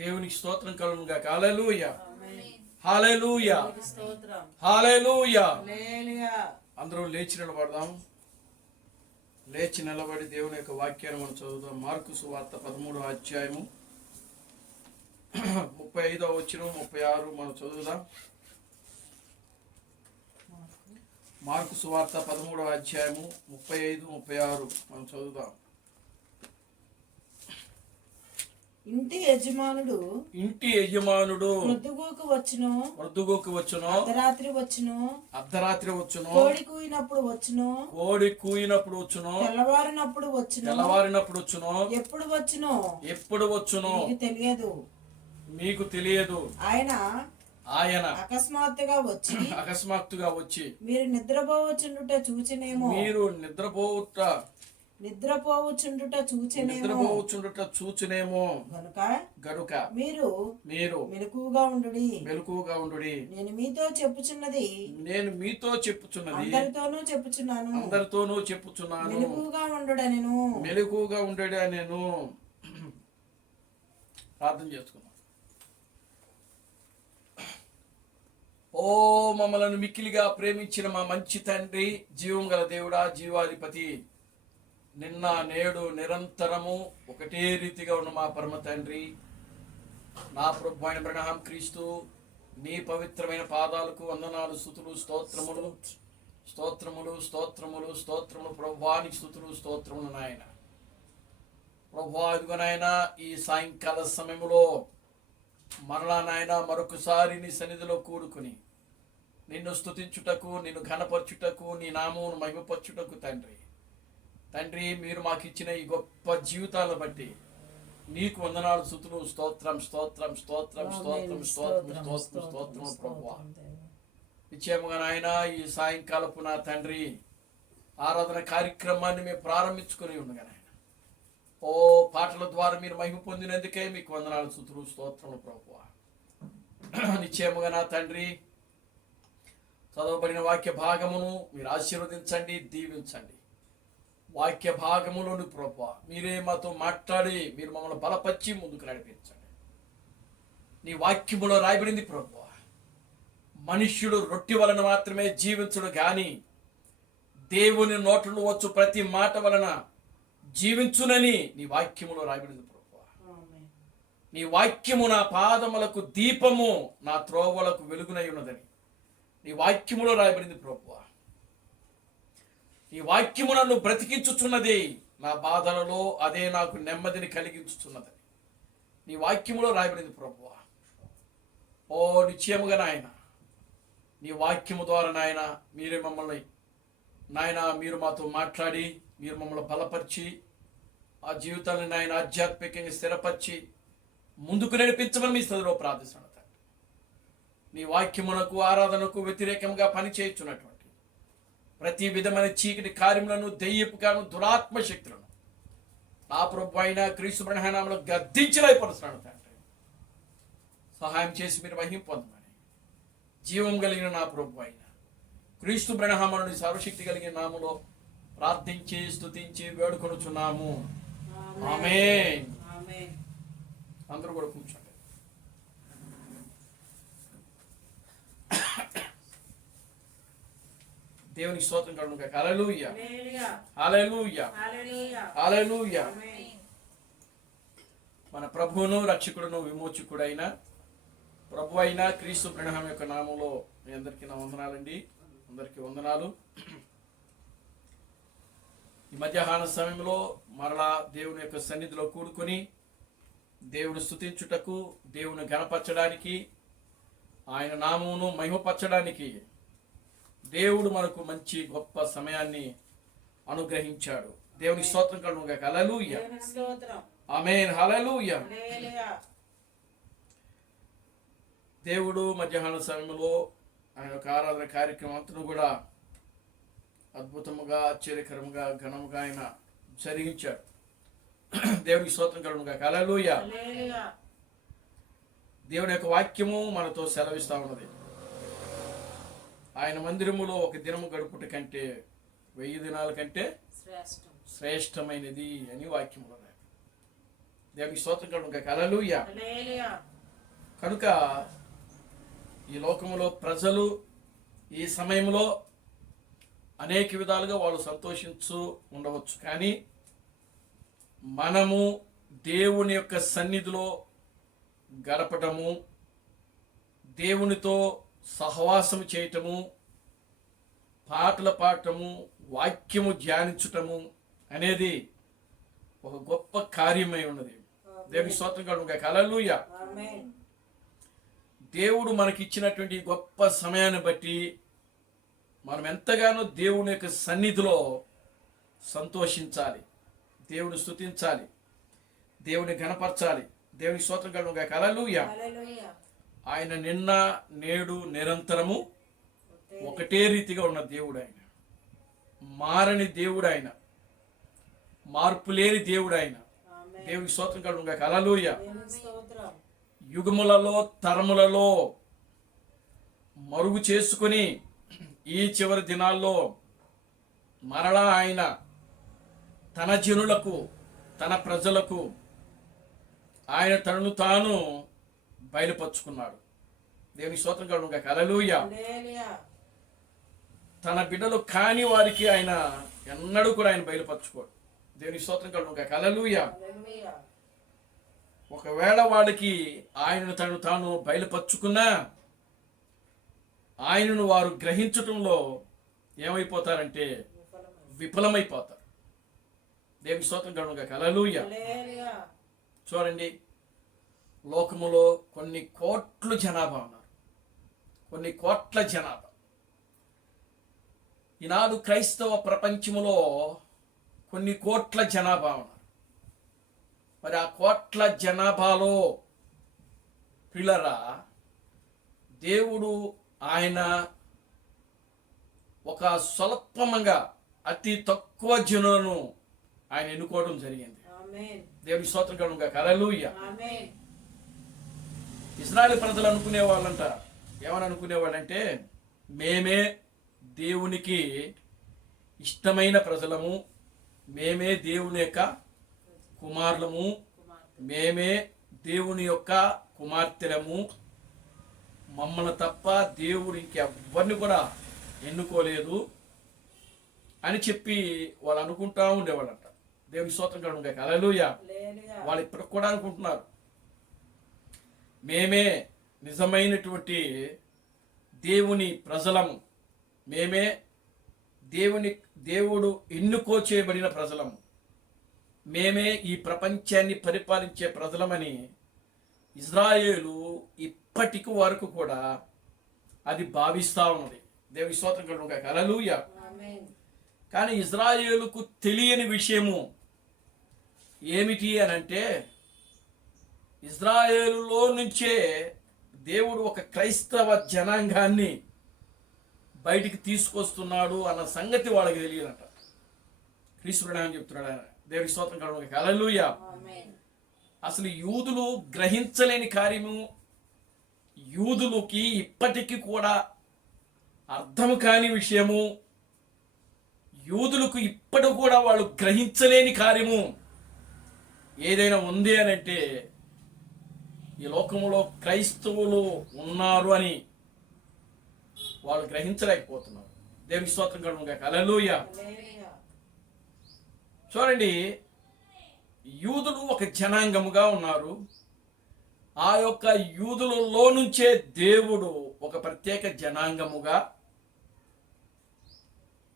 దేవునికి స్తోత్రం కలుగును గాక. హల్లెలూయా, హల్లెలూయా, హల్లెలూయా. అందరూ లేచి నిలబడదాం. లేచి నిలబడి దేవుని యొక్క వాక్యాన్ని మనం చదువుదాం. మార్కు సువార్త 13వ అధ్యాయము 35వ వచనం 36 మనం చదువుదాం. మార్కు సువార్త 13వ అధ్యాయము 35, 36 మనం చదువుదాం. ఇంటి యజమానుడు మృదుగుకు వచ్చును, అర్ధరాత్రి వచ్చును, కోడి కూయినప్పుడు వచ్చును, తెల్లవారినప్పుడు వచ్చును, ఎప్పుడు వచ్చును మీకు తెలియదు. ఆయన అకస్మాత్తుగా వచ్చి మీరు నిద్రపోవచ్చుండుట చూచెనేమో గనుక మీరు మెలకువగా ఉండుడి. నేను మీతో చెప్పుచున్నది అందరితోనూ చెప్పుచున్నాను. మెలకువగా ఉండుడా నేను. ప్రార్థన చేసుకున్నాం. ఓ మమ్మలను మిక్కిలిగా ప్రేమించిన మా మంచి తండ్రి, జీవం గల దేవుడా, జీవాధిపతి, నిన్న నేడు నిరంతరము ఒకటే రీతిగా ఉన్న మా పరమ తండ్రి, నా ప్రభు అయిన అబ్రహాం క్రీస్తు, నీ పవిత్రమైన పాదాలకు వందనాలు, స్తుతులు, స్తోత్రములు ప్రభువానికి స్తుతులు, స్తోత్రములు నాయన. ప్రభువా, ఇదిగో నాయన, ఈ సాయంకాల సమయంలో మరలా నాయన మరొకసారి నీ సన్నిధిలో కూడుకుని నిన్ను స్తుతించుటకు, నిన్ను ఘనపరచుటకు, నీ నామమును మహిమపరచుటకు తండ్రి, మీరు మాకు ఇచ్చిన ఈ గొప్ప జీవితాలను బట్టి నీకు వందనాలు, స్తుతులు, స్తోత్రం ప్రభువా. నిశ్చయముగా నాయన, ఈ సాయంకాలపు నా తండ్రి ఆరాధన కార్యక్రమాన్ని మేము ప్రారంభించుకుని ఉండగా నాయన, ఓ పాటల ద్వారా మీరు మహిమ పొందినందుకే మీకు వందనాలు, స్తుతులు, స్తోత్రములు ప్రభువా. నిశ్చయముగా నా తండ్రి, చదవబడిన వాక్య భాగమును మీరు ఆశీర్వదించండి, దీవించండి. వాక్య భాగములోని ప్రభువా మీరే మాతో మాట్లాడి మీరు మమ్మల్ని బలపరిచి ముందుకు నడిపించండి. నీ వాక్యములో రాయబడింది ప్రభువా, మనుష్యుడు రొట్టె వలన మాత్రమే జీవించుడు గాని దేవుని నోట్లో వచ్చు ప్రతి మాట వలన జీవించునని నీ వాక్యములో రాయబడింది ప్రభువా. నీ వాక్యము నా పాదములకు దీపము, నా త్రోవలకు వెలుగునై ఉన్నదని నీ వాక్యములో రాయబడింది ప్రభువా. నీ వాక్యము నన్ను బ్రతికించుచున్నది, నా బాధలలో అదే నాకు నెమ్మదిని కలిగించుచున్నదని నీ వాక్యములో రాయబడింది ప్రభువా. ఓ నిశ్చయముగా నాయన, నీ వాక్యము ద్వారా నాయన మీరే మమ్మల్ని నాయన మీరు మాతో మాట్లాడి మీరు మమ్మల్ని బలపరిచి ఆ జీవితాన్ని నాయన ఆధ్యాత్మికంగా స్థిరపరిచి ముందుకు నడిపించమని మీ స్థితిలో ప్రార్థిస్తున్నాను. నీ వాక్యమునకు ఆరాధనకు వ్యతిరేకంగా పనిచేయుచున్నటువంటి ప్రతి విధమైన చీకటి కార్యములను, దెయ్యపుగాను, దురాత్మ శక్తులను నా ప్రభు అయిన క్రీస్తు నామములో గద్దించలేపరుస్తున్నాను తండ్రి. సహాయం చేసి మీరు మహిమ పొందమని జీవం కలిగిన నా ప్రభు అయిన క్రీస్తు నామములోని సర్వశక్తి కలిగిన నామములో ప్రార్థించి స్తుతించి వేడుకొనుచున్నాము. ఆమేన్. అందరూ కూడా కూర్చోండి. దేవునికి స్తోత్రం కలుగును గాక. హల్లెలూయా, హల్లెలూయా, హల్లెలూయా. మన ప్రభువును రక్షకుడును విమోచకుడైన ప్రభు అయిన క్రీస్తు ప్రణామం యొక్క నామంలో మీ అందరికీ నా వందనాలండి. అందరికీ వందనాలు. ఈ మధ్యాహ్న సమయంలో మరలా దేవుని యొక్క సన్నిధిలో కూడుకొని దేవుని స్తుతించుటకు, దేవుని ఘనపరచడానికి, ఆయన నామమును మహిమపరచడానికి దేవుడు మనకు మంచి గొప్ప సమయాన్ని అనుగ్రహించాడు. దేవుని స్తోత్రం కలుగును గాక. హల్లెలూయా, ఆమేన్, హల్లెలూయా. దేవుడు మధ్యాహ్న సమయంలో ఆయన యొక్క ఆరాధన కార్యక్రమం అంతా కూడా అద్భుతముగా, ఆశ్చర్యకరముగా, ఘనముగా ఆయన జరిగించాడు. దేవునికి స్తోత్రం కలుగును గాక. హల్లెలూయా. దేవుని యొక్క వాక్యము మనతో సెలవిస్తా ఉన్నది. ఆయన మందిరములో ఒక దినము గడుపుట కంటే 1000 దినాల కంటే శ్రేష్టమైనది అని వాక్యములో. దేవునికి స్తోత్రం కలుగును గాక. హల్లెలూయా. కనుక ఈ లోకములో ప్రజలు ఈ సమయంలో అనేక విధాలుగా వాళ్ళు సంతోషించు ఉండవచ్చు, కానీ మనము దేవుని యొక్క సన్నిధిలో గడపటము, దేవునితో సహవాసము చేయటము, పాటలు పాడటము, వాక్యము ధ్యానించటము అనేది ఒక గొప్ప కార్యమై ఉన్నది. దేవుని స్తోత్రం కలుగును గాక. హల్లెలూయా. దేవుడు మనకిచ్చినటువంటి గొప్ప సమయాన్ని బట్టి మనం ఎంతగానో దేవుని యొక్క సన్నిధిలో సంతోషించాలి, దేవుని స్తుతించాలి, దేవుని ఘనపరచాలి. దేవుని స్తోత్రం కలుగును గాక. హల్లెలూయా. ఆయన నిన్న నేడు నిరంతరము ఒకటే రీతిగా ఉన్న దేవుడు. ఆయన మారని దేవుడు, ఆయన మార్పు లేని దేవుడు. ఆయన దేవుని స్తోత్రం కలుగును గాక. హల్లెలూయా. యుగములలో తరములలో మరుగు చేసుకొని ఈ చివరి దినాల్లో మరలా ఆయన తన జనులకు, తన ప్రజలకు ఆయన తనను తాను బయలుపరుచుకున్నాడు. దేవుని స్తోత్రం కలుగును గాక. హల్లెలూయా. తన బిడ్డలు కాని వారికి ఆయన ఎన్నడూ కూడా ఆయన బయలుపరచుకోడు. దేవుని స్తోత్రం కలుగును గాక. హల్లెలూయా. ఒకవేళ వాళ్ళకి ఆయనను తను తాను బయలుపరుచుకున్నా ఆయనను వారు గ్రహించటంలో ఏమైపోతారంటే విఫలమైపోతారు. దేవుని స్తోత్రం కలుగును గాక. హల్లెలూయా. చూడండి, లోకములో కొన్ని కోట్ల జనాభా ఉన్నారు, కొన్ని కోట్ల జనాభా. ఈనాడు క్రైస్తవ ప్రపంచములో కొన్ని కోట్ల జనాభా ఉన్నారు. మరి ఆ కోట్ల జనాభాలో పిల్లరా దేవుడు ఆయన ఒక స్వల్పంగా అతి తక్కువ జనులను ఆయన ఎన్నుకోవడం జరిగింది. దేవుని స్తోత్రం కలుగును గాక. హల్లెలూయా. ఇశ్రాయేలు ప్రజలు అనుకునే వాళ్ళంట, ఏమని అనుకునేవాళ్ళంటే, మేమే దేవునికి ఇష్టమైన ప్రజలము, మేమే దేవుని యొక్క కుమారులము, మేమే దేవుని యొక్క కుమార్తెలము, మమ్మల్ని తప్ప దేవుడు ఇంకెవ్వరిని కూడా ఎన్నుకోలేదు అని చెప్పి వాళ్ళు అనుకుంటా ఉండేవాళ్ళంట. దేవుని స్తోత్రం కలుగును గాక. హల్లెలూయా. వాళ్ళు ఇప్పుడు కూడా అనుకుంటున్నారు, మేమే నిజమైనటువంటి దేవుని ప్రజలము, మేమే దేవుడు ఎన్నుకో చేయబడిన ప్రజలము, మేమే ఈ ప్రపంచాన్ని పరిపాలించే ప్రజలమని ఇజ్రాయేలు ఇప్పటికి వరకు కూడా అది భావిస్తా ఉన్నది. దేవుని స్తోత్రం కలుగును గాక. హల్లెలూయా. కానీ ఇజ్రాయేలుకు తెలియని విషయము ఏమిటి అని అంటే, ఇజ్రాయేలులో నుంచే దేవుడు ఒక క్రైస్తవ జనాంగాన్ని బయటికి తీసుకొస్తున్నాడు అన్న సంగతి వాళ్ళకి తెలియదంట. క్రీస్తుడు అని చెప్తున్నాడు ఆయన. దేవుని స్తోత్రం కలుగును గాక. హల్లెలూయా. అసలు యూదులు గ్రహించలేని కార్యము, యూదులకి ఇప్పటికీ కూడా అర్థం కాని విషయము, యూదులకు ఇప్పటి కూడా వాళ్ళు గ్రహించలేని కార్యము ఏదైనా ఉంది అని అంటే, ఈ లోకంలో క్రైస్తవులు ఉన్నారు అని వాళ్ళు గ్రహించలేకపోతున్నారు. దేవుని స్తోత్రం కలుగును గాక. హల్లెలూయా. చూడండి, యూదులు ఒక జనాంగముగా ఉన్నారు. ఆ యొక్క యూదులలో నుంచే దేవుడు ఒక ప్రత్యేక జనాంగముగా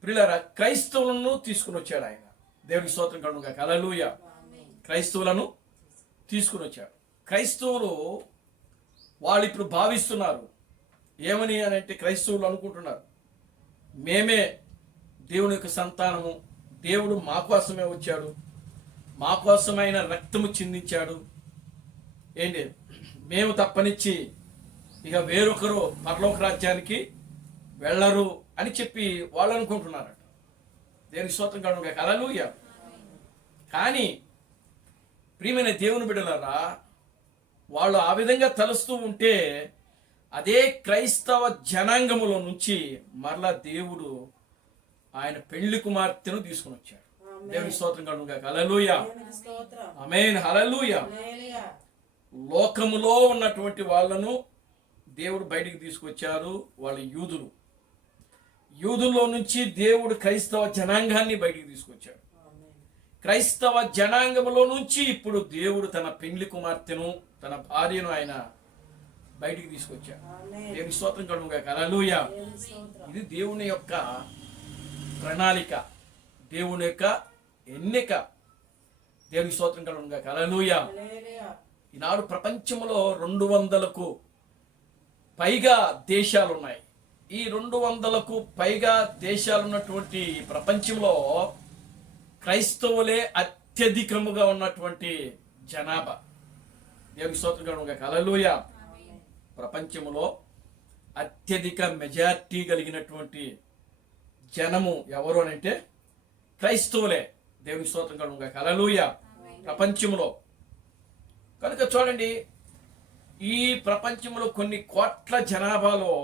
ప్రియులారా క్రైస్తవులను తీసుకుని వచ్చాడు ఆయన. దేవుని స్తోత్రం కలుగును గాక. హల్లెలూయా. క్రైస్తవులను తీసుకుని వచ్చాడు. క్రైస్తవులు వాళ్ళు ఇప్పుడు భావిస్తున్నారు ఏమని అని అంటే, క్రైస్తవులు అనుకుంటున్నారు, మేమే దేవుని యొక్క సంతానము, దేవుడు మా కోసమే వచ్చాడు, మా కోసమైన రక్తము చిందించాడు, ఏంటి మేము తప్పనిచ్చి ఇక వేరొకరు పరలోక రాజ్యానికి వెళ్ళరు అని చెప్పి వాళ్ళు అనుకుంటున్నారట. దేవుని స్తోత్రం కలుగును గాక. హల్లెలూయా. కానీ ప్రియమైన దేవుని బిడ్డలారా, వాళ్ళు ఆ విధంగా తలుస్తూ ఉంటే అదే క్రైస్తవ జనాంగములో నుంచి మరలా దేవుడు ఆయన పెళ్లి కుమార్తెను తీసుకుని వచ్చాడు. దేవుని స్తోత్రం కలుగుగా. హల్లెలూయా. ఆమేన్. హల్లెలూయా. లోకములో ఉన్నటువంటి వాళ్ళను దేవుడు బయటికి తీసుకొచ్చారు. వాళ్ళ యూదులు. యూదుల్లో నుంచి దేవుడు క్రైస్తవ జనాంగాన్ని బయటికి తీసుకొచ్చాడు. క్రైస్తవ జనాంగంలో నుంచి ఇప్పుడు దేవుడు తన పెండ్లి కుమార్తెను, తన భార్యను ఆయన బయటికి తీసుకొచ్చాడు. దేవుని స్తోత్రం కలుగుగా. హల్లెలూయా. ఇది దేవుని యొక్క ప్రణాళిక, దేవుని యొక్క ఎన్నిక. దేవుని స్తోత్రం కలుగుగా. హల్లెలూయా. ఈనాడు ప్రపంచంలో 200కు పైగా దేశాలు ఉన్నాయి. ఈ 200కు పైగా దేశాలు ఉన్నటువంటి ప్రపంచంలో క్రైస్తవులే అత్యధికముగా ఉన్నటువంటి జనాభా. దేవుని స్తోత్రం కలుగుగా. హల్లెలూయా. ప్రపంచంలో అత్యధిక మెజారిటీ కలిగినటువంటి జనము ఎవరు అని అంటే క్రైస్తవులే. దేవుని స్తోత్రం కలుగుగా. హల్లెలూయా. ప్రపంచంలో కనుక చూడండి, ఈ ప్రపంచంలో కొన్ని కోట్ల జనాభాలో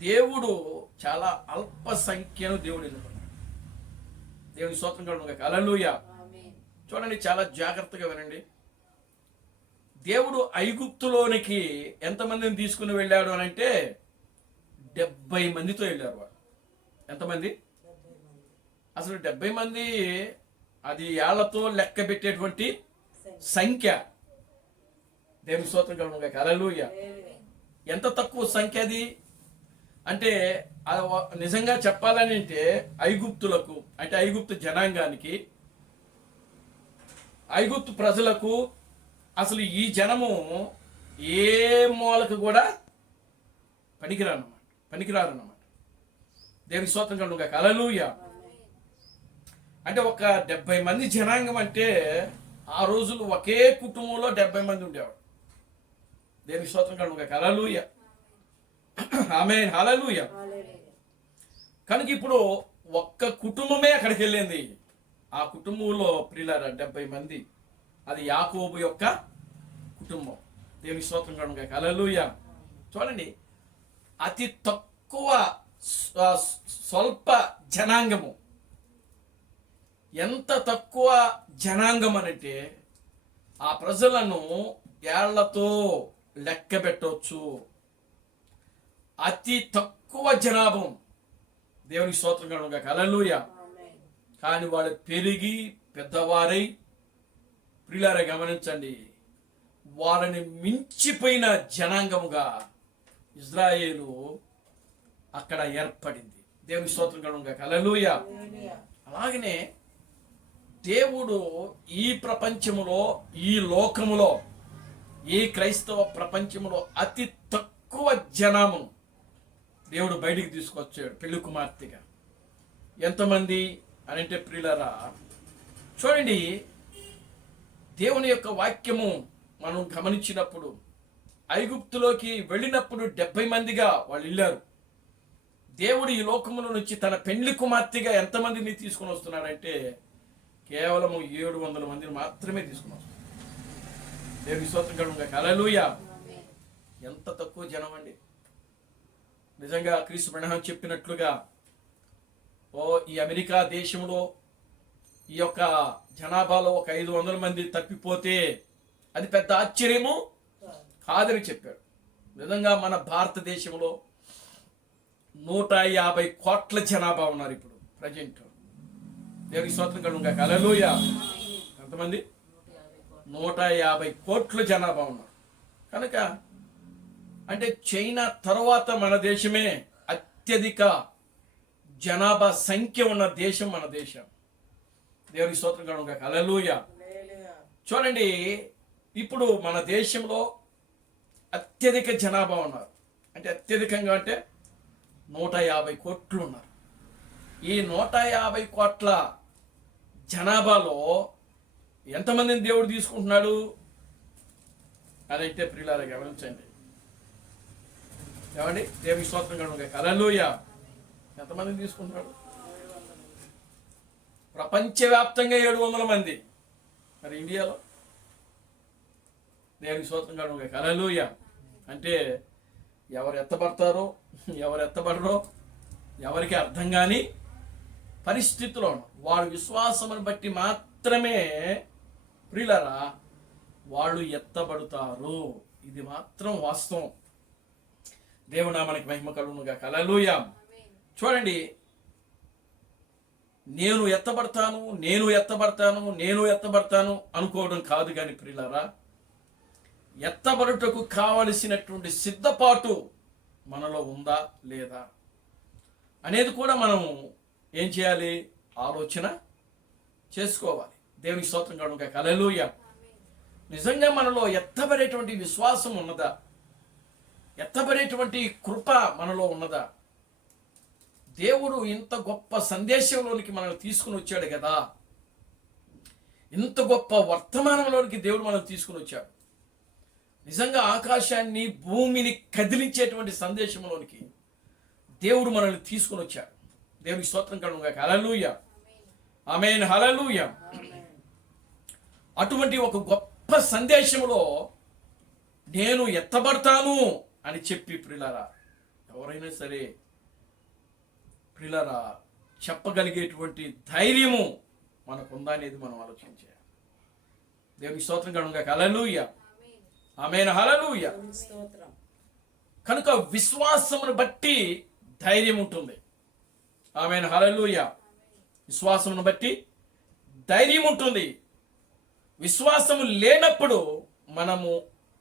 దేవుడు చాలా అల్ప సంఖ్యను దేవుడు ఎన్నుకున్నాడు. దేవుని స్తోత్రం కలుగుగా. హల్లెలూయా. చూడండి, చాలా జాగ్రత్తగా వినండి. దేవుడు ఐగుప్తులోనికి ఎంతమందిని తీసుకుని వెళ్ళాడు అని అంటే 70 మందితో వెళ్ళారు వాళ్ళు. ఎంతమంది? అసలు 70 మంది అది ఏళ్లతో లెక్క పెట్టేటువంటి సంఖ్య. దేవుని స్తోత్రం కలుగుగా. హల్లెలూయా. ఎంత తక్కువ సంఖ్య అది అంటే, నిజంగా చెప్పాలని అంటే ఐగుప్తులకు, అంటే ఐగుప్తు జనాంగానికి, ఐగుప్తు ప్రజలకు అసలు ఈ జనము ఏ మూలకు కూడా పనికిరారన్నమాట. దేవుని స్తోత్రం కలుగుగా. హల్లెలూయా. అంటే ఒక 70 మంది జనాంగం అంటే ఆ రోజులు ఒకే కుటుంబంలో 70 మంది ఉండేవాడు. దేవుని స్తోత్రం కలుగుగా. హల్లెలూయా. ఆమేన్. హల్లెలూయా. కనుక ఇప్పుడు ఒక్క కుటుంబమే అక్కడికి వెళ్ళింది. ఆ కుటుంబంలో ప్రియులారా 70 మంది. అది యాకోబు యొక్క కుటుంబం. దేవుని స్తోత్రం కలుగుగా. హల్లెలూయా. చూడండి, అతి తక్కువ స్వల్ప జనాంగము. ఎంత తక్కువ జనాంగం అనంటే ఆ ప్రజలను ఏళ్లతో లెక్క పెట్టవచ్చు. అతి తక్కువ జనాభం. దేవుని స్తోత్రం కలుగుగా. హల్లెలూయా. కానీ వాళ్ళు పెరిగి పెద్దవారై, ప్రియులారా గమనించండి, వాళ్ళని మించిపోయిన జనాంగముగా ఇజ్రాయేలు అక్కడ ఏర్పడింది. దేవుని స్తోత్రం కలుగుగా. హల్లెలూయా. అలాగనే దేవుడు ఈ ప్రపంచములో, ఈ లోకములో, ఈ క్రైస్తవ ప్రపంచములో అతి తక్కువ జనము దేవుడు బయటికి తీసుకొచ్చాడు పెళ్లి కుమార్తెగా. ఎంతమంది అని అంటే ప్రియులారా చూడండి, దేవుని యొక్క వాక్యము మనం గమనించినప్పుడు ఐగుప్తులోకి వెళ్ళినప్పుడు 70 మందిగా వాళ్ళు వెళ్ళారు. దేవుడు ఈ లోకముల నుంచి తన పెండ్లి కుమార్తెగా ఎంతమందిని తీసుకుని వస్తున్నాడంటే కేవలం 700 మందిని మాత్రమే తీసుకుని వస్తున్నాడు. దేవుని స్తోత్రం కలుగుగా. హల్లెలూయా. ఎంత తక్కువ జనం అండి. నిజంగా క్రీస్తు బ్రహ్మం చెప్పినట్లుగా ఈ అమెరికా దేశంలో ఈ యొక్క జనాభాలో ఒక 500 మంది తప్పిపోతే అది పెద్ద ఆశ్చర్యము కాదని చెప్పాడు. నిజంగా మన భారతదేశంలో 150 కోట్ల జనాభా ఉన్నారు ఇప్పుడు ప్రజెంట్. దేవుని స్తోత్రం కలుగుగా. హల్లెలూయా. ఎంతమంది? 150 కోట్ల జనాభా ఉన్నారు. కనుక అంటే చైనా తర్వాత మన దేశమే అత్యధిక జనాభా సంఖ్య ఉన్న దేశం మన దేశం. దేవుని స్తోత్రం కలుగుగా. హల్లెలూయా. చూడండి, ఇప్పుడు మన దేశంలో అత్యధిక జనాభా ఉన్నారు. అంటే అత్యధికంగా అంటే 150 కోట్లు ఉన్నారు. ఈ 150 కోట్ల జనాభాలో ఎంతమందిని దేవుడు తీసుకుంటున్నాడు అని అయితే ప్రియులారా గమనించండి. ఏమండి? దేవుని స్తోత్రం కలుగుగా. హల్లెలూయా. ఎంతమందిని తీసుకుంటున్నాడు? ప్రపంచవ్యాప్తంగా 700 మంది. మరి ఇండియాలో దేవుని స్తోత్రం కలుగుగా. హల్లెలూయా. అంటే ఎవరు ఎత్తబడతారో ఎవరు ఎత్తబడరో ఎవరికి అర్థం కాని పరిస్థితిలో వాడు విశ్వాసమును బట్టి మాత్రమే ప్రియులారా వాళ్ళు ఎత్తబడతారు. ఇది మాత్రం వాస్తవం. దేవుడు నామానికి మహిమ కలుగునుగా. హల్లెలూయా. చూడండి, నేను ఎత్తబడతాను అనుకోవడం కాదు కానీ ప్రియులారా, ఎత్తబడుటకు కావలసినటువంటి సిద్ధపాటు మనలో ఉందా లేదా అనేది కూడా మనం ఏం చేయాలి? ఆలోచన చేసుకోవాలి. దేవునికి స్తోత్రం కలుగునుగా. హల్లెలూయా. నిజంగా మనలో ఎత్తబడేటువంటి విశ్వాసం ఉన్నదా? ఎత్తబడేటువంటి కృప మనలో ఉన్నదా? దేవుడు ఇంత గొప్ప సందేశంలోనికి మనల్ని తీసుకుని వచ్చాడు కదా, ఇంత గొప్ప వర్తమానంలోనికి దేవుడు మనల్ని తీసుకుని వచ్చాడు. నిజంగా ఆకాశాన్ని భూమిని కదిలించేటువంటి సందేశంలోనికి దేవుడు మనల్ని తీసుకుని వచ్చాడు. దేవునికి స్తోత్రం కలుగునుగా. హల్లెలూయా. ఆమేన్. హల్లెలూయా. అటువంటి ఒక గొప్ప సందేశంలో నేను ఎత్తబడతాను అని చెప్పి ప్రియులారా, ఎవరైనా సరే ప్రియులారా, చెప్పగలిగేటువంటి ధైర్యము మనకుందా అనేది మనం ఆలోచించాలి. దేవునికి స్తోత్రం కలుగునుగా. హల్లెలూయా. ఆమేన్. హల్లెలూయా. కనుక విశ్వాసమును బట్టి ధైర్యం ఉంటుంది. ఆమేన్. హల్లెలూయా. విశ్వాసమును బట్టి ధైర్యం ఉంటుంది. విశ్వాసము లేనప్పుడు మనము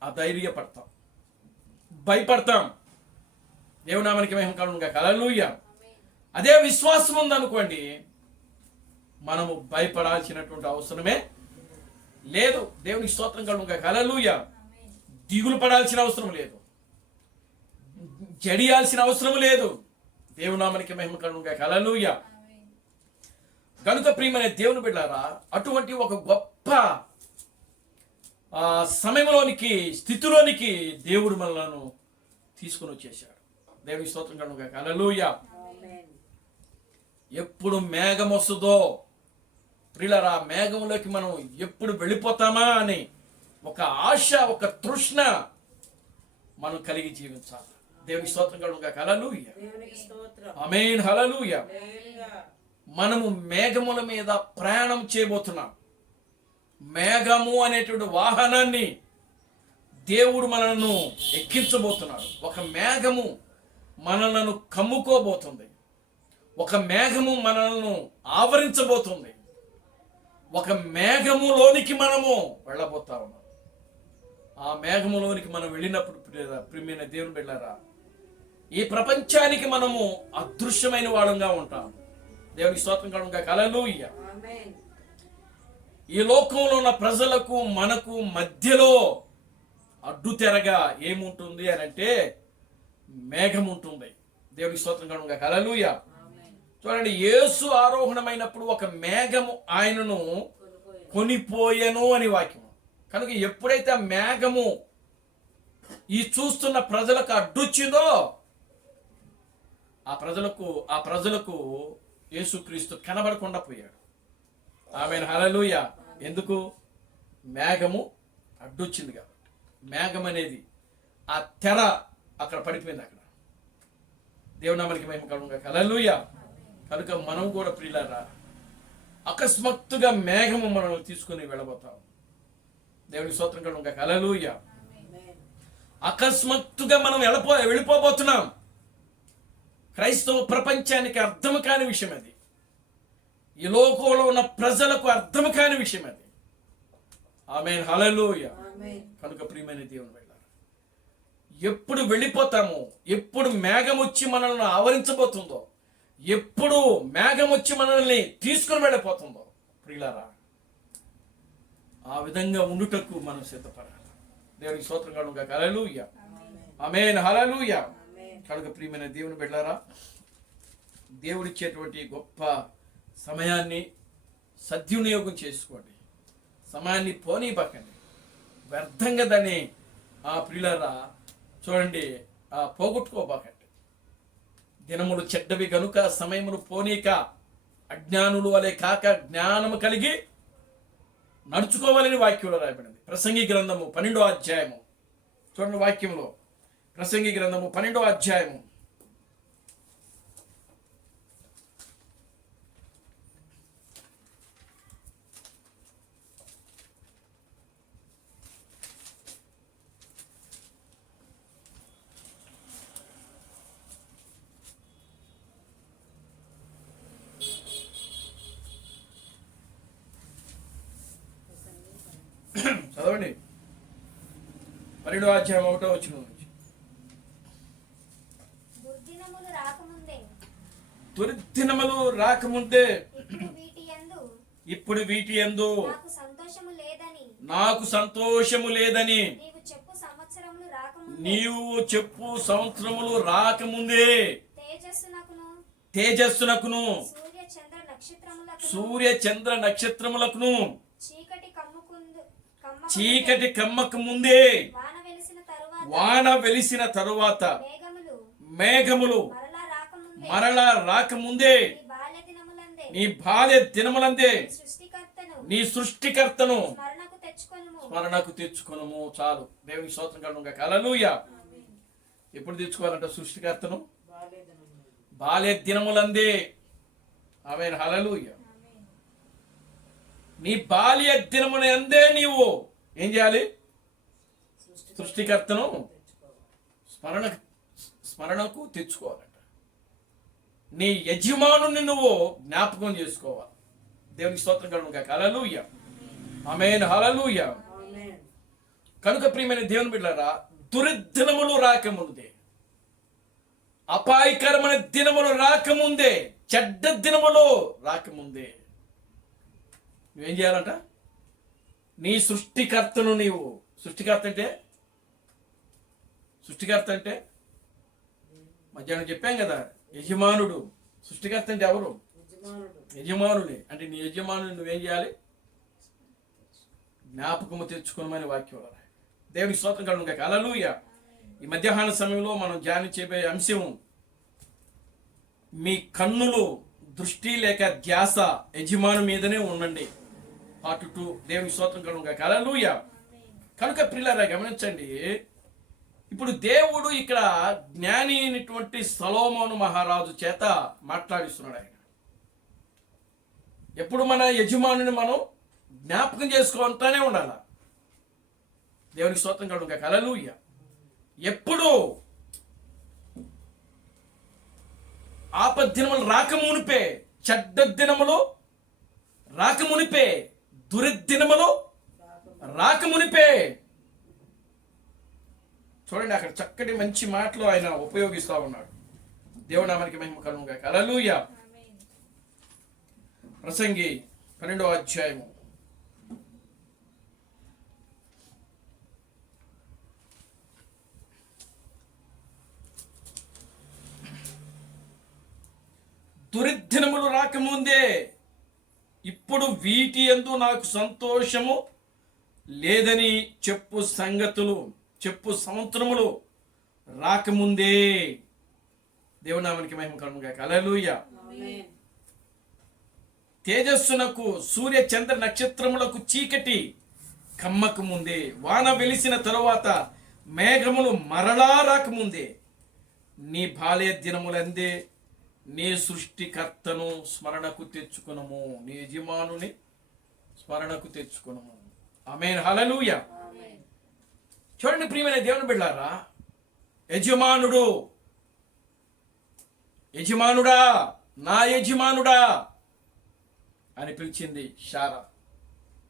అధైర్యపడతాం, భయపడతాం. దేవుని నామానికి మహిమ కలుగునుగా. హల్లెలూయా. అదే విశ్వాసం ఉందనుకోండి, మనము భయపడాల్సినటువంటి అవసరమే లేదు. దేవునికి స్తోత్రం కలుగునుగా. హల్లెలూయా. దిగులు పడాల్సిన అవసరం లేదు, జడియాల్సిన అవసరం లేదు. దేవుని నామానికి మహిమ కలుగునుగా. హల్లెలూయా. కనుక ప్రియమైన దేవుని బిడ్డలారా, అటువంటి ఒక గొప్ప సమయంలోనికి, స్థితిలోనికి దేవుడు మనలను తీసుకుని వచ్చేసాడు. దేవునికి స్తోత్రం కలుగునుగా. హల్లెలూయా. ఎప్పుడు మేఘం వస్తుందో ప్రియులారా, మేఘంలోకి మనం ఎప్పుడు వెళ్ళిపోతామా అని ఒక ఆశ, ఒక తృష్ణ మనం కలిగి జీవించాలి. దేవునికి స్తోత్రం కలుగునుగా. హల్లెలూయా. ఆమేన్. హల్లెలూయా. మనము మేఘముల మీద ప్రయాణం చేయబోతున్నాం. మేఘము అనేటువంటి వాహనాన్ని దేవుడు మనలను ఎక్కించబోతున్నాడు. ఒక మేఘము మనలను కమ్ముకోబోతుంది. ఒక మేఘము మనలను ఆవరించబోతుంది. ఒక మేఘములోనికి మనము వెళ్ళబోతా ఉన్నాం. ఆ మేఘములోనికి మనం వెళ్ళినప్పుడు ప్రియమైన దేవుని బిడ్డలారా, ఈ ప్రపంచానికి మనము అదృశ్యమైన వాళ్ళంగా ఉంటాం. దేవునికి స్తోత్రం కలుగునుగా. హల్లెలూయా. ఈ లోకంలో ఉన్న ప్రజలకు మనకు మధ్యలో అడ్డుతెరగా ఏముంటుంది అని అంటే మేఘం ఉంటుంది. దేవునికి స్తోత్రం కలుగునుగా. హల్లెలూయా. చూడండి, యేసు ఆరోహణమైనప్పుడు ఒక మేఘము ఆయనను కొనిపోయెను అని వాక్యం. కనుక ఎప్పుడైతే ఆ మేఘము ఈ చూస్తున్న ప్రజలకు అడ్డొచ్చిందో, ఆ ప్రజలకు యేసుక్రీస్తు కనబడకుండా పోయాడు. ఆమేన్. హల్లెలూయా. ఎందుకు? మేఘము అడ్డొచ్చింది కాబట్టి. మేఘం అనేది ఆ తెర అక్కడ పడిపోయింది. అక్కడ దేవుని నామానికి మహిమ కలుగునుగా. హల్లెలూయా. కనుక మనం కూడా ప్రియులారా, అకస్మాత్తుగా మేఘము మనల్ని తీసుకుని వెళ్ళబోతాం. దేవునికి స్తోత్రం కలుగునుగా. హల్లెలూయా. అకస్మాత్తుగా మనం వెళ్ళిపోబోతున్నాం. క్రైస్తవ ప్రపంచానికి అర్థం కాని విషయం అది. ఈ లోకంలో ఉన్న ప్రజలకు అర్థం కాని విషయం అది. ఆమేన్. హల్లెలూయా. కనుక ప్రియమైన దేవుని బిడ్డలారా, ఎప్పుడు వెళ్ళిపోతామో, ఎప్పుడు మేఘం వచ్చి మనల్ని ఆవరించబోతుందో, ఎప్పుడు మేఘం వచ్చి మనల్ని తీసుకుని వెళ్ళిపోతుందో ప్రియులారా, ఆ విధంగా ఉండుటకు మనం సిద్ధపడాలి. దేవునికి స్తోత్రం కలుగునుగా. హల్లెలూయా. ఆమేన్. హల్లెలూయా. కనుక ప్రియమైన దేవుని బిడ్డలారా, దేవుడిచ్చేటువంటి గొప్ప సమయాన్ని సద్వినియోగం చేసుకోండి. సమయాన్ని పోనీపకండి, వ్యర్థంగా దాన్ని ప్రియులారా చూడండి పోగొట్టుకోబాకండి. దినములు చెడ్డవి గనుక సమయమును పోనీక అజ్ఞానులు వలె కాక జ్ఞానము కలిగి నడుచుకోవాలని వాక్యంలో రాయబడింది. ప్రసంగి గ్రంథము 12వ అధ్యాయము చూడండి. వాక్యంలో ప్రసంగి గ్రంథము 12వ అధ్యాయము 12:1 నుంచి. దుర్దినములు రాకముందే ఇప్పుడు వీటి యందు నాకు సంతోషము లేదని నీవు చెప్పు సంవత్సరములు రాకముందే తేజస్సునకును సూర్య చంద్ర నక్షత్రములకును చీకటి కమ్మకు ముందే వాన వెలిసిన తరువాత మేఘములు మరలా రాకముందే నీ బాల్య దినములందే నీ సృష్టికర్తను స్మరణకు తెచ్చుకొనుము. చాలు. దేవునికి స్తోత్రం కలుగును గాక. హల్లెలూయా. ఎప్పుడు తెచ్చుకోవాలంట సృష్టికర్తను? బాల్య దినములందే. ఆమేన్. హల్లెలూయా. నీ బాల్య దినములందే నీవు ఏం చేయాలి? సృష్టికర్తను స్మరణకు తెచ్చుకోవాలంట. నీ యజమానుని నువ్వు జ్ఞాపకం చేసుకోవాలి. దేవునికి స్తోత్రం కలుగును గాక. హల్లెలూయా. ఆమేన్. హల్లెలూయా. కనుక ప్రియమైన దేవుని బిడ్డలారా, దుర్దినములు రాకముందే, అపాయకరమైన దినములు రాకముందే, చెడ్డ దినములు రాకముందే నువ్వేం చేయాలంట? నీ సృష్టికర్తను నీవు సృష్టికర్త అంటే మధ్యాహ్నం చెప్పాం కదా, యజమానుడు. సృష్టికర్త అంటే ఎవరు? యజమానుడే. అంటే నీ యజమానుని నువ్వేం చేయాలి? జ్ఞాపకము తెచ్చుకోమని వాక్యం. దేవునికి స్తోత్రం కలుగును గాక. హల్లెలూయా. ఈ మధ్యాహ్న సమయంలో మనం ధ్యానించే అంశం, మీ కన్నులు దృష్టి లేక ధ్యాస యజమాను మీదనే ఉండండి. పార్ట్ 2. దేవునికి స్తోత్రం కలుగును గాక. హల్లెలూయా. కనుక ప్రియులారా గమనించండి, ఇప్పుడు దేవుడు ఇక్కడ జ్ఞాని అయినటువంటి సొలొమోను మహారాజు చేత మాట్లాడిస్తున్నాడు. ఆయన ఎప్పుడు మన యజమానుని మనం జ్ఞాపకం చేసుకుంటానే ఉండాలి. దేవునికి స్తోత్రం కలుగును గాక. హల్లెలూయా. ఎప్పుడు ఆపద్దినములు రాకమునిపే, చెడ్డ దినములు రాకమునిపే, దుర్దినములు రాకమునిపే. చూడండి, అక్కడ చక్కటి మంచి మాటలు ఆయన ఉపయోగిస్తూ ఉన్నాడు. దేవుని నామానికి మహిమ కలుగును గాక. హల్లెలూయా. ప్రసంగి 12వ అధ్యాయము 12 దుర్దినములు రాకముందే ఇప్పుడు వీటి యందు నాకు సంతోషము లేదని చెప్పు సంవత్సరములు రాకముందే. దేవుని నామానికి మహిమ కలుగును గాక. హల్లెలూయా. తేజస్సునకు సూర్య చంద్ర నక్షత్రములకు చీకటి కమ్మకు ముందే, వాన వెలిసిన తరువాత మేఘములు మరలా రాకముందే, నీ బాల్య దినములందే నీ సృష్టికర్తను స్మరణకు తెచ్చుకునము. నీ యజమానుని స్మరణకు తెచ్చుకునము. ఆమేన్. హల్లెలూయా. చూడండి ప్రియమైన దేవుని బిడ్డలారా, యజమానుడా, నా యజమానుడా అని పిలిచింది శారా.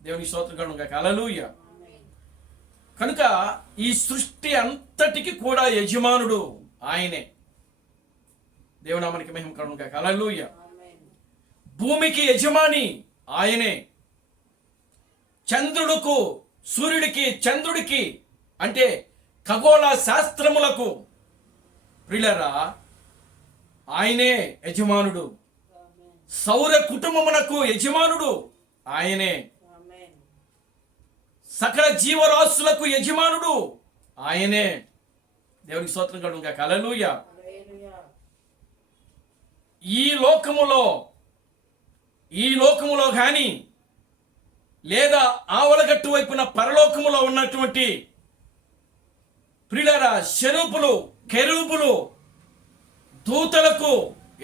దేవుని స్తోత్రం కలుగును గాక. హల్లెలూయా. కనుక ఈ సృష్టి అంతటికి కూడా యజమానుడు ఆయనే. దేవుని నామానికి మహిమ కలుగును గాక. హల్లెలూయా. భూమికి యజమాని ఆయనే. సూర్యుడికి చంద్రుడికి అంటే ఖగోళ శాస్త్రములకు ప్రియులారా ఆయనే యజమానుడు. సౌర కుటుంబమునకు యజమానుడు ఆయనే. సకల జీవరాశులకు యజమానుడు ఆయనే. దేవునికి స్తోత్రం కలుగును గాక. హల్లెలూయా. ఈ లోకములో కానీ లేదా ఆవలగట్టు వైపున పరలోకములో ఉన్నటువంటి ప్రియులారా శరూపులు, కెరూబులు, దూతలకు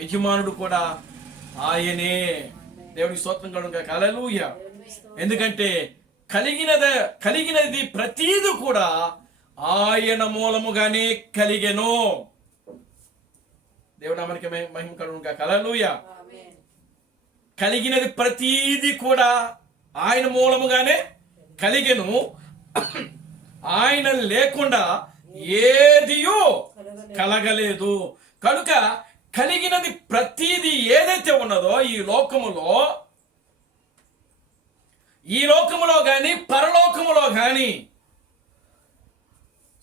యజమానుడు కూడా ఆయనే. దేవునికి స్తోత్రం కలుగును గాక. హల్లెలూయా. ఎందుకంటే కలిగినది ప్రతీది కూడా ఆయన మూలముగానే కలిగెను. దేవుని నామానికి మహిమ కలుగును గాక. హల్లెలూయా. కలిగినది ప్రతీది కూడా ఆయన మూలముగానే కలిగెను. ఆయన లేకుండా ఏదియూ కలగలేదు. కనుక కలిగినది ప్రతిదీ ఏదైతే ఉన్నదో ఈ లోకములో గాని పరలోకములో గాని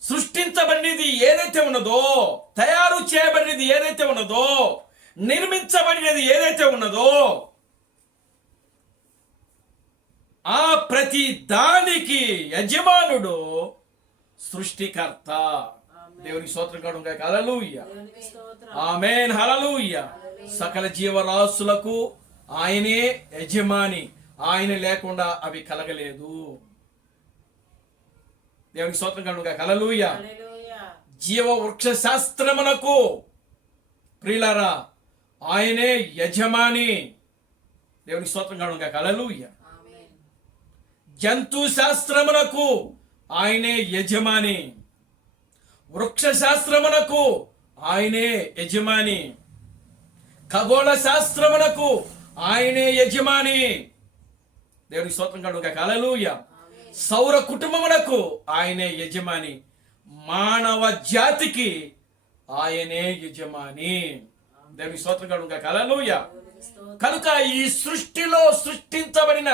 సృష్టించబడినది ఏదైతే ఉన్నదో, తయారు చేయబడినది ఏదైతే ఉన్నదో, నిర్మించబడినది ఏదైతే ఉన్నదో, ఆ ప్రతి దానికి యజమానుడు సృష్టికర్త. దేవునికి స్తోత్రం కలుగును గాక. హల్లెలూయా, ఆమేన్, హల్లెలూయా. సకల జీవరాశులకు ఆయనే యజమాని. ఆయన లేకుండా అవి కలగలేదు. దేవునికి స్తోత్రం కలుగును గాక. హల్లెలూయా. జీవ వృక్ష శాస్త్రమునకు ప్రియులారా ఆయనే యజమాని. దేవునికి స్తోత్రం కలుగును గాక. హల్లెలూయా. జంతు శాస్త్రమునకు ఆయనే యజమాని. వృక్ష శాస్త్రమునకు ఆయనే యజమాని. ఖగోళ శాస్త్రమునకు ఆయనే యజమాని. దేవునికి స్తోత్రం కలుగును గాక. హల్లెలూయా. సౌర కుటుంబమునకు ఆయనే యజమాని. మానవ జాతికి ఆయనే యజమాని. దేవునికి స్తోత్రం కలుగును గాక. హల్లెలూయా. కనుక ఈ సృష్టిలో సృష్టించబడిన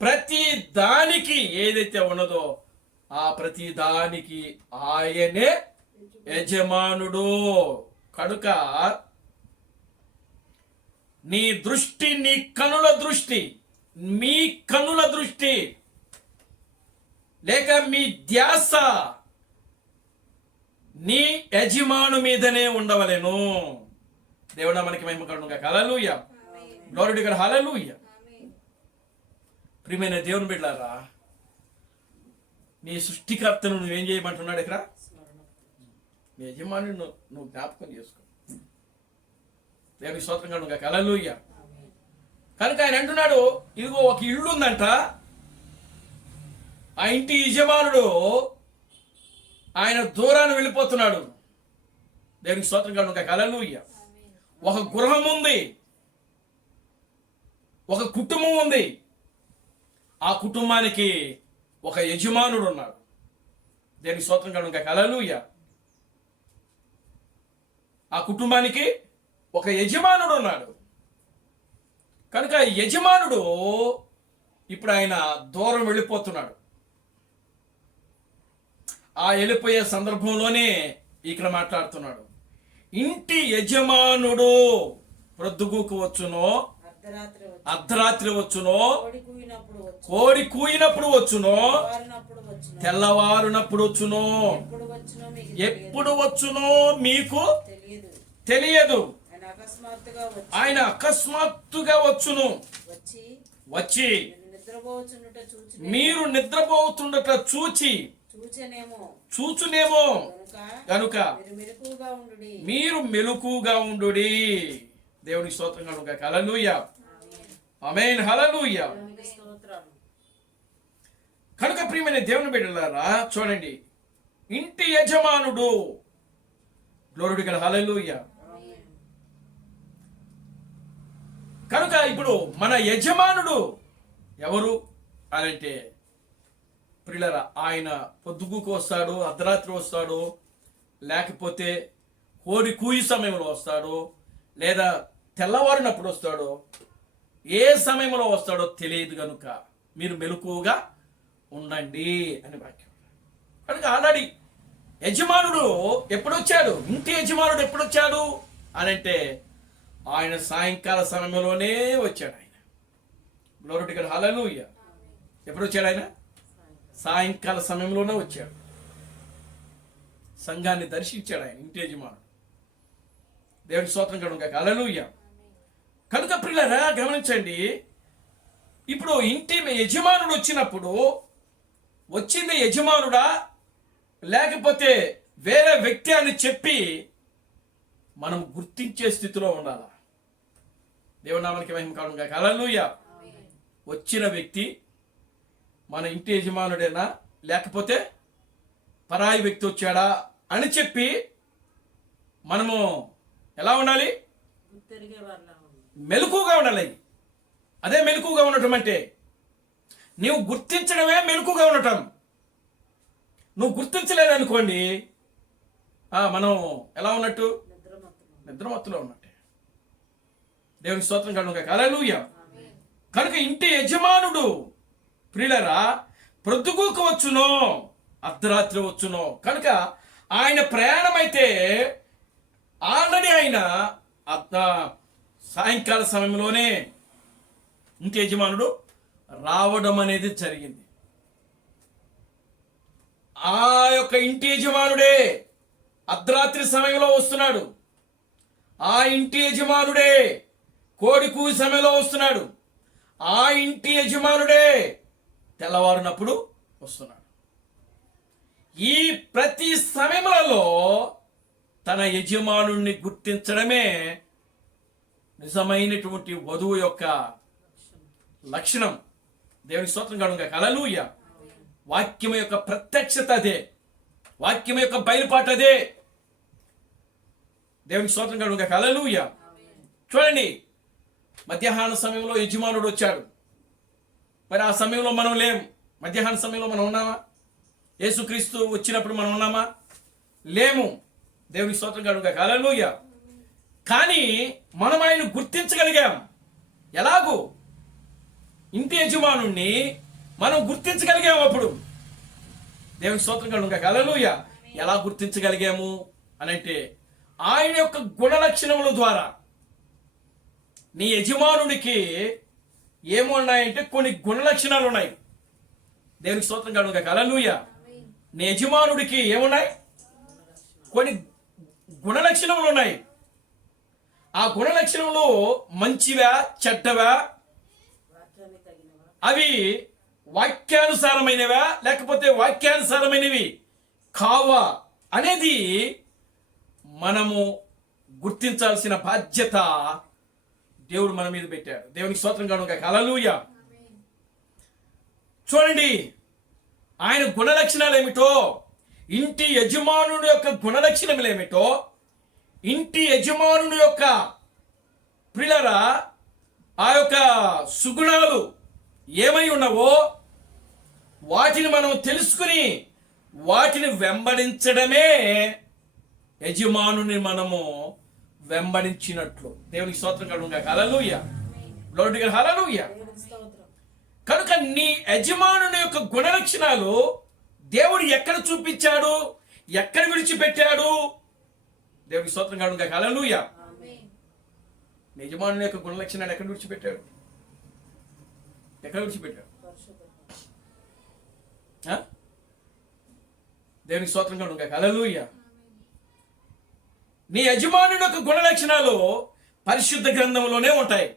ప్రతి దానికి ఏదైతే ఉన్నదో ఆ ప్రతి దానికి ఆయనే యజమానుడు. కనుక నీ దృష్టి, నీ కనుల దృష్టి, మీ కనుల దృష్టి లేక మీ ధ్యాస నీ యజమాను మీదనే ఉండవలెను. దేవుడా మనకి మహిమ కలుగును గాక. Hallelujah, glory to God. హల్లెలూయా. ప్రియమైన దేవుని బిడ్డలారా, నీ సృష్టికర్తను నువ్వేం చేయమంటున్నాడు ఇక్కడ? నీ యజమాని నువ్వు జ్ఞాపకం చేసుకో. దేవునికి స్తోత్రం కలుగును గాక. హల్లెలూయా. కనుక ఆయన అంటున్నాడు, ఇదిగో ఒక ఇల్లు ఉందంట, ఆ ఇంటి యజమానుడు ఆయన దూరాన్ని వెళ్ళిపోతున్నాడు. దేవునికి స్తోత్రం కలుగును గాక. హల్లెలూయా. ఒక గృహం ఉంది, ఒక కుటుంబం ఉంది. ఆ కుటుంబానికి ఒక యజమానుడు ఉన్నాడు. దేవునికి స్తోత్రం కలుగును గాక. హల్లెలూయా. ఆ కుటుంబానికి ఒక యజమానుడు ఉన్నాడు. కనుక యజమానుడు ఇప్పుడు ఆయన దూరం వెళ్ళిపోతున్నాడు. ఆ వెళ్ళిపోయే సందర్భంలోనే ఇక్కడ మాట్లాడుతున్నాడు. ఇంటి యజమానుడు ప్రొద్దుగూకు వచ్చునో, అర్ధరాత్రి వచ్చునో, కోడి కూయినప్పుడు వచ్చునో, తెల్లవారునప్పుడు వచ్చునో, ఎప్పుడు వచ్చునో మీకు తెలియదు. ఆయన అకస్మాత్తుగా వచ్చును. వచ్చి మీరు నిద్రపోతుండట చూచునేమో కనుక మీరు మెలకుగా ఉండుడి. దేవునికి స్తోత్రం కలుగును గాక. హల్లెలూయా, ఆమేన్, హల్లెలూయా. కనుక ప్రియమైన దేవుని బిడ్డలారా చూడండి, ఇంటి యజమానుడు, గ్లోరీ టు గాడ్. హల్లెలూయా. కనుక ఇప్పుడు మన యజమానుడు ఎవరు అనంటే ప్రియులారా, ఆయన పొద్దుగుకు వస్తాడు, అర్ధరాత్రి వస్తాడు, లేకపోతే కోడి కూయి సమయంలో వస్తాడు, లేదా తెల్లవారినప్పుడు వస్తాడు. ఏ సమయంలో వస్తాడో తెలియదు. కనుక మీరు మెలకువగా ఉండండి అని వాక్యం. కనుక ఆల్రెడీ యజమానుడు ఎప్పుడొచ్చాడు, ఇంటి యజమానుడు ఎప్పుడొచ్చాడు అనంటే ఆయన సాయంకాల సమయంలోనే వచ్చాడు. ఆయన గ్లోరీ టు గాడ్. హల్లెలూయా. ఎప్పుడు వచ్చాడు ఆయన? సాయంకాల సమయంలోనే వచ్చాడు. సంఘాన్ని దర్శించాడు ఆయన, ఇంటి యజమానుడు. దేవునికి స్తోత్రం కలుగును గాక. హల్లెలూయా. కనుక ప్రియులారా గమనించండి, ఇప్పుడు ఇంటి యజమానుడు వచ్చినప్పుడు వచ్చింది యజమానుడా లేకపోతే వేరే వ్యక్తి అని చెప్పి మనం గుర్తించే స్థితిలో ఉండాలా. దేవుని నామానికి మహిమ కలుగును గాక. హల్లెలూయా. వచ్చిన వ్యక్తి మన ఇంటి యజమానుడేనా లేకపోతే పరాయి వ్యక్తి వచ్చాడా అని చెప్పి మనము ఎలా ఉండాలి? మెలకుగా ఉండాలి. అదే మెలకుగా ఉండటం అంటే నీవు గుర్తించడమే మెలకుగా ఉండటం. నువ్వు గుర్తించలేదనుకోండి, మనం ఎలా ఉన్నట్టు? నిద్రమత్తులో ఉన్నట్టే. దేవుని స్తోత్రం కలుగును గాక. హల్లెలూయా. కనుక ఇంటి యజమానుడు ప్రియులారా ప్రొద్దుగూక వచ్చునో అర్ధరాత్రి వచ్చునో, కనుక ఆయన ప్రయాణం అయితే ఆల్రెడీ ఆయన సాయంకాల సమయంలోనే ఇంటి యజమానుడు రావడం అనేది జరిగింది. ఆ యొక్క ఇంటి యజమానుడే అర్ధరాత్రి సమయంలో వస్తున్నాడు. ఆ ఇంటి యజమానుడే కోడి కూవి సమయంలో వస్తున్నాడు. ఆ ఇంటి యజమానుడే తెల్లవారునప్పుడు వస్తున్నాడు. ఈ ప్రతి సమయములలో తన యజమానుణ్ణి గుర్తించడమే నిజమైనటువంటి వధువు యొక్క లక్షణం. దేవునికి స్తోత్రం కలుగును గాక. హల్లెలూయా. వాక్యం యొక్క ప్రత్యక్షత అదే, వాక్యం యొక్క బయలుపాటు అదే. దేవునికి స్తోత్రం కలుగును గాక. హల్లెలూయా. చూడండి, మధ్యాహ్న సమయంలో యజమానుడు వచ్చాడు. మరి ఆ సమయంలో మనం లేం. మధ్యాహ్న సమయంలో మనం ఉన్నామా? యేసుక్రీస్తు వచ్చినప్పుడు మనం ఉన్నామా? లేము. దేవునికి స్తోత్రం కలుగును గాక. హల్లెలూయా. కానీ మనం ఆయన గుర్తించగలిగాం. ఎలాగూ? ఇంటి యజమానుణ్ణి మనం గుర్తించగలిగాము. అప్పుడు దేవునికి స్తోత్రం కలుగును గాక. హల్లెలూయా. ఎలా గుర్తించగలిగాము అని అంటే, ఆయన యొక్క గుణలక్షణముల ద్వారా. నీ యజమానునికి ఏమున్నాయంటే కొన్ని గుణలక్షణాలు ఉన్నాయి. దేవునికి స్తోత్రం కలుగును గాక. హల్లెలూయా. నీ యజమానుడికి ఏమున్నాయి? కొన్ని గుణలక్షణములు ఉన్నాయి. ఆ గుణలక్షణములు మంచివా చెడ్డవా? అవి వాక్యానుసారమైనవా లేకపోతే వాక్యానుసారమైనవి కావా అనేది మనము గుర్తించాల్సిన బాధ్యత దేవుడు మన మీద పెట్టాడు. దేవునికి స్తోత్రం కలుగును గాక. హల్లెలూయా. చూడండి, ఆయన గుణలక్షణాలు ఏమిటో, ఇంటి యజమానుడి యొక్క గుణలక్షణములు ఏమిటో, ఇంటి యజమానుడి యొక్క ప్రియులారా ఆ యొక్క సుగుణాలు ఏమై ఉన్నావో వాటిని మనం తెలుసుకుని వాటిని వెంబడించడమే యజమానుని మనము వెంబడించినట్లు. దేవునికి స్తోత్రం కలుగును గాక. Hallelujah. Glory to God. Hallelujah. కనుక నీ యజమానుని యొక్క గుణలక్షణాలు దేవుడు ఎక్కడ చూపించాడు, ఎక్కడ విడిచిపెట్టాడు? దేవునికి స్తోత్రం కలుగును గాక. హల్లెలూయా. నీ యజమానుని యొక్క గుణలక్షణాలు ఎక్కడ విడిచిపెట్టాడు? ఎక్కడ విడిచిపెట్టాడు? దేవునికి స్తోత్రం కలుగును గాక. హల్లెలూయా. నీ యజమానుని యొక్క గుణలక్షణాలు పరిశుద్ధ గ్రంథంలోనే ఉంటాయి.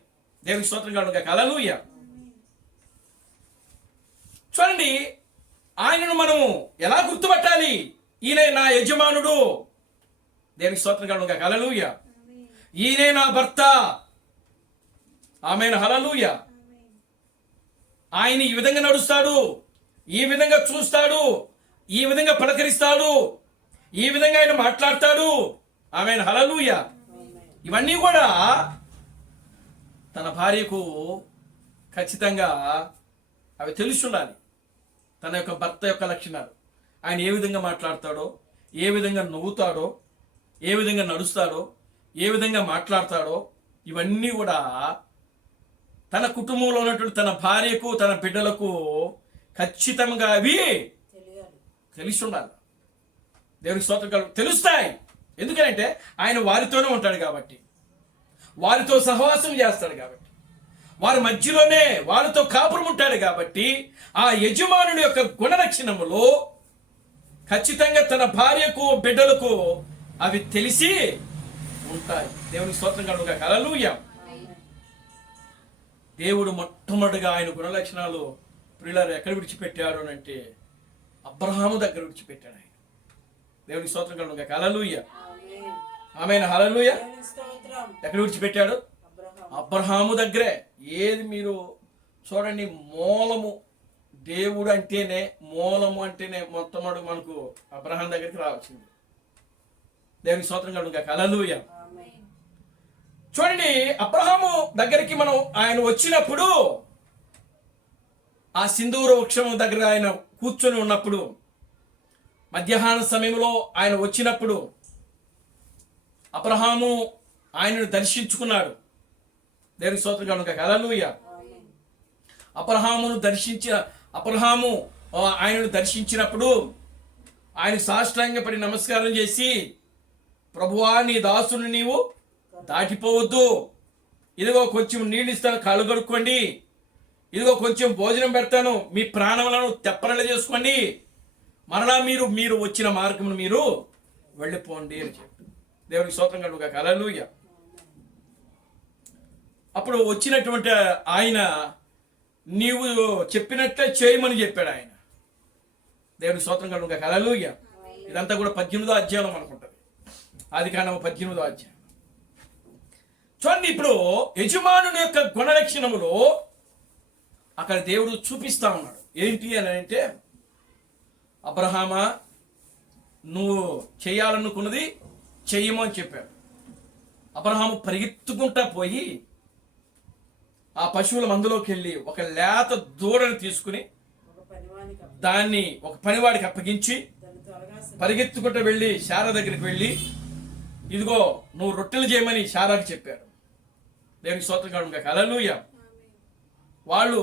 దేవునికి స్తోత్రం కలుగును గాక. హల్లెలూయా. చూడండి, ఆయనను మనము ఎలా గుర్తుపట్టాలి? ఈయనే నా యజమానుడు. దేవునికి స్తోత్రం కలుగును గాక. హల్లెలూయా. ఈయనే నా భర్త. ఆమేన్. హల్లెలూయా. ఆయన ఈ విధంగా నడుస్తాడు, ఈ విధంగా చూస్తాడు, ఈ విధంగా పలకరిస్తాడు, ఈ విధంగా ఆయన మాట్లాడతాడు. ఆమేన్. హల్లెలూయా. ఇవన్నీ కూడా తన భార్యకు ఖచ్చితంగా అవి తెలిసి ఉండాలి. తన యొక్క భర్త యొక్క లక్షణాలు, ఆయన ఏ విధంగా మాట్లాడతాడో, ఏ విధంగా నవ్వుతాడో, ఏ విధంగా నడుస్తాడో, ఏ విధంగా మాట్లాడతాడో, ఇవన్నీ కూడా తన కుటుంబంలో ఉన్నటువంటి తన భార్యకు తన బిడ్డలకు ఖచ్చితంగా అవి తెలిసి ఉండాలి. దేవునికి స్తోత్రం తెలుస్తాయి. ఎందుకంటే ఆయన వారితోనే ఉంటాడు కాబట్టి, వారితో సహవాసం చేస్తాడు కాబట్టి, వారి మధ్యలోనే వారితో కాపురం ఉంటాడు కాబట్టి, ఆ యజమానుని యొక్క గుణలక్షణములు ఖచ్చితంగా తన భార్యకు బిడ్డలకు అవి తెలిసి ఉంటాయి. దేవునికి స్తోత్రం కలుగును గాక. హల్లెలూయా. దేవుడు మొట్టమొదటిగా ఆయన గుణలక్షణాలు ప్రియులారా ఎక్కడ విడిచిపెట్టాడు అని అంటే అబ్రహాము దగ్గర విడిచిపెట్టాడు ఆయన. దేవునికి స్తోత్రం కలుగును గాక. హల్లెలూయా. ఆమేన్. హల్లెలూయా. ఎక్కడ విడిచిపెట్టాడు? అబ్రహాము దగ్గరే. ఏది మీరు చూడండి, మూలము దేవుడు అంటేనే, మూలము అంటేనే మొట్టమొదటి మనకు అబ్రహాం దగ్గరికి రావాల్సింది. దేవునికి స్తోత్రం కలుగును గాక. హల్లెలూయా. చూడండి, అబ్రహాము దగ్గరికి మనం ఆయన వచ్చినప్పుడు ఆ సింధూర వృక్షం దగ్గర ఆయన కూర్చొని ఉన్నప్పుడు మధ్యాహ్న సమయంలో ఆయన వచ్చినప్పుడు అబ్రహాము ఆయనను దర్శించుకున్నాడు. దేవునికి స్తోత్రం కలుగును గాక. హల్లెలూయా. అబ్రహాము ఆయనను దర్శించినప్పుడు ఆయన సాష్టాంగపడి నమస్కారం చేసి, ప్రభువా, నీ దాసుని నీవు దాటిపోవద్దు, ఇదిగో కొంచెం నీళ్ళు ఇస్తాను, కాళ్ళు కడుక్కోండి, ఇదిగో కొంచెం భోజనం పెడతాను, మీ ప్రాణములను తెప్పరలు చేసుకోండి, మరలా మీరు వచ్చిన మార్గమును మీరు వెళ్ళిపోండి అని చెప్పి. దేవునికి స్తోత్రం కలుగును గాక. హల్లెలూయా. అప్పుడు వచ్చినటువంటి ఆయన నీవు చెప్పినట్లే చేయమని చెప్పాడు ఆయన. దేవునికి స్తోత్రం కలుగును గాక. హల్లెలూయా. ఇదంతా కూడా 18వ అధ్యాయం అనుకుంటుంది, ఆదికాండము 18వ అధ్యాయం. చూడండి, ఇప్పుడు యజమానుని యొక్క గుణలక్షణములు అక్కడ దేవుడు చూపిస్తా ఉన్నాడు. ఏంటి అని అంటే, అబ్రహామా, నువ్వు చేయాలనుకున్నది చెయ్యము అని చెప్పాడు. అబ్రహాము పరిగెత్తుకుంటా పోయి ఆ పశువుల మందులోకి వెళ్ళి ఒక లేత దూడని తీసుకుని దాన్ని ఒక పనివాడికి అప్పగించి పరిగెత్తుకుంటూ వెళ్ళి శారా దగ్గరికి వెళ్ళి, ఇదిగో నువ్వు రొట్టెలు చేయమని శారాకి చెప్పాడు. దేవునికి స్తోత్రం కలుగును గాక. హల్లెలూయా. వాళ్ళు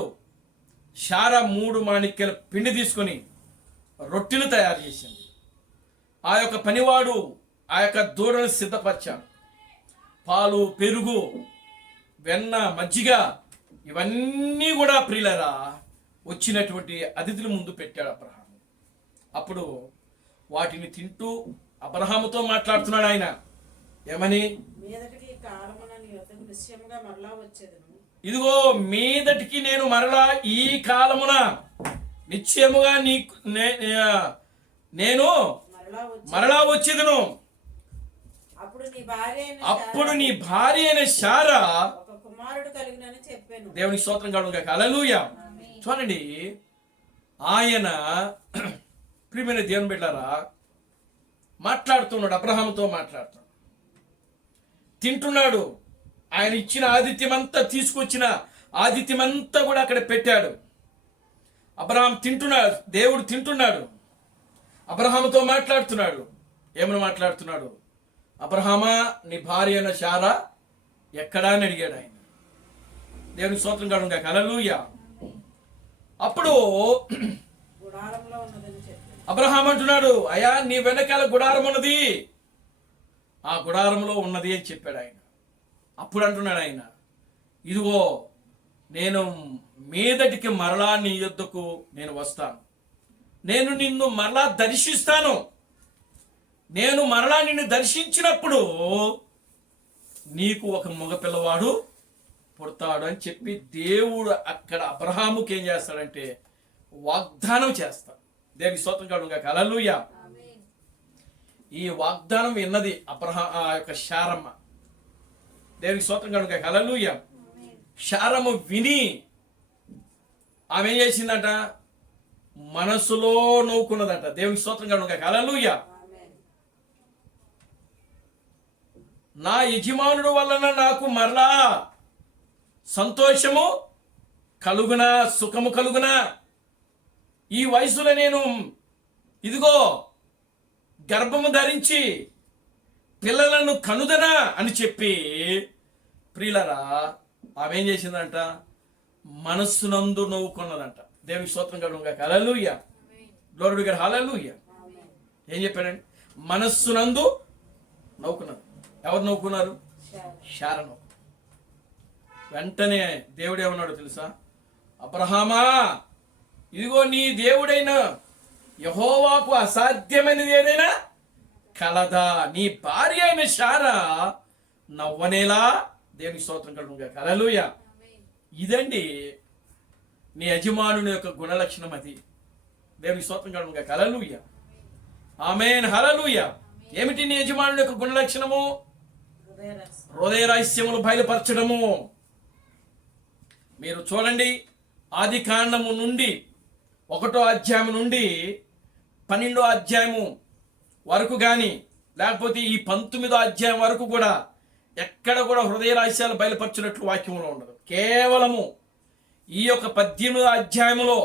శారా 3 మాణిక్యాల పిండి తీసుకొని రొట్టెలు తయారు చేసింది. ఆ యొక్క పనివాడు ఆ యొక్క దూడను సిద్ధపరిచాడు. పాలు, పెరుగు, వెన్న, మజ్జిగ ఇవన్నీ కూడా ప్రియులరా వచ్చినటువంటి అతిథుల ముందు పెట్టాడు అబ్రహాము. అప్పుడు వాటిని తింటూ అబ్రహాముతో మాట్లాడుతున్నాడు ఆయన. ఏమని? ఇదిగో మీదటికి నేను మరలా ఈ కాలమున నిశ్చయముగా నేను మరలా వచ్చేదను. అప్పుడు నీ భార్య అయిన శారా దేవునికి స్తోత్రం కలుగును గాక. హల్లెలూయా. చూడండి, ఆయన ప్రియమైన దేవుని బిడ్డలారా మాట్లాడుతున్నాడు, అబ్రహాముతో మాట్లాడుతున్నాడు, తింటున్నాడు. ఆయన ఇచ్చిన ఆతిథ్యమంతా, తీసుకొచ్చిన ఆతిథ్యమంతా కూడా అక్కడ పెట్టాడు. అబ్రహాం తింటున్నాడు, దేవుడు తింటున్నాడు, అబ్రహాముతో మాట్లాడుతున్నాడు. ఏమని మాట్లాడుతున్నాడు? అబ్రహామా, నీ భార్య అయిన శారా ఎక్కడా అని అడిగాడు ఆయన. దేవునికి స్తోత్రం కలుగును గాక. హల్లెలూయా. అప్పుడు అబ్రహాం అంటున్నాడు, అయ్యా, నీ వెనకాల గుడారం ఉన్నది, ఆ గుడారంలో ఉన్నది అని చెప్పాడు ఆయన. అప్పుడు అంటున్నాడు ఆయన, ఇదిగో నేను మీదటికి మరలా నీ యొద్దకు నేను వస్తాను, నేను నిన్ను మరలా దర్శిస్తాను, నేను మరలా నిన్ను దర్శించినప్పుడు నీకు ఒక మగ పిల్లవాడు పుడతాడు అని చెప్పి దేవుడు అక్కడ అబ్రహాముకి ఏం చేస్తాడంటే వాగ్దానం చేస్తాడు. దేవునికి స్తోత్రం కలుగును గాక. హల్లెలూయా. ఈ వాగ్దానం విన్నది ఆ యొక్క శారమ్మ. దేవునికి స్తోత్రం కలుగును గాక. హల్లెలూయా. శారమ్మ విని ఆమె ఏం చేసిందట? మనసులో నవ్వుకున్నదట. దేవునికి స్తోత్రం కలుగును గాక. హల్లెలూయా. నా యజమానుడు వలన నాకు మరలా సంతోషము కలుగునా, సుఖము కలుగునా, ఈ వయసులో నేను ఇదిగో గర్భము ధరించి పిల్లలను కనుదనా అని చెప్పి ప్రియులరా ఆమె ఏం చేసిందంట? మనస్సునందు నవ్వుకున్నదంట. దేవునికి స్తోత్రం కలుగును గాక. Hallelujah. Glory to God. Hallelujah. ఏం చెప్పాడండి? మనస్సునందు నవ్వుకున్నారు. ఎవరు నవ్వుకున్నారు? శారా నవ్వు. వెంటనే దేవుడు ఏమన్నాడు తెలుసా? అబ్రహామా, ఇదిగో నీ దేవుడైన యెహోవాకు అసాధ్యమైనది ఏదైనా కలదా? నీ భార్య అయిన శారా నవ్వనేలా. దేవునికి స్తోత్రం కలుగును గాక. హల్లెలూయా. ఇదండి నీ యజమానుని యొక్క గుణలక్షణం. అది దేవునికి స్తోత్రం కలుగును గాక. హల్లెలూయా. ఆమేన్. హల్లెలూయా. ఏమిటి నీ యజమానుని యొక్క గుణలక్షణము? హృదయ రహస్యములు బయలుపరచడము. మీరు చూడండి, ఆది కాండము నుండి 1వ అధ్యాయం నుండి 12వ అధ్యాయము వరకు కానీ లేకపోతే ఈ 19వ అధ్యాయం వరకు కూడా ఎక్కడ కూడా హృదయ రహస్యాలు బయలుపరచినట్లు వాక్యంలో ఉండదు. కేవలము ఈ యొక్క 18వ అధ్యాయంలో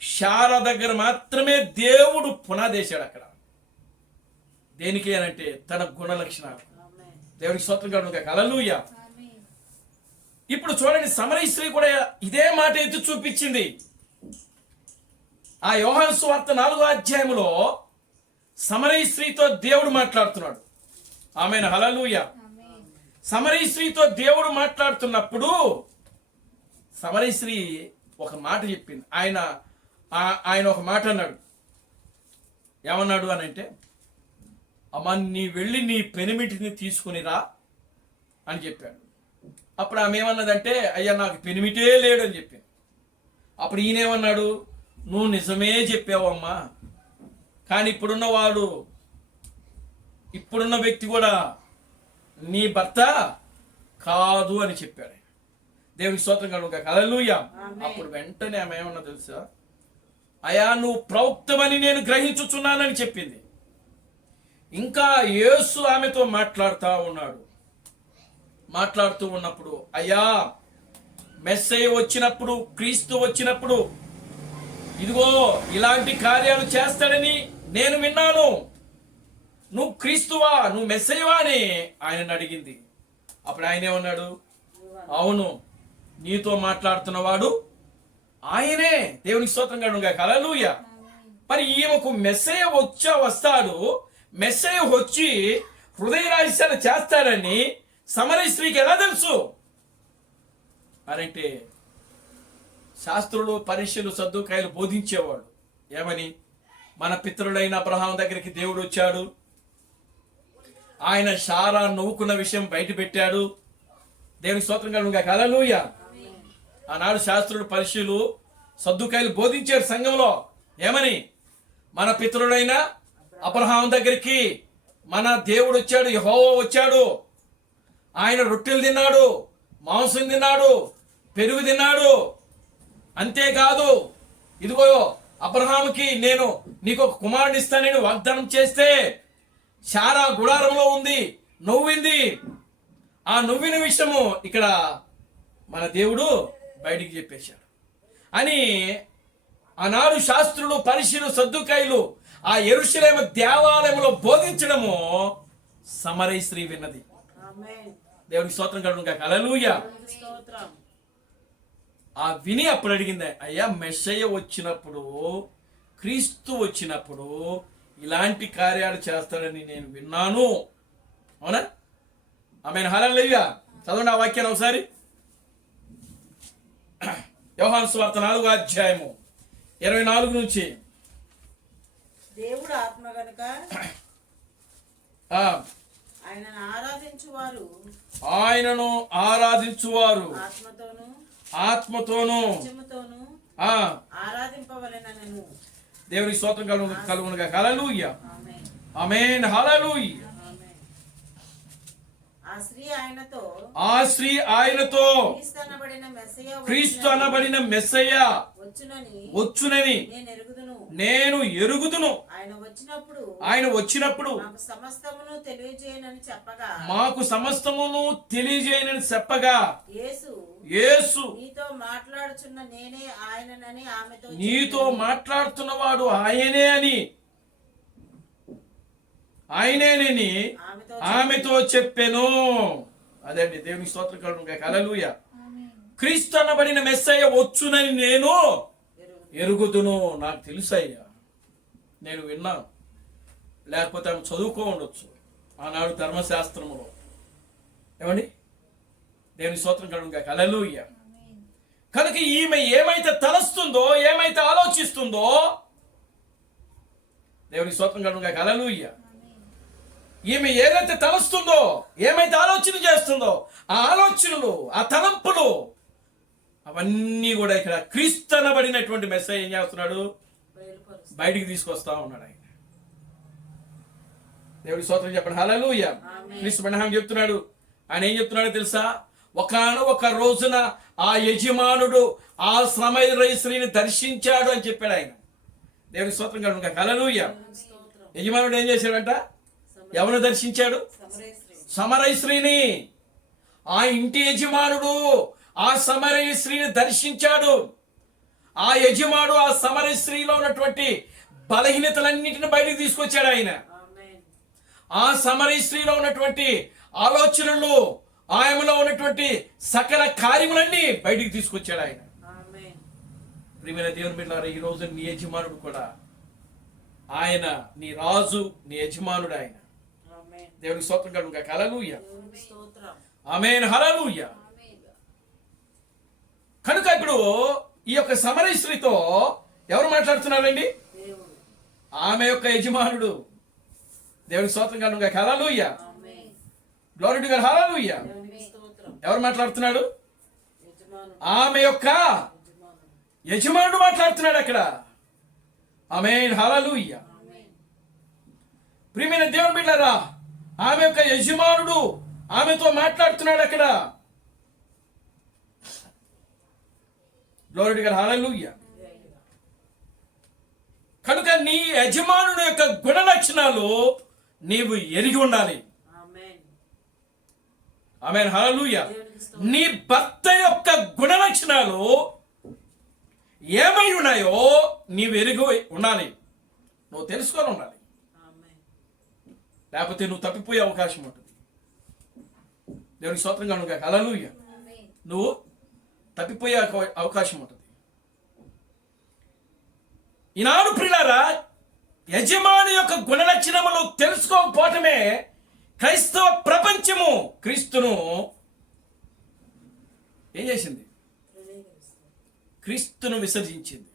శారా దగ్గర మాత్రమే దేవుడు పునాదేశాడు. అక్కడ దేనికి అని అంటే తన గుణ లక్షణాలు. దేవునికి స్తోత్రం కలుగును గాక. హల్లెలూయా. ఇప్పుడు చూడండి, సమరయ స్త్రీ కూడా ఇదే మాట ఎత్తి చూపించింది. ఆ యోహాను సువార్త 4వ అధ్యాయంలో సమరయ స్త్రీతో దేవుడు మాట్లాడుతున్నాడు. ఆమేన్. హల్లెలూయా. సమరయ స్త్రీతో దేవుడు మాట్లాడుతున్నప్పుడు సమరయ స్త్రీ ఒక మాట చెప్పింది. ఆయన ఒక మాట అన్నాడు. ఏమన్నాడు అని అంటే, అమ్మ నీ వెళ్ళి నీ పెనిమిటిని తీసుకునిరా అని చెప్పాడు. అప్పుడు ఆమె ఏమన్నదంటే, అయ్యా నాకు పెనిమిటే లేడు అని చెప్పింది. అప్పుడు ఈయనేమన్నాడు, నువ్వు నిజమే చెప్పావమ్మా, కానీ ఇప్పుడున్న వ్యక్తి కూడా నీ భర్త కాదు అని చెప్పాడు. దేవునికి స్తోత్రం కలుగును గాక. హల్లెలూయా. అప్పుడు వెంటనే ఆమె ఏమన్నా తెలుసా, అయ్యా నువ్వు ప్రవక్తమని నేను గ్రహించుచున్నానని చెప్పింది. ఇంకా యేసు ఆమెతో మాట్లాడుతూ ఉన్నప్పుడు, అయ్యా మెస్సయ్య వచ్చినప్పుడు, క్రీస్తు వచ్చినప్పుడు ఇదిగో ఇలాంటి కార్యాలు చేస్తాడని నేను విన్నాను, నువ్వు క్రీస్తువా, నువ్వు మెస్సయ్యవా అని ఆయనను అడిగింది. అప్పుడు ఆయన ఏమన్నాడు, అవును నీతో మాట్లాడుతున్నవాడు ఆయనే. దేవునికి స్తోత్రం కలుగును గాక. హల్లెలూయా. మరి ఈమెకు మెస్సయ్య వస్తాడు, మెస్సయ్య వచ్చి హృదయ రహస్యాలు చేస్తాడని సమరయ స్త్రీకి ఎలా తెలుసు అనంటే, శాస్త్రులు, పరిశీలు, సద్దుకాయలు బోధించేవాడు. ఏమని, మన పితరులైన అబ్రహాం దగ్గరికి దేవుడు వచ్చాడు, ఆయన శారా నవ్వుకున్న విషయం బయట పెట్టాడు. దేవునికి స్తోత్రం కలుగును గాక. హల్లెలూయా. ఆనాడు శాస్త్రులు, పరిశీలు, సద్దుకాయలు బోధించారు సంఘంలో. ఏమని, మన పితరుడైన అబ్రహాం దగ్గరికి మన దేవుడు వచ్చాడు, యెహోవా వచ్చాడు, ఆయన రొట్టెలు తిన్నాడు, మాంసం తిన్నాడు, పెరుగు తిన్నాడు. అంతేకాదు ఇదిగో అబ్రహాముకి నేను నీకు ఒక కుమారుని ఇస్తానని వాగ్దానం చేస్తే శారా గుడారంలో ఉంది, నవ్వింది. ఆ నవ్విన విషయము ఇక్కడ మన దేవుడు బయటికి చెప్పేశాడు అని ఆనాడు శాస్త్రులు, పరిశీలు, సద్దుకాయలు ఆ యెరూషలేము దేవాలయంలో బోధించడము సమరయ స్త్రీ విన్నది. దేవునికి స్తోత్రం కలుగును గాక. హల్లెలూయా. ఆ విని అప్పుడు అడిగింది, అయ్యా మెస్సయ్య వచ్చినప్పుడు, క్రీస్తు వచ్చినప్పుడు ఇలాంటి కార్యాలు చేస్తాడని నేను విన్నాను. అవునా? ఆమేన్. హల్లెలూయా. చదవండి ఆ వాక్యాన్ని ఒకసారి. యోహాను సువార్త 4వ అధ్యాయము 24 నుంచి. దేవుడు ఆత్మ గనుక ఆయనను ఆరాధించువారు ఆత్మతోను ఆరాధింపవలెనను. దేవునికి స్తోత్రం కలుగును గాక. హల్లెలూయా. ఆమేన్. హల్లెలూయా. ఆ స్త్రీ ఆయనతో క్రీస్తు అనబడిన మెస్సయ్య వచ్చునని నేను ఎరుగుదును. ఆయన వచ్చినప్పుడు మాకు సమస్తమును తెలియజేయనని చెప్పగా యేసు నీతో మాట్లాడుతున్నవాడు ఆయనేనని ఆమెతో చెప్పెను. అదండి. దేవునికి స్తోత్రం కలుగును గాక. హల్లెలూయా. క్రీస్తు అనబడిన మెస్సయ్య వచ్చునని నేను ఎరుగుదును. నాకు తెలుసయ్యా, నేను విన్నాను. లేకపోతే ఆమె చదువుకో ఉండొచ్చు ఆనాడు ధర్మశాస్త్రములో. ఏమండి? దేవునికి స్తోత్రం కలుగును గాక. హల్లెలూయా. కనుక ఈమె ఏమైతే తలస్తుందో, ఏమైతే ఆలోచిస్తుందో, దేవునికి స్తోత్రం కలుగును గాక. హల్లెలూయా. ఈమె ఏదైతే తలస్తుందో, ఏమైతే ఆలోచన చేస్తుందో, ఆ ఆలోచనలు, ఆ తలంపులు అవన్నీ కూడా ఇక్కడ క్రీస్తు అనబడినటువంటి మెస్సయ్య ఏం చేస్తున్నాడు, బయటికి తీసుకొస్తా ఉన్నాడు. ఆయన దేవుడి స్తోత్రం చెప్పండి. హల్లెలూయా. క్రీస్తు బండహాం చెప్తున్నాడు. ఆయన ఏం చెప్తున్నాడో తెలుసా, ఒక రోజున ఆ యజమానుడు ఆ సమరయ స్త్రీని దర్శించాడు అని చెప్పాడు ఆయన. దేవుడి స్తోత్రం కలుగును గాక. హల్లెలూయా. యజమానుడు ఏం చేశాడంట? ఎవరు దర్శించాడు? సమరయ స్త్రీని. ఆ ఇంటి యజమానుడు ఆ సమరయ స్త్రీని దర్శించాడు. ఆ యజమానుడు ఆ సమరయ స్త్రీలో ఉన్నటువంటి బలహీనతలన్నింటిని బయటకు తీసుకొచ్చాడు ఆయన. ఆ సమరీ స్త్రీలో ఉన్నటువంటి ఆలోచనలు, ఆయనలో ఉన్నటువంటి సకల కార్యములన్నీ బయటికి తీసుకొచ్చాడు ఆయన. ఆమేన్. ప్రియమైన దేవుని బిడ్డలారా, ఈ రోజు నీ యజమానుడు కూడా ఆయన, నీ రాజు, నీ యజమానుడు ఆయన. ఆమేన్. దేవునికి స్తోత్రం కలుగుగా. హల్లెలూయా. దేవునికి స్తోత్రం. ఆమేన్. హల్లెలూయా. కనుక ఇప్పుడు ఈ యొక్క సమరీ స్త్రీతో ఎవరు మాట్లాడుతున్నారండి? దేవుడు. ఆమె యొక్క యజమానుడు. దేవునికి స్తోత్రం కలుగుగా. Hallelujah. Amen. Glory to God. Hallelujah. దేవునికి స్తోత్రం. ఎవరు మాట్లాడుతున్నాడు? యజమానుడు. ఆమె యొక్క యజమానుడు. యజమానుడు మాట్లాడుతున్నాడు అక్కడ. ఆమేన్. హల్లెలూయా. ఆమేన్. ప్రియమైన దేవుని బిడ్డలారా, ఆమె యొక్క యజమానుడు ఆమెతో మాట్లాడుతున్నాడు అక్కడ. Glory to God. హల్లెలూయా. కనుక నీ యజమానుని యొక్క గుణ లక్షణాలు నీవు ఎరిగి ఉండాలి. ఆమేన్. ఆమేన్. హల్లెలూయా. దేవునికి స్తోత్రం. నీ భర్త యొక్క గుణ లక్షణాలు ఏమై ఉన్నాయో నీవు ఎరిగి ఉండాలి, నువ్వు తెలుసుకొని ఉండాలి. ఆమేన్. లేకపోతే నువ్వు తప్పిపోయే అవకాశం ఉంటుంది. దేవునికి స్తోత్రం కనుక. హల్లెలూయా. నువ్వు తప్పిపోయే అవకాశం ఉంటుంది. ఈనాడు ప్రియులారా, యజమాని యొక్క గుణలక్షణములు తెలుసుకోకపోవటమే క్రైస్తవ ప్రపంచము క్రీస్తును ఏం చేసింది? క్రీస్తును విసర్జించింది.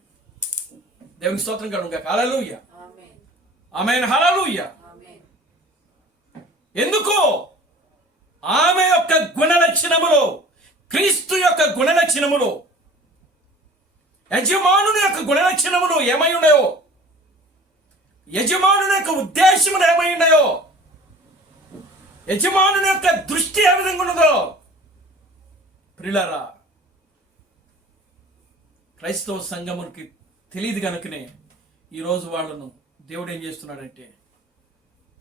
దేవునికి స్తోత్రం కలుగుగా. హల్లెలూయా. ఆమేన్. ఆమేన్. హల్లెలూయా. ఆమేన్. ఎందుకు? ఆమె యొక్క గుణలక్షణములు, క్రీస్తు యొక్క గుణలక్షణములు, యజమానుని యొక్క గుణలక్షణములు ఏమై ఉన్నాయో, యజమానుని యొక్క ఉద్దేశములు ఏమై ఉన్నాయో, యజమానుని యొక్క దృష్టి ఏ విధంగా ఉన్నదో ప్రియులారా, క్రైస్తవ సంఘమునికి తెలియదు కనుకనే ఈరోజు వాళ్ళను దేవుడు ఏం చేస్తున్నాడంటే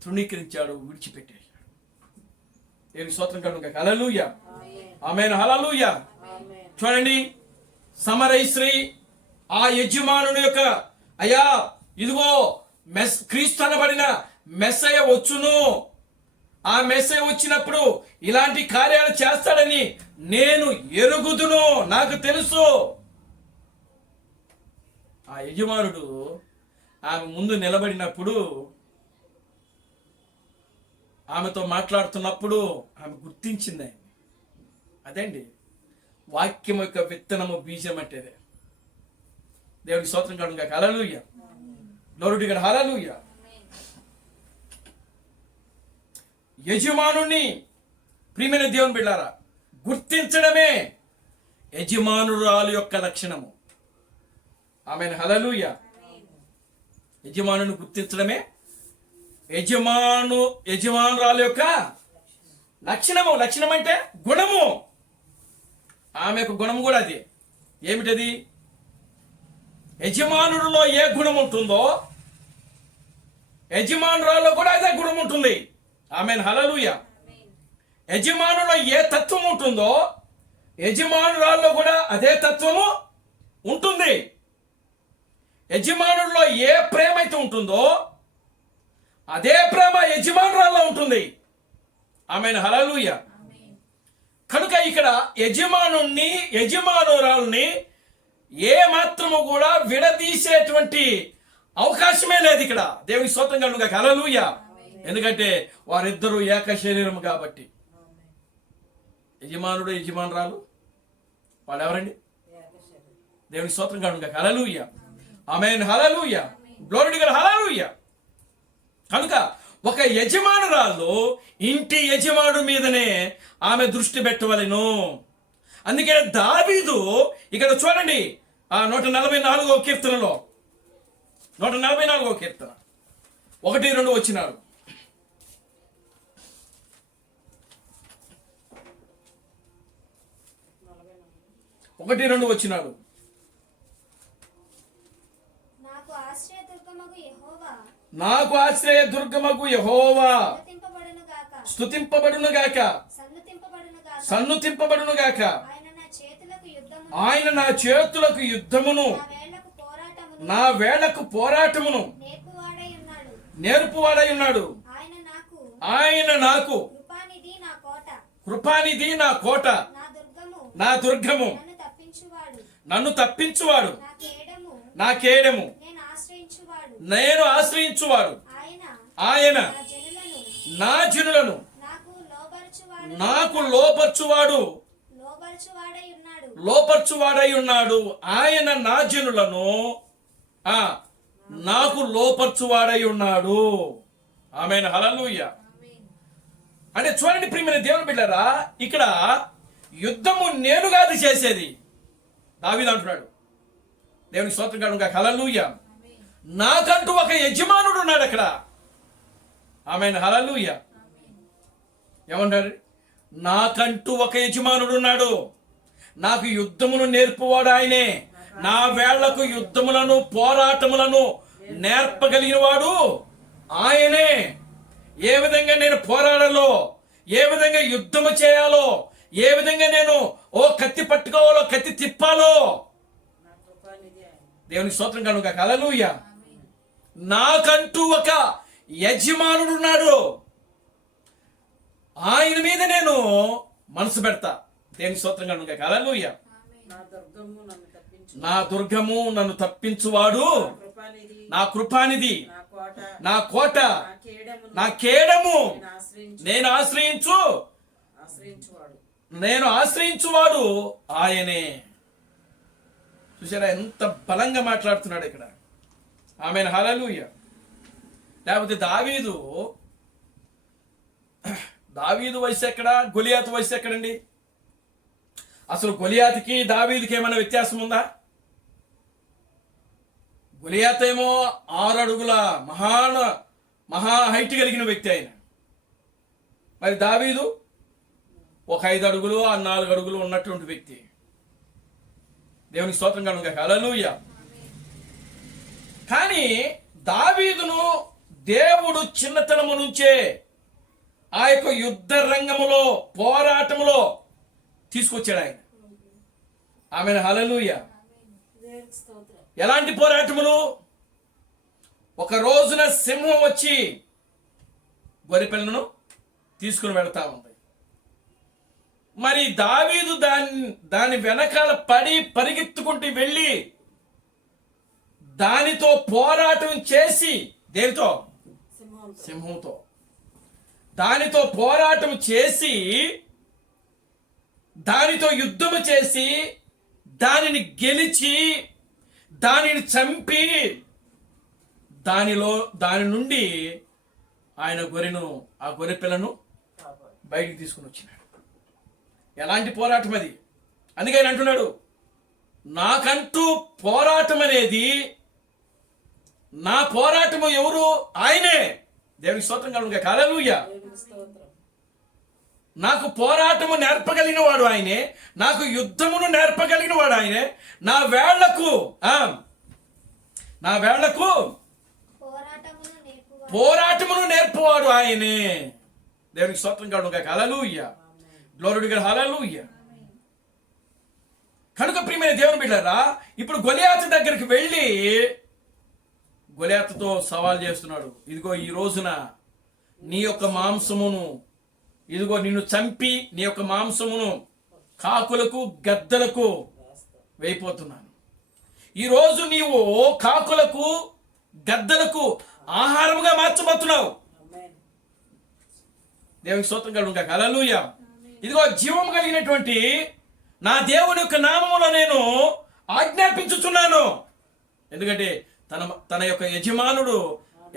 తృణీకరించాడు, విడిచిపెట్టేశాడు. దేవునికి స్తోత్రం కలుగుగా. హల్లెలూయా. ఆమేన్. హల్లెలూయా. ఆమేన్. చూడండి, సమరయ స్త్రీ ఆ యజమానుని యొక్క, అయ్యా ఇదిగో క్రీస్తు అనబడిన మెస్సయ్య వచ్చును, ఆ మెస్సయ్య వచ్చినప్పుడు ఇలాంటి కార్యాలు చేస్తాడని నేను ఎరుగుదును, నాకు తెలుసు. ఆ యజమానుడు ఆమె ముందు నిలబడినప్పుడు, ఆమెతో మాట్లాడుతున్నప్పుడు ఆమె గుర్తించింది ఆయన. అదండి వాక్యం యొక్క విత్తనము, బీజం అంటేదే. దేవునికి స్తోత్రం కలుగుగా. Hallelujah. Glory to God. Hallelujah. యజమానుని, ప్రియమైన దేవుని బిడ్డలారా, గుర్తించడమే యజమానురాలు యొక్క లక్షణము. ఆమేన్. హల్లెలూయా. యజమానుని గుర్తించడమే యజమానురాలు యొక్క లక్షణము. లక్షణం అంటే గుణము. ఆమె యొక్క గుణము కూడా అది. ఏమిటది? యజమానుడిలో ఏ గుణం ఉంటుందో యజమానురాల్లో కూడా అదే గుణం ఉంటుంది. ఆమేన్. హల్లెలూయా. యజమానులో ఏ తత్వం ఉంటుందో యజమానురాల్లో కూడా అదే తత్వము ఉంటుంది. యజమానుల్లో ఏ ప్రేమ అయితే ఉంటుందో అదే ప్రేమ యజమానురాల్లో ఉంటుంది. ఆమేన్. హల్లెలూయా. కనుక ఇక్కడ యజమానుణ్ణి, యజమానురాల్ని ఏ మాత్రము కూడా విడదీసేటువంటి అవకాశమే లేదు ఇక్కడ. దేవుని స్తోత్రం కలుగుగా. హల్లెలూయా. ఎందుకంటే వారిద్దరూ ఏక శరీరం కాబట్టి. యజమానుడు, యజమానురాలు వాళ్ళు ఎవరండి? దేవుని స్తోత్రం కలుగుగా. Hallelujah. Amen. Hallelujah. Glory to God. Hallelujah. కనుక ఒక యజమానురాలు ఇంటి యజమానుడి మీదనే ఆమె దృష్టి పెట్టవలెను. అందుకే దావీదు ఇక్కడ చూడండి, 144వ కీర్తనలో, 144వ కీర్తన 1-2 వచనాలు. 1-2 వచనాలు. నాకు ఆశ్రయ దుర్గమగు యెహోవా స్తుతింపబడును గాక, సన్నుతింపబడును గాక. ఆయన నా చేతులకు యుద్ధమును, నా వేళకు పోరాటమును నేర్పువాడై ఉన్నాడు. ఆయన నాకు కృపానిధి నా కోట, కృపానిధి నా కోట, నా దుర్గము, నా దుర్గము, నన్ను తప్పించువాడు, నన్ను తప్పించువాడు, నా కేడము, నా కేడము, నేను ఆశ్రయించువాడు. నేను ఆశ్రయించువాడు. ఆయన ఆయన నా జనులను నా జనులను నాకు లోబరచువాడు, నాకు లోపర్చువాడు, లోబరచువాడై ఉన్నాడు. లోపర్చువాడై ఉన్నాడు. ఆయన నా జనులను నాకు లోపర్చువాడై ఉన్నాడు. ఆమేన్, హల్లెలూయా. అంటే చూడండి ప్రియమైన దేవుని బిడ్డలారా, ఇక్కడ యుద్ధము నేను కాదు చేసేది. దావీదు అంటున్నాడు, దేవునికి స్తోత్రం కలుగును గాక, హల్లెలూయా. నాకంటూ ఒక యజమానుడు ఉన్నాడు అక్కడ. ఆమేన్, హల్లెలూయా. ఏమంటారు? నాకంటూ ఒక యజమానుడు ఉన్నాడు. నాకు యుద్ధమును నేర్పువాడు ఆయనే. నా వేళ్లకు యుద్ధములను పోరాటములను నేర్పగలిగిన వాడు ఆయనే. ఏ విధంగా నేను పోరాడాలో, ఏ విధంగా యుద్ధము చేయాలో, ఏ విధంగా నేను కత్తి పట్టుకోవాలో, కత్తి తిప్పాలో, నా కృపానిధి ఆయన. దేవునికి స్తోత్రం కనుక, హల్లెలూయా. నాకంటూ ఒక యజమానుడు ఉన్నాడు. ఆయన మీద నేను మనసు పెడతా. దేవునికి స్తోత్రం కనుక, హల్లెలూయా. నా దుర్గము నన్ను తప్పించు. నా దుర్గము, నన్ను తప్పించువాడు, నా కృపానిధి నా కృపానిధి, నా కోట, నా కోట, నా కేడము, నా కేడము, నేను ఆశ్రయించువాడు. నేను ఆశ్రయించువాడు ఆయనే. చూసారా ఎంత బలంగా మాట్లాడుతున్నాడు ఇక్కడ. ఆమేన్, హల్లెలూయా. లేకపోతే దావీదు వయసు ఎక్కడ, గొలియాతు వయసు ఎక్కడండి? అసలు గొలియాతుకి దావీదుకి ఏమైనా వ్యత్యాసం ఉందా? గొలియాత్ ఏమో 6 అడుగుల మహా హైట్ కలిగిన వ్యక్తి ఆయన. మరి దావీదు ఒక 5 అడుగులు 4 అడుగులు ఉన్నటువంటి వ్యక్తి. దేవునికి స్తోత్రం కలుగును గాక, హల్లెలూయా. కానీ దావీదును దేవుడు చిన్నతనము నుంచే ఆ యొక్క యుద్ధ రంగములో, పోరాటములో తీసుకొచ్చాడు ఆయన. ఆమేన్, హల్లెలూయా. దేవునికి స్తోత్రం. ఎలాంటి పోరాటములు? ఒక రోజున సింహం వచ్చి గొర్రెపిల్లను తీసుకుని వెళ్తా ఉంది. మరి దావీదు దాని వెనకాల పడి పరిగెత్తుకుంటూ వెళ్ళి దానితో పోరాటం చేసి, దేనితో? సింహంతో. సింహంతో. దానితో పోరాటం చేసి, దానితో యుద్ధము చేసి, దానిని గెలిచి, దానిని చంపి, దాని నుండి ఆయన ఆ గొర్రె పిల్లను కాపాడు. బయటికి తీసుకుని వచ్చినాడు. ఎలాంటి పోరాటం అది? అందుకే ఆయన అంటున్నాడు, నాకంటూ పోరాటం అనేది, నా పోరాటము ఎవరు? ఆయనే. దేవునికి స్తోత్రం కలుగును గాక, హల్లెలూయా. దేవునికి స్తోత్రం. నాకు పోరాటము నేర్పగలిగిన వాడు ఆయనే. నాకు యుద్ధమును నేర్పగలిగిన వాడు ఆయనే. నా వేళ్లకు పోరాటమును నేర్పువాడు ఆయనే. దేవునికి స్తోత్రం కలుగును గాక, hallelujah. Glory to God, hallelujah. కనుక ప్రియమైన దేవుని బిడ్డలారా, ఇప్పుడు గొలియాతు దగ్గరికి వెళ్ళి గొలియాతుతో సవాల్ చేస్తున్నాడు. ఇదిగో ఈ రోజున నీ యొక్క మాంసమును, ఇదిగో నిన్ను చంపి నీ యొక్క మాంసమును కాకులకు, గద్దలకు వేయిపోతున్నాను. ఈరోజు నీవు కాకులకు, గద్దలకు ఆహారముగా మార్చబోతున్నావు. ఆమేన్. దేవునికి స్తోత్రం కలుగును గాక, హల్లెలూయా. ఇదిగో జీవం కలిగినటువంటి నా దేవుని యొక్క నామములో నేను ఆజ్ఞాపించుచున్నాను. ఎందుకంటే తన యొక్క యజమానుడు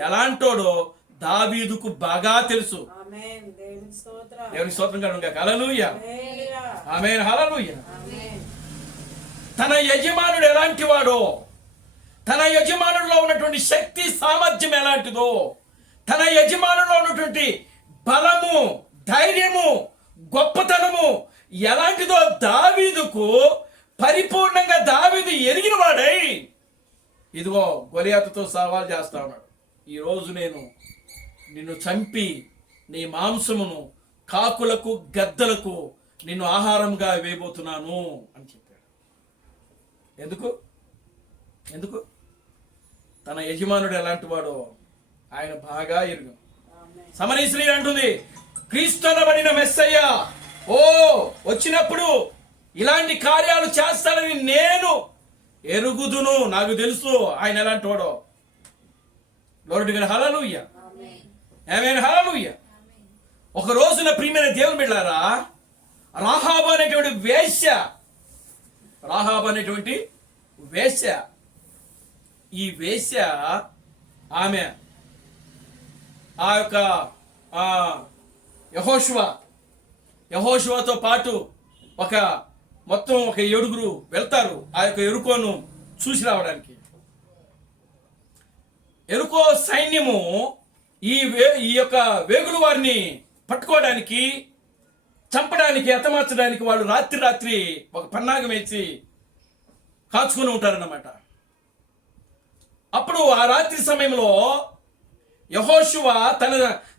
ఎలాంటోడో దావీదుకు బాగా తెలుసు. ఆమేన్. దేవునికి స్తోత్రం. దేవునికి స్తోత్రం కలుగును గాక, హల్లెలూయా. హల్లెలూయా. Amen, hallelujah. ఆమేన్. తన యజమానుడు ఎలాంటి వాడో, తన యజమానుడిలో ఉన్నటువంటి శక్తి సామర్థ్యం ఎలాంటిదో, తన యజమానుడిలో ఉన్నటువంటి బలము, ధైర్యము, గొప్పతనము ఎలాంటిదో దావీదుకు పరిపూర్ణంగా దావీదు ఎరిగిన వాడై ఇదిగో గొలియాతుతో సవాల్ చేస్తా ఉన్నాడు. ఈరోజు నేను నిన్ను చంపి నీ మాంసమును కాకులకు, గద్దలకు నిన్ను ఆహారంగా వేయబోతున్నాను అని చెప్పాడు. ఎందుకు తన యజమానుడు ఎలాంటి వాడో ఆయన బాగా ఎరుగు. సమరీ స్త్రీ అంటుంది, క్రీస్తు అనబడిన మెస్సయ్య ఓ వచ్చినప్పుడు ఇలాంటి కార్యాలు చేస్తాడని నేను ఎరుగుదును, నాకు తెలుసు ఆయన ఎలాంటి వాడో. లోరుడి గారు హల్లెలూయా, ఆమేన్ హల్లెలూయా. ఒక రోజున ప్రియమైన దేవుని బిడ్డలారా, రాహాబు అనేటువంటి వేశ్య, ఈ వేశ్య ఆమె ఆ యొక్క యెహోషువతో పాటు మొత్తం ఒక 7 వెళ్తారు ఆ యొక్క యెరికోను చూసి రావడానికి. యెరికో సైన్యము ఈ యొక్క వేగుల వారిని పట్టుకోవడానికి, చంపడానికి, హతమార్చడానికి వాళ్ళు రాత్రి ఒక పన్నాగం వేసి కాచుకొని ఉంటారన్నమాట. అప్పుడు ఆ రాత్రి సమయంలో యెహోషువ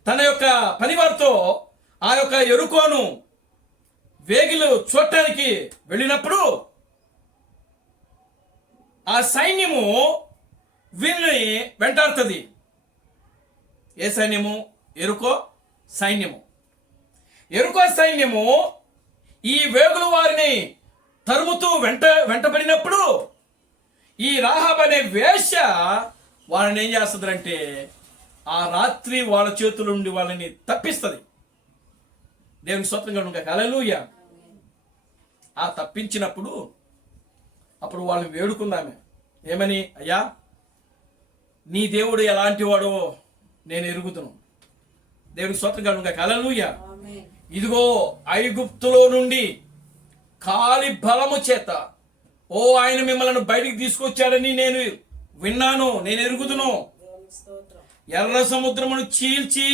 తన యొక్క పనివారితో ఆ యొక్క యెరికోను వేగులు చూడటానికి వెళ్ళినప్పుడు ఆ సైన్యము వీరిని వెంటాడుతుంది. ఏ సైన్యము? యెరికో సైన్యము ఈ వేగుల వారిని తరుముతూ వెంటబడినప్పుడు ఈ రాహాబు అనే వేశ్య వాళ్ళని ఏం చేస్తుందంటే ఆ రాత్రి వాళ్ళ చేతుల నుండి వాళ్ళని తప్పిస్తుంది. దేవునికి స్తోత్రం కలుగును గాక. హల్లెలూయా. ఆ తప్పించినప్పుడు అప్పుడు వాళ్ళని వేడుకుందామే, ఏమని? అయ్యా, నీ దేవుడు ఎలాంటి వాడో నేను ఎరుగుతును. దేవునికి స్తోత్రం కలుగును గాక. హల్లెలూయా. ఇదిగో ఐగుప్తులో నుండి కాలి బలము చేత ఆయన మిమ్మల్ని బయటికి తీసుకొచ్చాడని నేను విన్నాను, నేను ఎరుగుదును. ఎర్ర సముద్రమును చీల్చి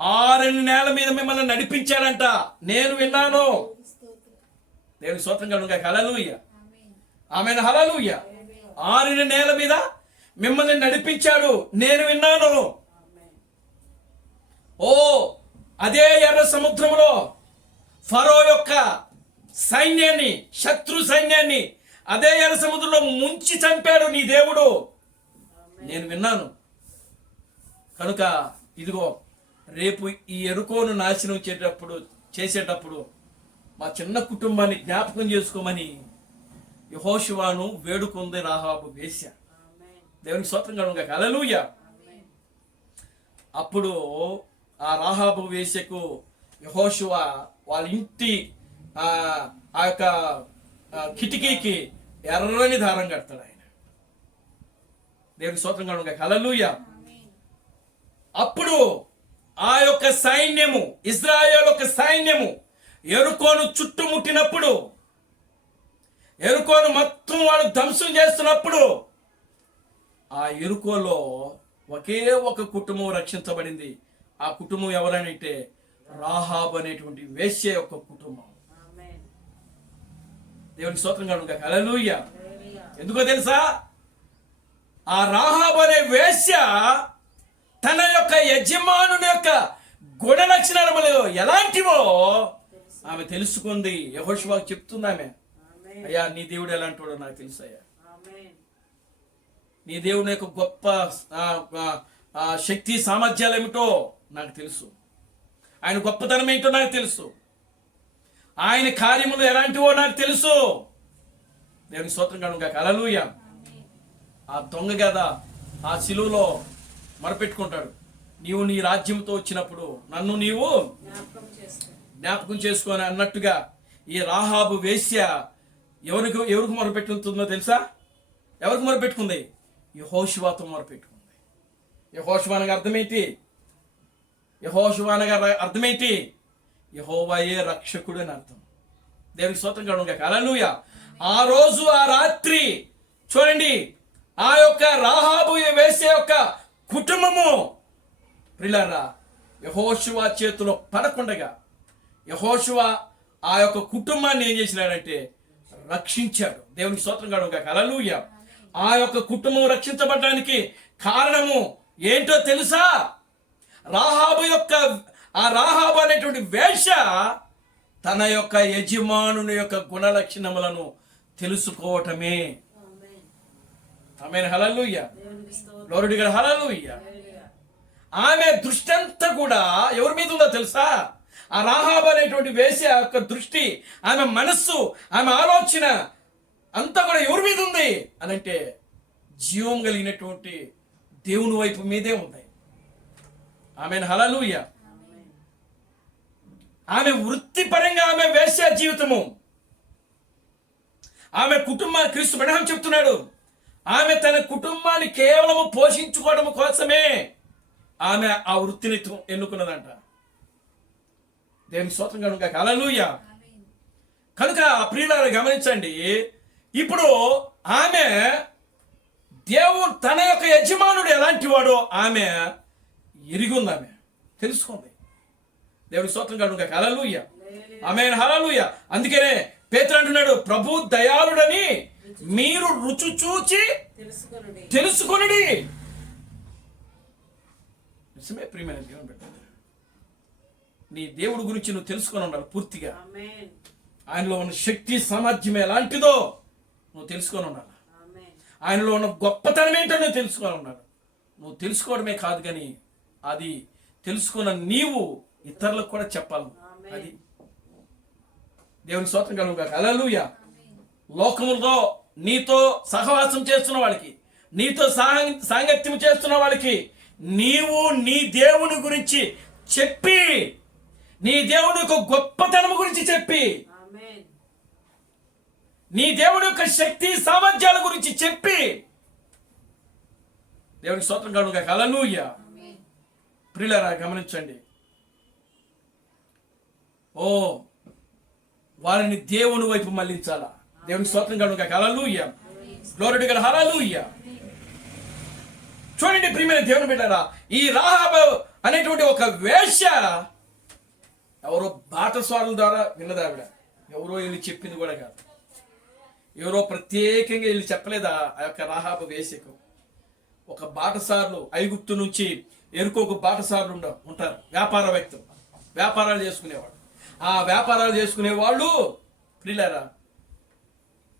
6 నేల మీద మిమ్మల్ని నడిపించాడంట, నేను విన్నాను. దేవునికి స్తోత్రం కలుగును గాక. హల్లెలూయా, ఆమేన్ హల్లెలూయా. 6 నేల మీద మిమ్మల్ని నడిపించాడు, నేను విన్నాను. అదే ఎర్ర సముద్రములో ఫరో యొక్క సైన్యాన్ని, శత్రు సైన్యాన్ని అదే ఎర్ర సముద్రంలో ముంచి చంపాడు నీ దేవుడు, నేను విన్నాను. కనుక ఇదిగో రేపు ఈ యెరికోను నాశనం చేసేటప్పుడు మా చిన్న కుటుంబాన్ని జ్ఞాపకం చేసుకోమని యెహోషువను వేడుకుంది రాహాబు వేశ్య. దేవునికి స్తోత్రం కలుగును గాక. హల్లెలూయా. అప్పుడు ఆ రాహాబు వేశ్యకు యెహోషువ వాళ్ళ ఇంటి ఆ యొక్క కిటికీకి ఎర్రని దారం కడతాడు ఆయన. దేవునికి స్తోత్రం కలుగును గాక. హల్లెలూయా. అప్పుడు ఆ యొక్క సైన్యము, ఇశ్రాయేలు యొక్క సైన్యము యెరికోను చుట్టుముట్టినప్పుడు, యెరికోను మొత్తం వాళ్ళు ధ్వంసం చేస్తున్నప్పుడు ఆ యెరికోలో ఒకే ఒక కుటుంబం రక్షించబడింది. ఆ కుటుంబం ఎవరనంటే రాహాబు అనేటువంటి వేశ్య యొక్క కుటుంబం. దేవునికి స్తోత్రం కలుగును గాక. హల్లెలూయా. ఎందుకో తెలుసా? ఆ రాహాబు అనే వేశ్య తన యొక్క యజమానుని యొక్క గుణ లక్షణాలు ఎలాంటివో ఆమె తెలుసుకుంది. యెహోషువకు చెప్తుంది ఆమె, అయ్యా నీ దేవుడు ఎలాంటి వాడో నాకు తెలుసు అయ్యా, నీ దేవుని యొక్క గొప్ప శక్తి సామర్థ్యాలు ఏమిటో నాకు తెలుసు, ఆయన గొప్పతనం ఏంటో నాకు తెలుసు, ఆయన కార్యములు ఎలాంటివో నాకు తెలుసు. దేవునికి స్తోత్రం కలుగును గాక. హల్లెలూయా. ఆ దొంగ కదా ఆ సిలువలో మొరపెట్టుకుంటాడు, నీవు నీ రాజ్యంతో వచ్చినప్పుడు నన్ను నీవు జ్ఞాపకం చేసుకొని అన్నట్టుగా ఈ రాహాబు వేశ్య ఎవరికి మొరపెట్టుకుంటుందో తెలుసా? ఎవరికి మొరపెట్టుకుంది? యెహోషువతో మొరపెట్టుకుంది. యెహోషువ అనగా అర్థమేంటి? యెహోవాయే రక్షకుడు అని అర్థం. దేవునికి స్తోత్రం కలుగును గాక. హల్లెలూయా. ఆ రోజు ఆ రాత్రి చూడండి, ఆ యొక్క రాహాబు వేశ్య యొక్క కుటుంబము ప్రియులారా యెహోషువ చేతిలో పడకుండగా యెహోషువ ఆ యొక్క కుటుంబాన్ని ఏం చేసినాడంటే రక్షించాడు. దేవునికి స్తోత్రం కలుగును గాక. హల్లెలూయా. ఆ యొక్క కుటుంబం రక్షించబడడానికి కారణము ఏంటో తెలుసా? రాహాబు అనేటువంటి వేశ్య తన యొక్క యజమానుని యొక్క గుణ లక్షణములను తెలుసుకోవటమే. Amen hallelujah. Glory to God. Hallelujah. ఆమె దృష్టి అంతా కూడా ఎవరి మీద ఉందో తెలుసా? ఆ రాహాబు అనేటువంటి వేశ్య యొక్క దృష్టి, ఆమె మనస్సు, ఆమె ఆలోచన అంతా కూడా ఎవరి మీద ఉంది అని అంటే జీవం కలిగినటువంటి దేవుని వైపు మీదే ఉంది. ఆమెను హల్లెలూయా. ఆమె వృత్తిపరంగా ఆమె వేశ్య జీవితము, ఆమె కుటుంబాన్ని క్రీస్తు అబ్రహాం చెప్తున్నాడు, ఆమె తన కుటుంబాన్ని కేవలము పోషించుకోవడం కోసమే ఆమె ఆ వృత్తిని ఎన్నుకున్నదంట. దేవుని స్తోత్రం కనుక హల్లెలూయా. కనుక ప్రియులారా గమనించండి, ఇప్పుడు ఆమె దేవుడు తన యొక్క యజమానుడు ఎలాంటి వాడో ఆమె ఎరిగింది, ఆమె తెలుసుకుంది. దేవుని స్తోత్రం కనుక హల్లెలూయా. ఆమేన్ హల్లెలూయా. అందుకనే పేతురు అంటున్నాడు, ప్రభు దయాళుడని మీరు రుచి చూచి తెలుసుకొనుడి. నిజమే ప్రియమైన దేవుని బిడ్డ, నీ దేవుడి గురించి నువ్వు తెలుసుకొని ఉండాలి పూర్తిగా. ఆయనలో ఉన్న శక్తి సామర్థ్యం ఎలాంటిదో నువ్వు తెలుసుకొని ఉండాలి. ఆయనలో ఉన్న గొప్పతనం ఏంటో నువ్వు తెలుసుకొని ఉండాలి. నువ్వు తెలుసుకోవడమే కాదు కానీ అది తెలుసుకున్న నీవు ఇతరులకు కూడా చెప్పాలి. అది దేవుని స్తోత్రం కలుగుగాక. హల్లెలూయా. లోకములో నీతో సహవాసం చేస్తున్న వాళ్ళకి, నీతో సాంగత్యం చేస్తున్న వాళ్ళకి నీవు నీ దేవుని గురించి చెప్పి, నీ దేవుని యొక్క గొప్పతనం గురించి చెప్పి, నీ దేవుని యొక్క శక్తి సామర్థ్యాల గురించి చెప్పి, దేవునికి స్తోత్రం కలుగుగాక. హల్లెలూయా. ప్రియులారా గమనించండి, ఓ వారిని దేవుని వైపు మళ్లించాలా. దేవునికి స్తోత్రం కలుగుగాక. Hallelujah. Glory to God. Hallelujah. చూడండి ప్రియమైన దేవుని బిడ్డలారా, ఈ రాహాబు అనేటువంటి ఒక వేశ్య ఎవరో బాటసారుల ద్వారా విన్నది. ఆవిడ ఎవరో వీళ్ళు చెప్పింది కూడా కాదు, ఎవరో ప్రత్యేకంగా వీళ్ళు చెప్పలేదా. ఆ యొక్క రాహాబు వేశ్యకు ఒక బాటసారులు, ఐగుప్తు నుంచి ఎరుకోకు బాటసారులు ఉంటారు, వ్యాపార వ్యక్తులు, వ్యాపారాలు చేసుకునేవాడు. ఆ వ్యాపారాలు చేసుకునే వాళ్ళు ప్రియులారా,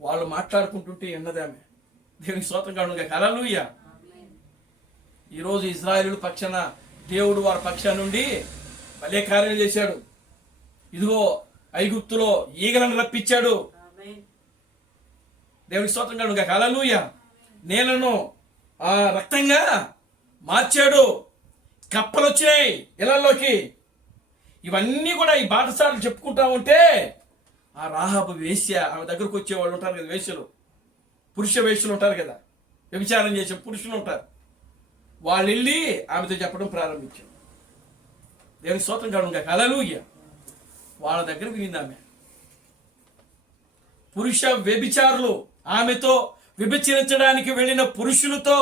వాళ్ళు మాట్లాడుకుంటుంటే విన్నదామె. దేవునికి స్తోత్రం కలుగుగాక. హల్లెలూయా. ఈరోజు ఇజ్రాయేలు పక్షాన దేవుడు వారి పక్షాన నుండి భలే కార్యం చేశాడు. ఇదిగో ఐగుప్తులో ఈగలను రప్పించాడు. దేవునికి స్తోత్రం కలుగుగాక. హల్లెలూయా. నేలను రక్తంగా మార్చాడు. కప్పలు వచ్చినాయి ఇళ్లలోకి. ఇవన్నీ కూడా ఈ బాటసారులు చెప్పుకుంటా ఉంటే ఆ రాహాబు వేశ్య, ఆమె దగ్గరకు వచ్చే వాళ్ళు ఉంటారు కదా, వేశ్యలు, పురుష వేశ్యలు ఉంటారు కదా, వ్యభిచారం చేసే పురుషులు ఉంటారు, వాళ్ళు వెళ్ళి ఆమెతో చెప్పడం ప్రారంభించారు. దేవునికి స్తోత్రం కలుగుగాక. హల్లెలూయా. వాళ్ళ దగ్గర వినింది ఆమె. పురుష వ్యభిచారులు ఆమెతో విభజించడానికి వెళ్ళిన పురుషులతో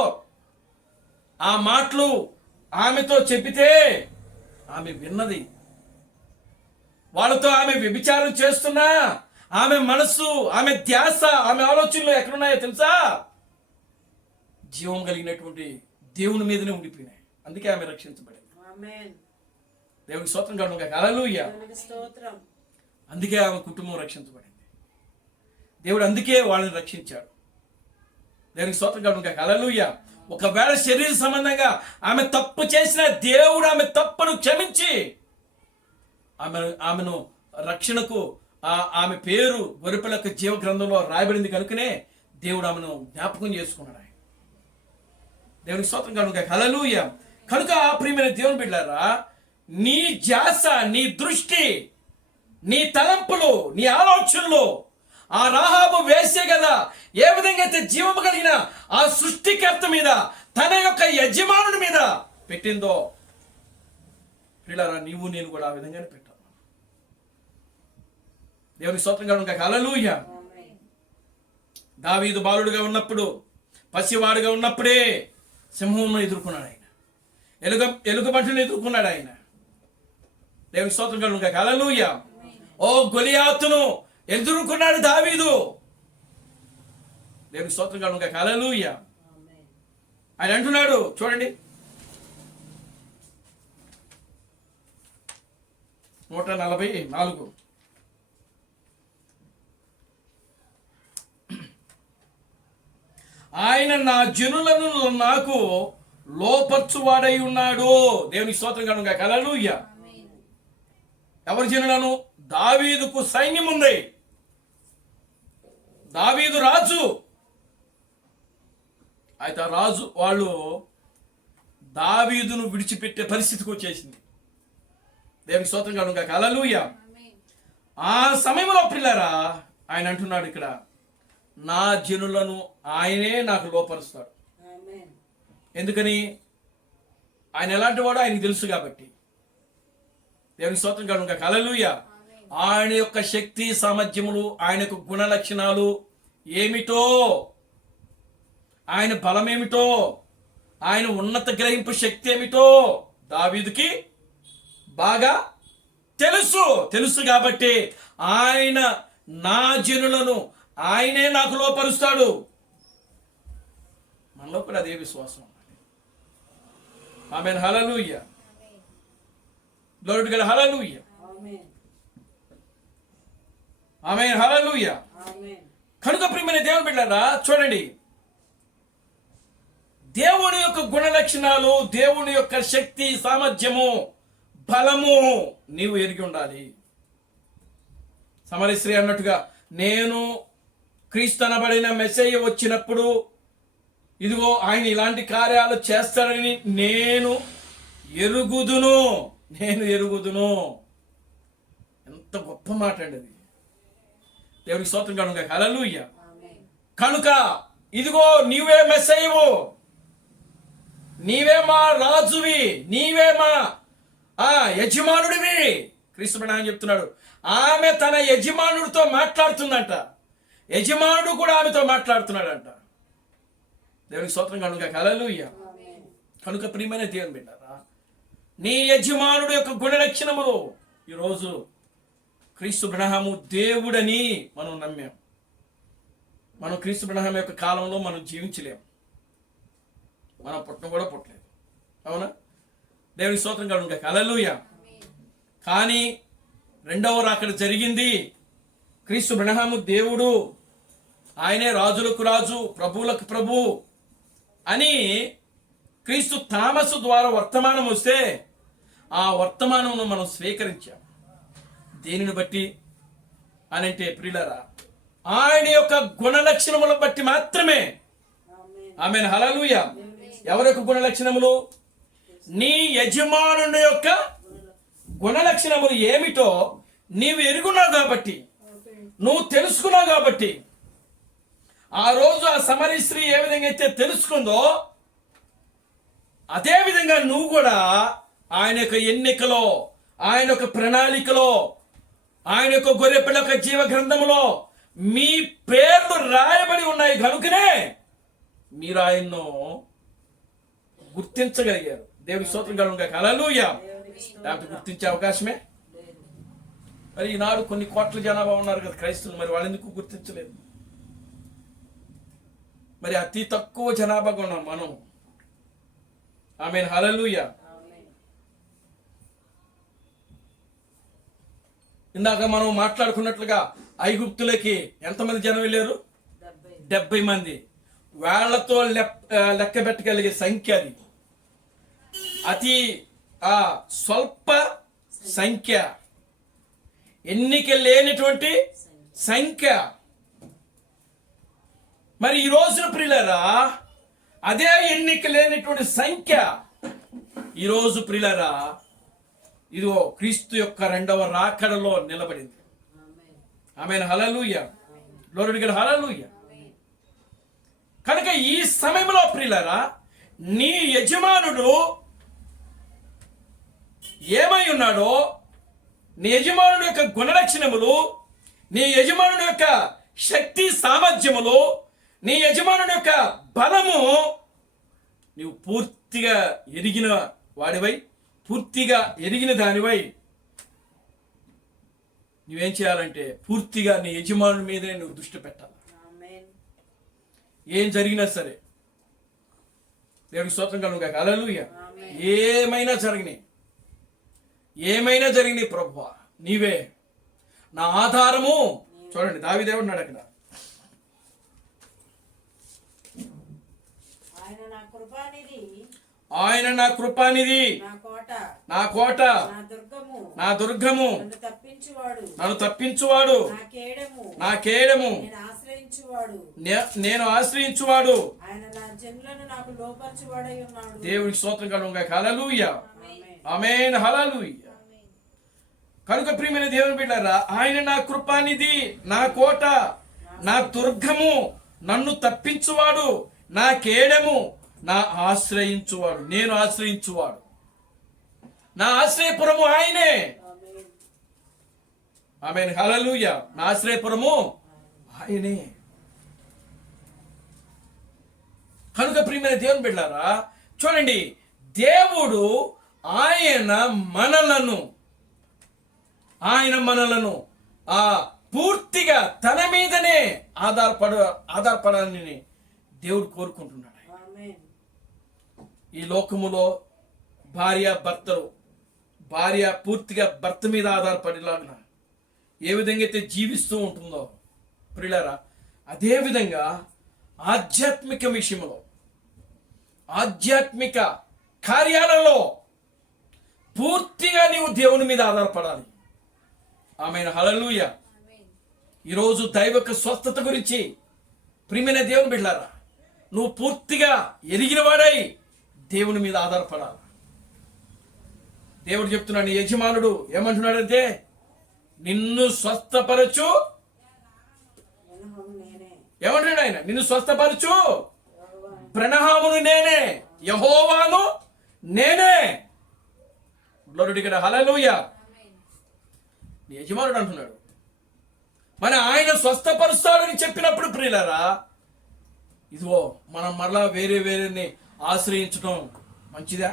ఆ మాటలు ఆమెతో చెప్పితే ఆమె విన్నది. వాళ్ళతో ఆమె వ్యభిచారం చేస్తున్నా ఆమె మనస్సు, ఆమె ధ్యాస, ఆమె ఆలోచనలు ఎక్కడున్నాయో తెలుసా? జీవం కలిగినటువంటి దేవుని మీదనే ఉండిపోయినాయి. అందుకే ఆమె రక్షించబడింది. దేవునికి స్తోత్రం కలుగుగాక. హల్లెలూయా. అందుకే ఆమె కుటుంబం రక్షించబడింది. దేవుడు అందుకే వాళ్ళని రక్షించాడు. దేవునికి స్తోత్రం కలుగుగాక. హల్లెలూయా. ఒకవేళ శరీర సంబంధంగా ఆమె తప్పు చేసిన దేవుడు ఆమె తప్పును క్షమించి ఆమెను రక్షణకు ఆమె పేరు గొర్రెపిల్ల యొక్క జీవ గ్రంథంలో రాయబడింది కనుకనే దేవుడు ఆమెను జ్ఞాపకం చేసుకున్నాడు. ఆయన దేవునికి స్తోత్రం కలుగుగాక. హల్లెలూయా. కనుక ప్రియమైన దేవుని బిడ్డలారా, నీ ధ్యాస, నీ దృష్టి, నీ తలంపులు, నీ ఆలోచనలు ఆ రాహాబు వేశ్య కదా ఏ విధంగా అయితే జీవము కలిగిన ఆ సృష్టికర్త మీద, తన యొక్క యజమానుడి మీద పెట్టిందో ప్రియులారా, నీవు నేను కూడా ఆ విధంగానే పెట్టాలి. దేవుని స్తోత్రం కలుగుగాక. హల్లెలూయా. దావీదు బాలుడుగా ఉన్నప్పుడు, పసివాడుగా ఉన్నప్పుడే సింహమును ఎదుర్కొన్నాడు ఆయన, ఎలుగుబంటిని ఎదుర్కొన్నాడు ఆయన. దేవుని స్తోత్రం కలుగుగాక. హల్లెలూయా. ఓ గొలియాతును ఎదుర్కొన్నాడు దావీదు. దేవుని స్తోత్రం కలుగుగాక. హల్లెలూయా. ఆయన అంటున్నాడు చూడండి, 144, ఆయన నా జనులను నాకు లోపర్చువాడై ఉన్నాడు. దేవునికి స్తోత్రం కలుగుగా. హల్లెలూయా. ఎవరి జనులను? దావీదుకు సైన్యం ఉంది. దావీదు రాజు. అయితే రాజు వాళ్ళు దావీదును విడిచిపెట్టే పరిస్థితికి వచ్చేసింది. దేవునికి స్తోత్రం కలుగుగా. హల్లెలూయా. ఆ సమయంలో పిల్లరా ఆయన అంటున్నాడు ఇక్కడ, నా జనులను ఆయనే నాకు లోపరుస్తాడు. ఆమేన్. ఎందుకని? ఆయన ఎలాంటి వాడో ఆయనకు తెలుసు కాబట్టి. దేవునికి స్తోత్రం కలుగుగా. హల్లెలూయా. ఆయన యొక్క శక్తి సామర్థ్యములు, ఆయన యొక్క గుణ లక్షణాలు ఏమిటో, ఆయన బలం ఏమిటో, ఆయన ఉన్నత గ్రహింపు శక్తి ఏమిటో దావీదుకి బాగా తెలుసు కాబట్టి ఆయన నా జనులను ఆయనే నాకు లోపరుస్తాడు. మనలో కూడా అదే విశ్వాసం. Amen. Hallelujah. Glory to God. Hallelujah. Amen. Amen. Hallelujah. Amen. కనుక ప్రియమైన దేవుని బిడ్డలారా చూడండి, దేవుని యొక్క గుణ లక్షణాలు, దేవుని యొక్క శక్తి సామర్థ్యము, బలము నీవు ఎరిగి ఉండాలి. సమరీ స్త్రీ అన్నట్టుగా, నేను క్రీస్తు అనబడిన మెస్సయ్య వచ్చినప్పుడు ఇదిగో ఆయన ఇలాంటి కార్యాలు చేస్తాడని నేను ఎరుగుదును. ఎంత గొప్ప మాట అండి అది. దేవునికి స్తోత్రం కలుగుగా. హల్లెలూయా. ఆమేన్. కనుక ఇదిగో నీవే మెస్సయ్యవు, నీవే మా రాజువి, నీవే మా యజమానుడివి. క్రీస్తు ఆయన చెప్తున్నాడు. ఆమె తన యజమానుడితో మాట్లాడుతుందంట, యజమానుడు కూడా ఆమెతో మాట్లాడుతున్నాడంట. దేవునికి స్తోత్రం కలుగుగా. హల్లెలూయా. ఆమేన్. కనుక ప్రియమైన దేవుని బిడ్డలారా, నీ యజమానుడు యొక్క గుణ లక్షణములు ఈరోజు క్రీస్తు బ్రహ్మము దేవుడని మనం నమ్మాం. మనం క్రీస్తు బ్రహ్మ యొక్క కాలంలో మనం జీవించలేము. మనం పుట్టడం కూడా పుట్టలేదు. అవునా? దేవునికి స్తోత్రం కలుగుగా. హల్లెలూయా. కానీ రెండవ రాకడ జరిగింది. క్రీస్తు బ్రహ్మము దేవుడు, ఆయనే రాజులకు రాజు, ప్రభువులకు ప్రభు అని క్రీస్తు థామసు ద్వారా వర్తమానం వస్తే ఆ వర్తమానమును మనం స్వీకరించాం. దేనిని బట్టి అనంటే ప్రియులారా, ఆయన యొక్క గుణ లక్షణములను బట్టి మాత్రమే. ఆమేన్. ఆమేన్. హల్లెలూయా. ఎవరి యొక్క గుణ లక్షణములు? నీ యజమానుని యొక్క గుణ లక్షణములు ఏమిటో నీవు ఎరుగున్నావు కాబట్టి, నువ్వు తెలుసుకున్నావు కాబట్టి. ఆ రోజు ఆ సమరీ స్త్రీ ఏ విధంగా అయితే తెలుసుకుందో అదే విధంగా నువ్వు కూడా ఆయన యొక్క ఎన్నికలో, ఆయన యొక్క ప్రణాళికలో, ఆయన యొక్క గొర్రెపిల్ల యొక్క జీవ గ్రంథములో మీ పేర్లు రాయబడి ఉన్నాయి కనుకనే మీరు ఆయన్ను గుర్తించగలిగారు. దేవుని స్తోత్రం కలుగుగా. హల్లెలూయా. లేకపోతే గుర్తించే అవకాశమే. మరి ఈనాడు కొన్ని కోట్ల జనాభా ఉన్నారు కదా క్రైస్తవులు, మరి వాళ్ళు ఎందుకు గుర్తించలేదు? మరి అతి తక్కువ జనాభాగా ఉన్నాం మనం. ఆమేన్. హల్లెలూయా. ఆమేన్. ఇందాక మనం మాట్లాడుకున్నట్లుగా ఐగుప్తులకి ఎంతమంది జనం వెళ్ళారు? 70 మంది. వేళ్లతో లెక్క పెట్టగలిగే సంఖ్య అది. అతి స్వల్ప సంఖ్య, ఎన్నిక లేనటువంటి సంఖ్య. మరి ఈ రోజున ప్రియులారా అదే ఎన్నిక లేనటువంటి సంఖ్య ఈరోజు ప్రియులారా ఇదిగో క్రీస్తు యొక్క రెండవ రాకడలో నిలబడింది. Amen. Amen. Hallelujah. Glory to God. Hallelujah. కనుక ఈ సమయంలో ప్రియులారా నీ యజమానుడు ఏమై ఉన్నాడో, నీ యజమానుడి యొక్క గుణలక్షణములు, నీ యజమానుడి యొక్క శక్తి సామర్థ్యములు, నీ యజమానుడి యొక్క బలము నీవు పూర్తిగా ఎరిగిన వాడివై, పూర్తిగా ఎరిగిన దానివై నువ్వేం చేయాలంటే పూర్తిగా నీ యజమానుడి మీదే నువ్వు దృష్టి పెట్టాలి. ఆమేన్. ఏం జరిగినా సరే. దేవునికి స్తోత్రం కలుగుగా. హల్లెలూయా. ఆమేన్. ఏమైనా జరిగినాయి ప్రభువా, నీవే నా ఆధారము. చూడండి దావీదు ఉన్నాడు అక్కడ. ఆయన నా కృపానిధి, ఆయన నా కృపానిధి, నా కోట, నా కోట, నా దుర్గము, నా దుర్గము, నన్ను తప్పించువాడు, నన్ను తప్పించువాడు, నా కేడము, నా కేడము, నేను ఆశ్రయించువాడు, నేను ఆశ్రయించువాడు. ఆయన నా జనులను నాకు లోపరచువాడై ఉన్నాడు. దేవునికి స్తోత్రం కలుగుగా. Hallelujah, amen. ఆమేన్, హల్లెలూయా. కనుక ప్రియమైన దేవుని బిడ్డలారా, ఆయన నా కృపానిధి, నా కోట, నా దుర్గము, నన్ను తప్పించువాడు, నా కేడము, నా ఆశ్రయించువాడు, నేను ఆశ్రయించువాడు. నా ఆశ్రయపురము ఆయనే. ఆమేన్. ఆమేన్, హల్లెలూయా. నా ఆశ్రయపురము ఆయనే. కనుక ప్రియమైన దేవుని బిడ్డలారా, చూడండి, దేవుడు ఆయన మనలను పూర్తిగా తన మీదనే ఆధారపడాలని దేవుడు కోరుకుంటున్నాడు. ఆమేన్. ఈ లోకములో భార్య పూర్తిగా భర్త మీద ఆధారపడేలాగా ఏ విధంగా అయితే జీవిస్తూ ఉంటుందో ప్రియులారా, అదే విధంగా ఆధ్యాత్మిక విషయంలో, ఆధ్యాత్మిక కార్యాలలో పూర్తిగా నీవు దేవుని మీద ఆధారపడాలి. ఆమేన్, హల్లెలూయా. ఈరోజు దైవిక స్వస్థత గురించి ప్రియమైన దేవుని బిడ్డలారా, నువ్వు పూర్తిగా ఎరిగిన వాడై దేవుని మీద ఆధారపడాలి. దేవుడు చెప్తున్నాడు, నీ యజమానుడు ఏమంటున్నాడంటే, నిన్ను స్వస్థపరచు, వినహము నేనే, ఏమంటున్నాడు ఆయన, నిన్ను స్వస్థపరచు యెహోవా బ్రహ్మమును నేనే, యెహోవాను నేనే. గ్లోరీ టు గాడ్, హల్లెలూయా. నీ యజమానుడు అంటున్నాడు. మరి ఆయన స్వస్థపరుస్తాడని చెప్పినప్పుడు ప్రియులారా, ఇదిగో మనం మరలా వేరేని ఆశ్రయించడం మంచిదా?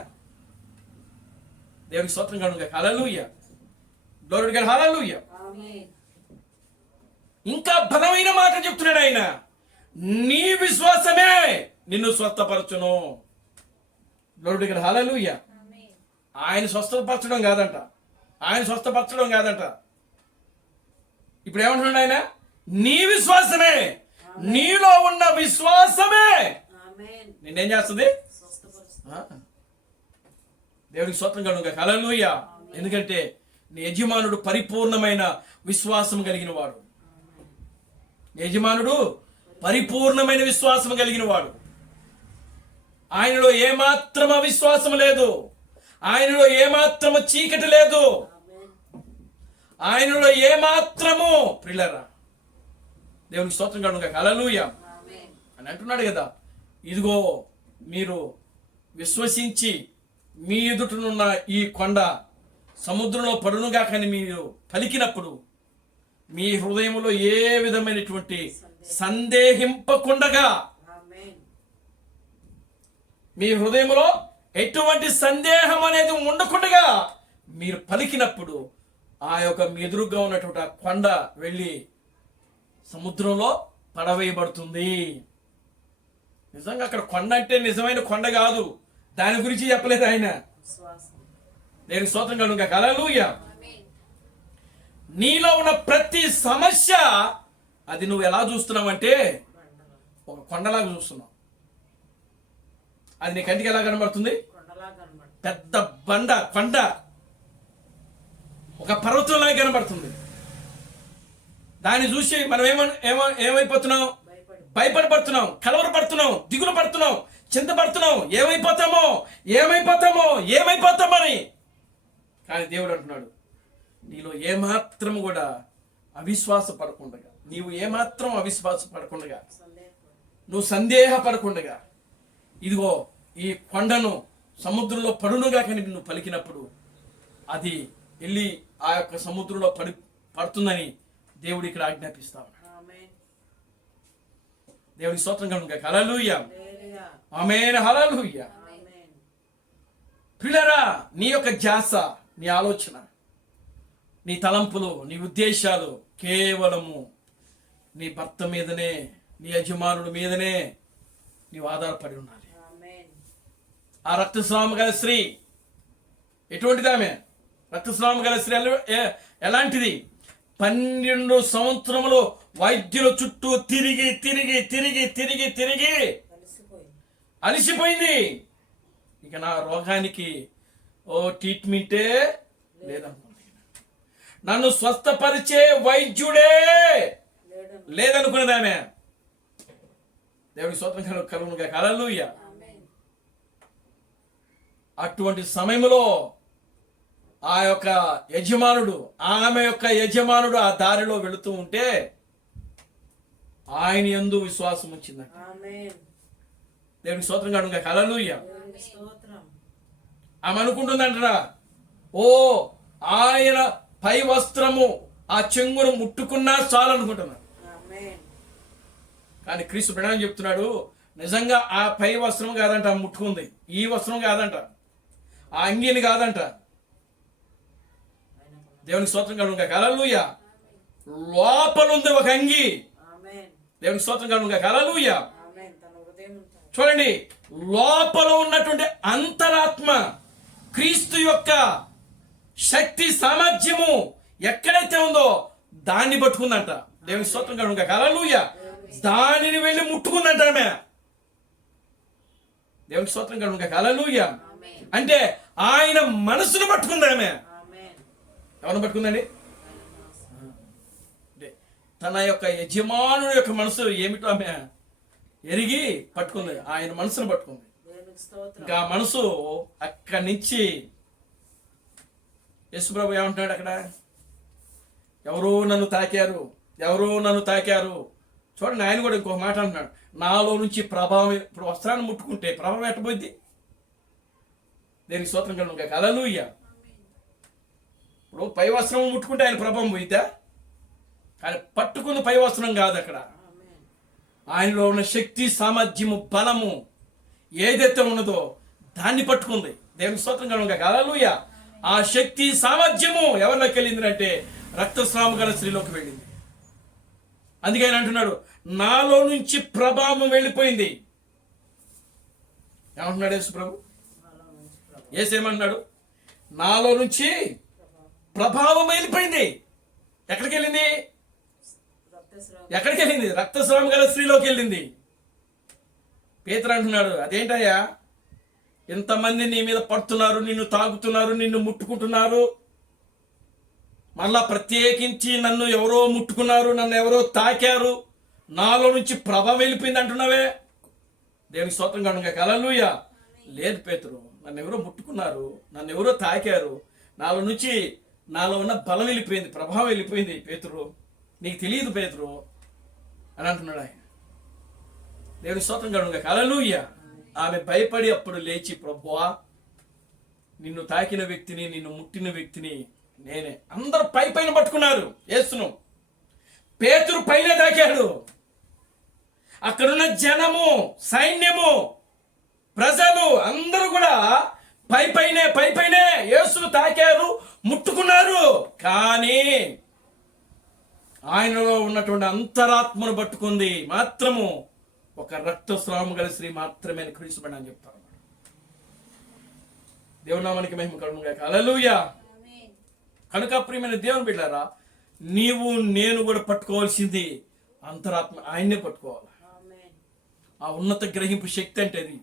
దేవునికి స్తోత్రం కలుగుగాక. Hallelujah, glory to God, hallelujah. ఆమేన్. ఇంకా బలమైన మాట చెప్తున్నాడు ఆయన, నీ విశ్వాసమే నిన్ను స్వస్థపరచును. గ్లోరీ టు గాడ్, హల్లెలూయా. ఆయన స్వస్థపరచడం కాదంట. ఇప్పుడు ఏమంటున్నాడు ఆయన, నీ విశ్వాసమే, నీలో ఉన్న విశ్వాసమే ఆమేన్. నిన్నేం చేస్తుంది? స్వస్థపరుస్తాడు. దేవుడికి స్తోత్రం కలుగుగాక. హల్లెలూయా. ఎందుకంటే నీ యజమానుడు పరిపూర్ణమైన విశ్వాసం కలిగిన వాడు. యజమానుడు పరిపూర్ణమైన విశ్వాసం కలిగిన వాడు. ఆయనలో ఏమాత్రం అవిశ్వాసం లేదు, ఆయనలో ఏమాత్రము చీకటి లేదు, ఆమేన్. ఆయనలో ఏమాత్రము ప్రియులారా, దేవునికి స్తోత్రం కలుగుగాక. హల్లెలూయా ఆమేన్. అని అంటున్నాడు కదా. ఇదిగో మీరు విశ్వసించి మీ ఎదుటనున్న ఈ కొండ సముద్రంలో పడునుగా కానీ మీరు పలికినప్పుడు మీ హృదయంలో ఏ విధమైనటువంటి సందేహింపకుండగా, ఆమేన్. మీ హృదయంలో ఎటువంటి సందేహం అనేది ఉండకుండగా మీరు పలికినప్పుడు ఆ యొక్క మీ ఎదురుగా ఉన్నటువంటి ఆ కొండ వెళ్ళి సముద్రంలో పడవేయబడుతుంది. నిజంగా అక్కడ కొండ అంటే నిజమైన కొండ కాదు, దాని గురించి చెప్పలేదు ఆయన. విశ్వాసం. నేను స్తోత్రం కలుగుగాక. హల్లెలూయా. నీలో ఉన్న ప్రతి సమస్య అది నువ్వు ఎలా చూస్తున్నావంటే ఒక కొండలాగా చూస్తున్నావు. అది నీ కంటికి ఎలా కనబడుతుంది? కొండలా కనబడు. పెద్ద కొండ ఒక పర్వతంలాగా కనబడుతుంది. దాన్ని చూసి మనం ఏమైపోతున్నాం? భయపడబడుతున్నాం, కలవరపడుతున్నాం, దిగులు పడుతున్నాం, చింతపడుతున్నాం. ఏమైపోతామని. కానీ దేవుడు అంటున్నాడు, నీలో ఏమాత్రం కూడా అవిశ్వాసపడకుండగా, నువ్వు సందేహపడకుండగా, ఇదిగో ఈ కొండను సముద్రంలో పడునుగా కానీ నువ్వు పలికినప్పుడు అది వెళ్ళి ఆ యొక్క సముద్రంలో పడుతుందని దేవుడు ఇక్కడ ఆజ్ఞాపిస్తాడు. ఆమేన్. దేవుడి స్తోత్రం కలుగుగాక. హల్లెలూయా. హల్లెలూయా. Amen, hallelujah. ఆమేన్. ప్రియులారా, నీ యొక్క ధ్యాస, నీ ఆలోచన, నీ తలంపులు, నీ ఉద్దేశాలు కేవలము నీ భర్త మీదనే, నీ యజమానుడి మీదనే నీవు ఆధారపడి ఉండాలి. ఆమేన్. ఆ రక్తస్రావం గల స్త్రీ ఎటువంటిది? ఆమె రక్తస్రావం గల స్త్రీ ఎలాంటిది? 12 సంవత్సరములు వైద్యుల చుట్టూ తిరిగి కలిసిపోయి అలిసిపోయింది. ఇక నా రోగానికి ట్రీట్మెంటే లేదనుకుంది. నన్ను స్వస్థపరిచే వైద్యుడే లేదనుకున్నది ఆమె. దేవుడి స్తోత్రం కలుగునుగా. హల్లెలూయా. అటువంటి సమయంలో ఆ యొక్క యజమానుడు, ఆమె యొక్క యజమానుడు ఆ దారిలో వెళుతూ ఉంటే ఆయన యందు విశ్వాసం వచ్చిందంట. దేవునికి స్తోత్రం కలుగునుగా. హల్లెలూయా. స్తోత్రం. ఆమె అనుకుంటుందంటరా, ఓ ఆయన పై వస్త్రము ఆ చెంగును ముట్టుకున్నా చాలు అనుకుంటున్నాడు. కానీ క్రీస్తు ప్రణాళిక చెప్తున్నాడు, నిజంగా ఆ పై వస్త్రం కాదంట ముట్టుకుంది, ఈ వస్త్రం కాదంట, ఆ అంగీని కాదంట. దేవునికి స్తోత్రం కలుగునుగా. హల్లెలూయా. లోపల ఉంది ఒక అంగి. దేవునికి స్తోత్రం కలుగునుగా. హల్లెలూయా. చూడండి, లోపల ఉన్నటువంటి అంతరాత్మ క్రీస్తు యొక్క శక్తి సామర్థ్యము ఎక్కడైతే ఉందో దాన్ని పట్టుకుందంట. దేవునికి స్తోత్రం కలుగునుగా. హల్లెలూయా. దానిని వెళ్ళి ముట్టుకుందంట ఆమె. దేవునికి స్తోత్రం కలుగునుగా. హల్లెలూయా. అంటే ఆయన మనసును పట్టుకుంది ఆమె. ఎవరిని పట్టుకుందండి? తన యొక్క యజమానుడి యొక్క మనసు ఏమిటో ఆమె ఎరిగి పట్టుకుంది, ఆయన మనసును పట్టుకుంది. ఇంకా మనసు అక్కడి నుంచి యేసుప్రభు ఏమంటున్నాడు అక్కడ, ఎవరో నన్ను తాకారు, ఎవరో నన్ను తాకారు. చూడండి, ఆయన కూడా ఇంకొక మాట అంటున్నాడు, నాలో నుంచి ప్రభావం. ఇప్పుడు వస్త్రాన్ని ముట్టుకుంటే ప్రభావం ఎట్టబోద్ది? దేనికి స్తోత్రం కలుగునుగా. హల్లెలూయా. ఇప్పుడు పై వస్త్రం ముట్టుకుంటే ఆయన ప్రభావం పోయిద్దా? కానీ పట్టుకున్న పై వస్త్రం కాదు, అక్కడ ఆయనలో ఉన్న శక్తి సామర్థ్యము బలము ఏదైతే ఉన్నదో దాన్ని పట్టుకుంది. దేవునికి స్తోత్రం కలుగునుగా. హల్లెలూయా. ఆ శక్తి సామర్థ్యము ఎవరిలోకి వెళ్ళింది అంటే రక్తస్రావం గల స్త్రీలోకి వెళ్ళింది. అందుకే ఆయన అంటున్నాడు, నాలో నుంచి ప్రభావం వెళ్ళిపోయింది. ఏమంటున్నాడు యేసు ప్రభు? ఏసేమంటున్నాడు? నాలో నుంచి ప్రభావం వెళ్ళిపోయింది. ఎక్కడికి వెళ్ళింది? ఎక్కడికి వెళ్ళింది? రక్తస్రావం గల స్త్రీలోకి వెళ్ళింది. పేతురు అంటున్నాడు, అదేంటయ్యా, ఎంతమంది నీ మీద పడుతున్నారు, నిన్ను తాకుతున్నారు, నిన్ను ముట్టుకుంటున్నారు, మళ్ళా ప్రత్యేకించి నన్ను ఎవరో ముట్టుకున్నారు, నన్ను ఎవరో తాకారు, నాలో నుంచి ప్రభావం వెళ్ళిపోయింది అంటున్నావే. దేవునికి స్తోత్రం కలుగునుగా. హల్లెలూయా. లేదు పేతురు, నన్ను ఎవరో ముట్టుకున్నారు, నన్ను ఎవరో తాకారు, నాలో ఉన్న బలం వెళ్ళిపోయింది, ప్రభావం వెళ్ళిపోయింది పేతురు, నీకు తెలియదు పేతురు అని అంటున్నాడు ఆయన. దేవుని స్తోత్రం కలుగునుగా. హల్లెలూయా. ఆమె భయపడి అప్పుడు లేచి, ప్రభువా, నిన్ను తాకిన వ్యక్తిని, నిన్ను ముట్టిన వ్యక్తిని నేనే. అందరూ పైన పట్టుకున్నారు యేసును, పేతురు పైన తాకాడు. అక్కడున్న జనము, సైన్యము, ప్రజలు అందరూ కూడా పైపైనే యేసును తాకారు, ముట్టుకున్నారు. కానీ ఆయనలో ఉన్నటువంటి అంతరాత్మను పట్టుకుంది మాత్రము ఒక రక్తస్రావం గల స్త్రీ మాత్రమే అని క్రీస్తుబడి అని చెప్తారు. దేవునామానికి మహిమ కలుగునుగా. హల్లెలూయా. కనుక ప్రియమైన దేవుని బిడ్డలారా, నీవు నేను కూడా పట్టుకోవాల్సింది అంతరాత్మ, ఆయన్నే పట్టుకోవాలి. ఆ ఉన్నత గ్రహింపు శక్తి అంటే అది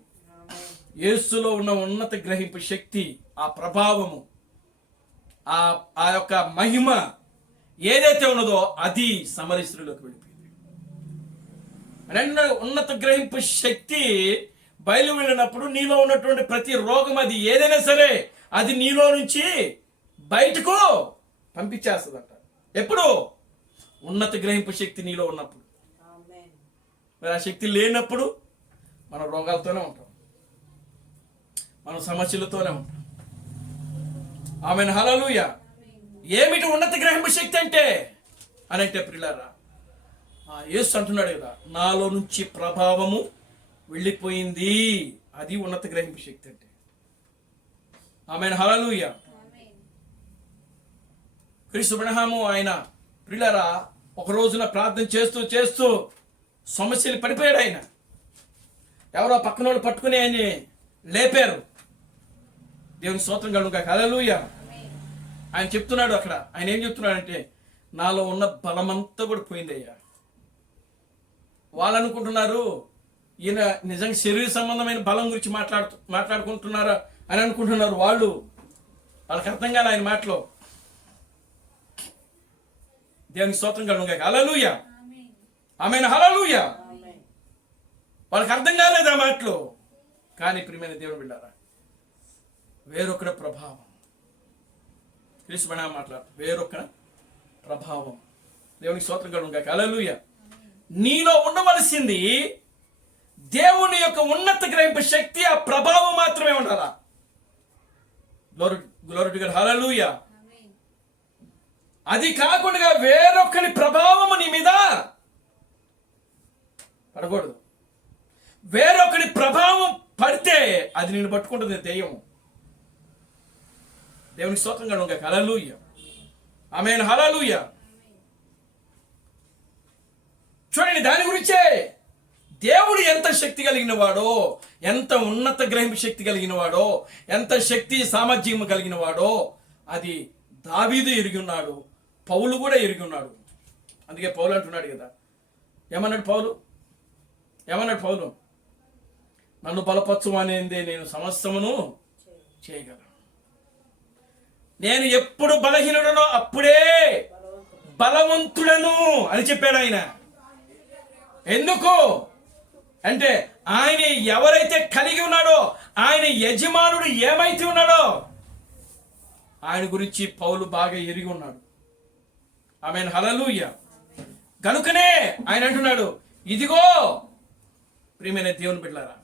యేసులో ఉన్న ఉన్నత గ్రహింపు శక్తి, ఆ ప్రభావము, ఆ యొక్క మహిమ ఏదైతే ఉన్నదో అది సమరయ స్త్రీలోకి వెళ్ళిపోయింది. ఉన్నత గ్రహింపు శక్తి బయలు వెళ్ళినప్పుడు నీలో ఉన్నటువంటి ప్రతి రోగం, అది ఏదైనా సరే, అది నీలో నుంచి బయటకు పంపించేస్తుందంట. ఎప్పుడు? ఉన్నత గ్రహింపు శక్తి నీలో ఉన్నప్పుడు. మరి ఆ శక్తి లేనప్పుడు మనం రోగాలతోనే ఉంటాం, మనం సమస్యలతోనే ఉంటాం. ఆమెను. హల్లెలూయా. ఏమిటి ఉన్నత గ్రహింపు శక్తి అంటే అంటే ప్రియులారా, యేసు అంటున్నాడు కదా, నాలో నుంచి ప్రభావము వెళ్ళిపోయింది, అది ఉన్నత గ్రహింపు శక్తి అంటే. ఆమెను. హల్లెలూయా. క్రీస్తు అబ్రహాము ఆయన ప్రియులారా ఒక రోజున ప్రార్థన చేస్తూ సమస్యలు పడిపోయాడు. ఆయన ఎవరో పక్కన వాళ్ళు పట్టుకుని ఆయన్ని లేపారు. దేవుని స్తోత్రం కలుగునుగా. హల్లెలూయా. ఆయన చెప్తున్నాడు అక్కడ, ఆయన ఏం చెప్తున్నాడంటే, నాలో ఉన్న బలమంతా కూడా పోయిందయ్యా. వాళ్ళు అనుకుంటున్నారు ఈయన నిజంగా శరీర సంబంధమైన బలం గురించి మాట్లాడుకుంటున్నారా అని అనుకుంటున్నారు వాళ్ళు. వాళ్ళకి అర్థం కాదు ఆయన మాటలో. దేవునికి స్తోత్రం కలుగుగాక. హల్లెలూయా, ఆమేన్, హల్లెలూయా. వాళ్ళకి అర్థం కాలేదు ఆ మాటలు. కానీ ప్రియమైన దేవుని బిడ్డారా, వేరొకరి ప్రభావం, క్రీస్తు మన మాట్లాడు, వేరొక ప్రభావం. దేవునికి స్తోత్రం కలుగుగాక. హల్లెలూయా. నీలో ఉండవలసింది దేవుని యొక్క ఉన్నత గ్రహింపు శక్తి, ఆ ప్రభావం మాత్రమే ఉండాలా. Glory to God. హల్లెలూయా. అది కాకుండా వేరొకరి ప్రభావము నీ మీద పడకూడదు. వేరొకరి ప్రభావం పడితే అది నేను పట్టుకుంటుంది దెయ్యం. దేవునికి స్తోత్రం కలుగుగాక. హల్లెలూయా, ఆమేన్, హల్లెలూయా. చూడండి, దాని గురించే దేవుడు ఎంత శక్తి కలిగిన వాడో, ఎంత ఉన్నత గ్రహింపు శక్తి కలిగిన వాడో, ఎంత శక్తి సామర్థ్యం కలిగిన వాడో అది దావీదు ఎరిగి ఉన్నాడు, పౌలు కూడా ఎరిగి ఉన్నాడు. అందుకే పౌలు అంటున్నాడు కదా, ఏమన్నాడు పౌలు? నన్ను బలపరచు అనేది నేను సమస్తమును చేయగలను. నేను ఎప్పుడు బలహీనుడనో అప్పుడే బలవంతుడను అని చెప్పాడు ఆయన. ఎందుకు అంటే ఆయన ఎవరైతే కలిగి ఉన్నాడో, ఆయన యజమానుడు ఏమైతే ఉన్నాడో ఆయన గురించి పౌలు బాగా ఎరిగి ఉన్నాడు. ఆమేన్, హల్లెలూయా. కనుకనే ఆయన అంటున్నాడు, ఇదిగో ప్రియమైన దేవుని బిడ్డలారా,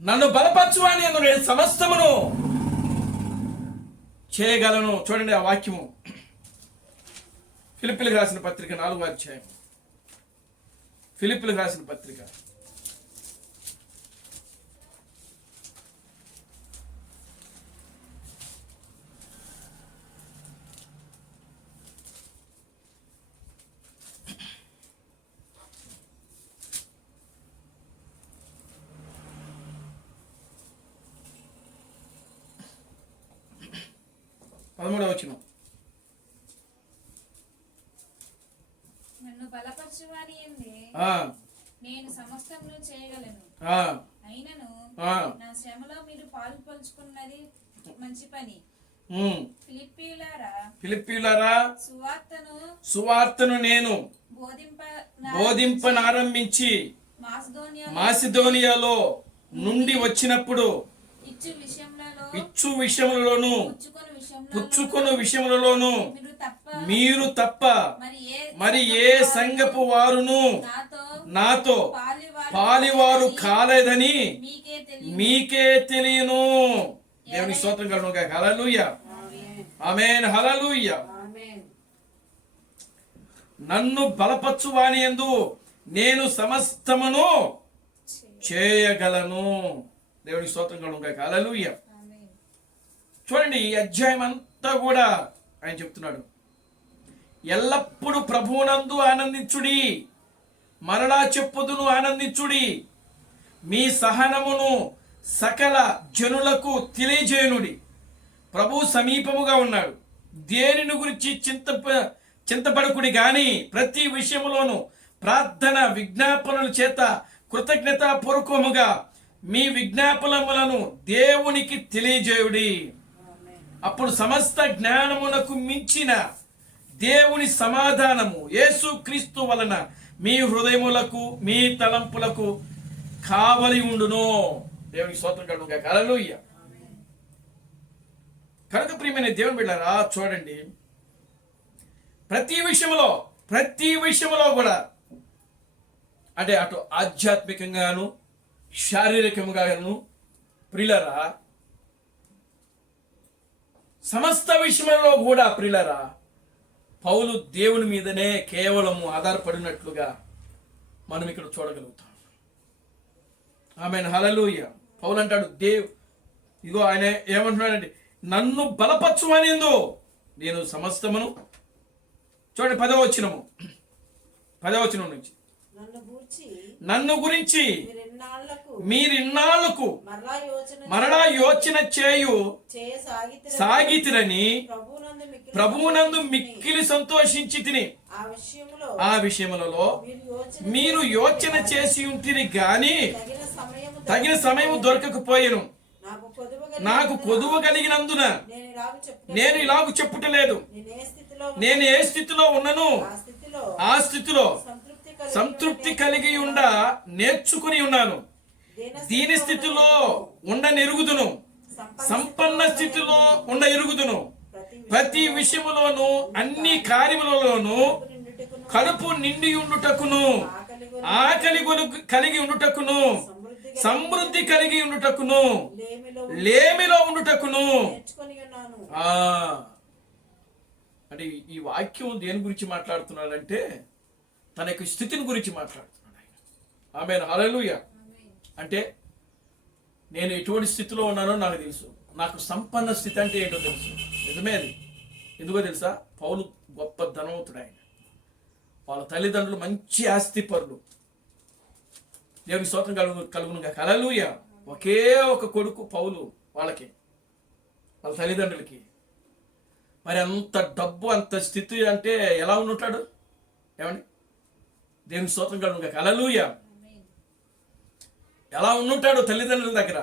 నన్ను బలపరచు అని నేను సమస్తమును చేయగలను. చూడండి ఆ వాక్యము, ఫిలిప్పీలకు రాసిన పత్రిక 4వ అధ్యాయం. ఫిలిప్పీలకు రాసిన పత్రిక 13వ వచనం. నన్ను బలపరచువాని యందే నేను సమస్తమును చేయగలను. అయినను నా శ్రమలో మీరు పాలు పంచుకున్నది మంచి పని. ఫిలిప్పీయులారా, సువార్తను నేను బోధింపనారంభించి మాసిదోనియాలో నుండి వచ్చినప్పుడు ఇచ్చు విషయములలోను పుచ్చుకొను విషయములలోను మీరు తప్ప మరి ఏ సంఘపు వారును నాతో పాలివారు కాలేదని మీకే తెలియను. దేవుని స్తోత్రం కలుగుగాక. హల్లెలూయా, ఆమేన్, హల్లెలూయా. నన్ను బలపరచు వాని యందు నేను సమస్తమును చేయగలను. దేవుని స్తోత్రం కలుగుగాక. హల్లెలూయా. చూడండి, ఈ అధ్యాయం అంతా కూడా ఆయన చెప్తున్నాడు, ఎల్లప్పుడూ ప్రభువునందు ఆనందించుడి, మరలా చెప్పుదును ఆనందించుడి, మీ సహనమును సకల జనులకు తెలియజేయునుడి. ప్రభు సమీపముగా ఉన్నాడు. దేనిని గురించి చింతపడకుడి గాని ప్రతి విషయములోను ప్రార్థన విజ్ఞాపనల చేత కృతజ్ఞతాపూర్వకముగా మీ విజ్ఞాపనములను దేవునికి తెలియజేయుడి. అప్పుడు సమస్త జ్ఞానమునకు మించిన దేవుని సమాధానము యేసుక్రీస్తు వలన మీ హృదయములకు మీ తలంపులకు కావలి ఉండును. దేవునికి స్తోత్రం కలుగుగాక. హల్లెలూయా. కనుక ప్రియమైన దేవుని బిడ్డలారా, చూడండి, ప్రతి విషయంలో కూడా అంటే అటు ఆధ్యాత్మికంగాను శారీరకంగాను ప్రియులారా, సమస్త విషయంలో కూడా ప్రియులారా, పౌలు దేవుని మీదనే కేవలము ఆధారపడినట్లుగా మనం ఇక్కడ చూడగలుగుతాం. ఆమేన్, హల్లెలూయా. పౌలు అంటాడు, ఇగో ఆయన ఏమంటున్నాడంటే, నన్ను బలపరచుమనిందు నేను సమస్తమును. చూడండి 10వ వచనం నుంచి, నన్ను గురించి మీరిన్నాళ్లకు మరలా యోచన చేయు సాగితిరని ప్రభువునందు మిక్కిలి సంతోషించి తిని ఆ విషయములో ఆ విషయములలో మీరు మీరు యోచన చేసి ఉంటిరి గాని తగిన సమయము తగిన సమయం దొరకకపోయేను. నాకు కొదువ కలిగినందున నేను ఇలాగ చెప్పుటలేదు. నేను ఏ స్థితిలో ఉన్నను ఆ స్థితిలో సంతృప్తి కలిగి ఉండ నేర్చుకుని ఉన్నాను. దీని స్థితిలో ఉండ నెరుగుదును, సంపన్న స్థితిలో ఉండ ఎరుగుదును. ప్రతి విషయములోను అన్ని కార్యములలోను కడుపు నిండి ఉండుటకును, ఆకలి కలిగి ఉండుటకును, సమృద్ధి కలిగి ఉండుటకును, లేమిలో ఉండుటకును. అంటే ఈ వాక్యం దేని గురించి మాట్లాడుతున్నాడంటే తన యొక్క స్థితిని గురించి మాట్లాడుతున్నాడు ఆయన. ఆమేన్, హల్లెలూయా. అంటే నేను ఎటువంటి స్థితిలో ఉన్నానో నాకు తెలుసు. నాకు సంపన్న స్థితి అంటే ఏంటో తెలుసు. నిజమే అది. ఎందుకో తెలుసా? పౌలు గొప్ప ధనవంతుడు ఆయన. వాళ్ళ తల్లిదండ్రులు మంచి ఆస్తి పరులు. దేవుని స్తోత్రం కలుగునుగా. హల్లెలూయా. ఒకే ఒక కొడుకు పౌలు వాళ్ళకి, వాళ్ళ తల్లిదండ్రులకి. మరి అంత డబ్బు అంత స్థితి అంటే ఎలా ఉంటాడు? ఏమండి? దేవుని స్తోత్రం కలుగునుగా. హల్లెలూయా. ఎలా ఉండుంటాడు తల్లిదండ్రుల దగ్గర?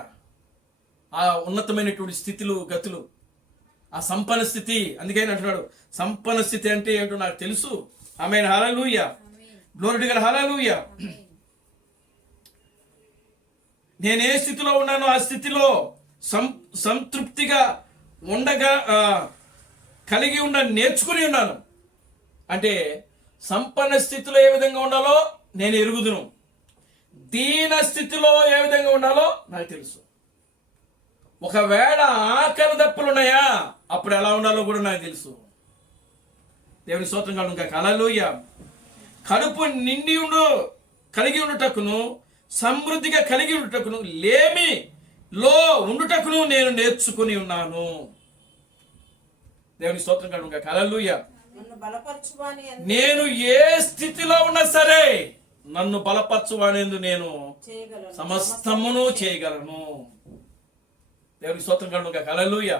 ఆ ఉన్నతమైనటువంటి స్థితులు, గతులు, ఆ సంపన్న స్థితి. అందుకని అంటున్నాడు సంపన్న స్థితి అంటే ఏంటో నాకు తెలుసు. ఆమేన్, హల్లెలూయా. గ్లోరీ టు గాడ్, హల్లెలూయా. నేను ఏ స్థితిలో ఉన్నానో ఆ స్థితిలో సంతృప్తిగా ఉండగా కలిగి ఉండ నేర్చుకుని ఉన్నాను. అంటే సంపన్న స్థితిలో ఏ విధంగా ఉండాలో నేను ఎరుగుదును, దీన స్థితిలో ఏ విధంగా ఉండాలో నాకు తెలుసు. ఒకవేళ ఆకలి దప్పులు ఉన్నాయా అప్పుడు ఎలా ఉండాలో కూడా నాకు తెలుసు. దేవుని స్తోత్రం కలుగునుగాక. హల్లెలూయా. కడుపు నిండి కలిగి ఉండుటకును, సమృద్ధిగా కలిగి ఉండుటకును, లేమిలో ఉండుటకును నేను నేర్చుకుని ఉన్నాను. దేవుని స్తోత్రం కలుగునుగాక. హల్లెలూయా. నేను ఏ స్థితిలో ఉన్నా సరే నన్ను బలపరచువానేందు నేను సమస్తమును చేయగలను. దేవుని స్తోత్రం కలుగునుగాక. హల్లెలూయా.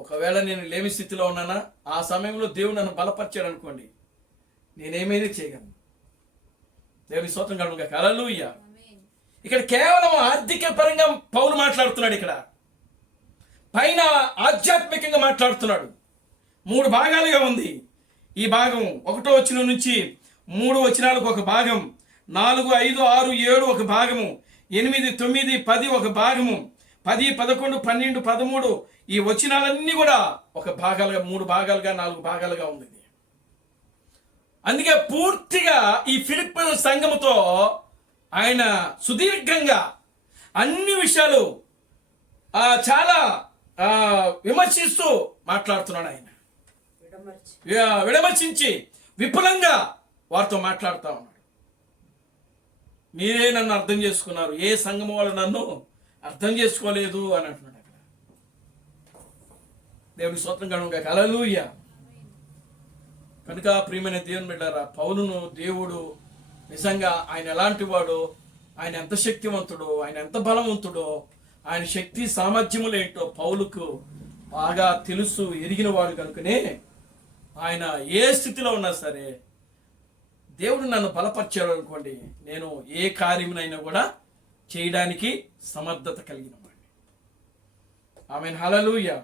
ఒకవేళ నేను లేమి స్థితిలో ఉన్నానా ఆ సమయంలో దేవుడు నన్ను బలపరిచాడు అనుకోండి, నేనేమైనా చేయగలను. దేవుని స్తోత్రం కలుగునుగాక. హల్లెలూయా. ఇక్కడ కేవలం ఆర్థిక పరంగా పౌలు మాట్లాడుతున్నాడు. ఇక్కడ పైన ఆధ్యాత్మికంగా మాట్లాడుతున్నాడు. 3 భాగాలుగా ఉంది ఈ భాగం. 1వ వచనం నుంచి 3 వచనాలకు ఒక భాగం, 4, 5, 6, 7 ఒక భాగము, 8, 9, 10 ఒక భాగము, 10, 11, 12, 13 ఈ వచనాలన్నీ కూడా ఒక భాగాలుగా, 3 భాగాలుగా, 4 భాగాలుగా ఉంది. అందుకే పూర్తిగా ఈ ఫిలిప్పీ సంఘముతో ఆయన సుదీర్ఘంగా అన్ని విషయాలు చాలా విమర్శిస్తూ మాట్లాడుతున్నాడు. ఆయన విడమర్శించి విపులంగా వారితో మాట్లాడుతూ ఉన్నాడు. మీరే నన్ను అర్థం చేసుకున్నారు, ఏ సంఘం వాళ్ళు నన్ను అర్థం చేసుకోలేదు అని అంటున్నాడు అక్కడ. దేవుని స్తోత్రం కలుగునుగాక. హల్లెలూయా. కనుక ప్రియమైన దేవుని బిడ్డలారా, పౌలును దేవుడు నిజంగా ఆయన ఎలాంటి వాడో, ఆయన ఎంత శక్తివంతుడో, ఆయన ఎంత బలవంతుడో, ఆయన శక్తి సామర్థ్యములు ఏంటో పౌలుకు బాగా తెలుసు, ఎరిగిన వాడు కనుకనే ఆయన ఏ స్థితిలో ఉన్నా సరే దేవుడు నన్ను బలపరిచాడు అనుకోండి, నేను ఏ కార్యమునైనా కూడా చేయడానికి సమర్థత కలిగిన వాడిని. ఆమేన్, హల్లెలూయా.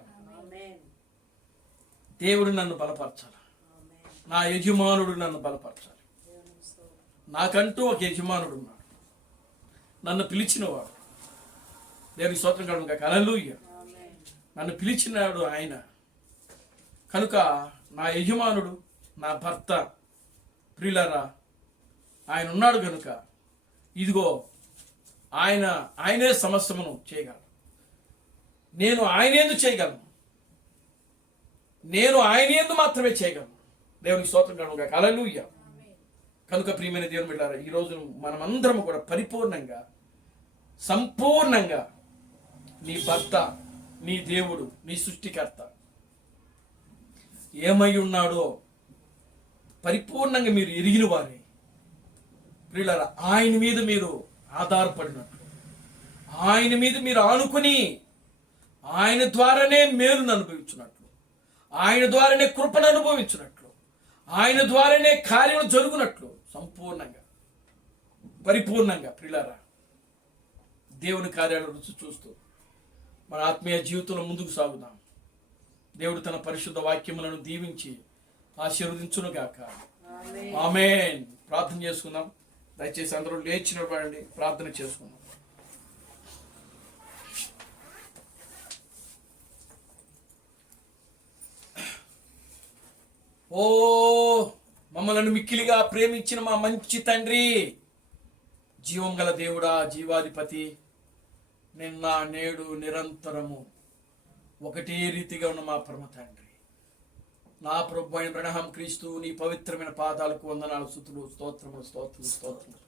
దేవుడు నన్ను బలపరచాలి, నా యజమానుడు నన్ను బలపరచాలి. నాకంటూ ఒక యజమానుడు ఉన్నాడు, నన్ను పిలిచినవాడు. దేవుని స్తోత్రం కలుగునుగాక. హల్లెలూయా. నన్ను పిలిచినాడు ఆయన. కనుక నా యజమానుడు, నా భర్త, ప్రియులారా, ఆయన ఉన్నాడు కనుక ఇదిగో ఆయనే సమస్తమును చేయగలరు. నేను ఆయనేందు చేయగలను, నేను ఆయనేందు మాత్రమే చేయగలను. దేవునికి స్తోత్రం కలుగునుగాక. హల్లెలూయా. కనుక ప్రియమైన దేవుని బిడ్డలారా, ఈరోజు మనమందరం కూడా పరిపూర్ణంగా, సంపూర్ణంగా నీ భర్త, నీ దేవుడు, నీ సృష్టికర్త ఏమై ఉన్నాడో పరిపూర్ణంగా మీరు ఎరిగిన వారే. ప్రియులారా, ఆయన మీద మీరు ఆధారపడినట్లు, ఆయన మీద మీరు ఆనుకుని ఆయన ద్వారానే మేలును అనుభవించినట్లు, ఆయన ద్వారానే కృపను అనుభవించినట్లు, ఆయన ద్వారానే కార్యం జరుగునట్లు సంపూర్ణంగా పరిపూర్ణంగా ప్రియులారా దేవుని కార్యాలు రుచి చూస్తూ మన ఆత్మీయ జీవితంలో ముందుకు సాగుదాం. దేవుడు తన పరిశుద్ధ వాక్యములను దీవించి ఆశీర్వదించునుగాక. ఆమేన్. ప్రార్థన చేసుకుందాం. దయచేసి అందరూ లేచి నిలబడండి, ప్రార్థన చేసుకుందాం. ఓ మమ్మలను మిక్కిలిగా ప్రేమించిన మా మంచి తండ్రి, జీవం గల దేవుడా, జీవాధిపతి, నిన్న నేడు నిరంతరము ఒకటే రీతిగా ఉన్న మా పరమ తండ్రి, నా ప్రభు అయిన అబ్రహాం క్రీస్తు నీ పవిత్రమైన పాదాలకు వందనాలు, స్తుతులు, స్తోత్రములు, స్తోత్రములు, స్తోత్రములు.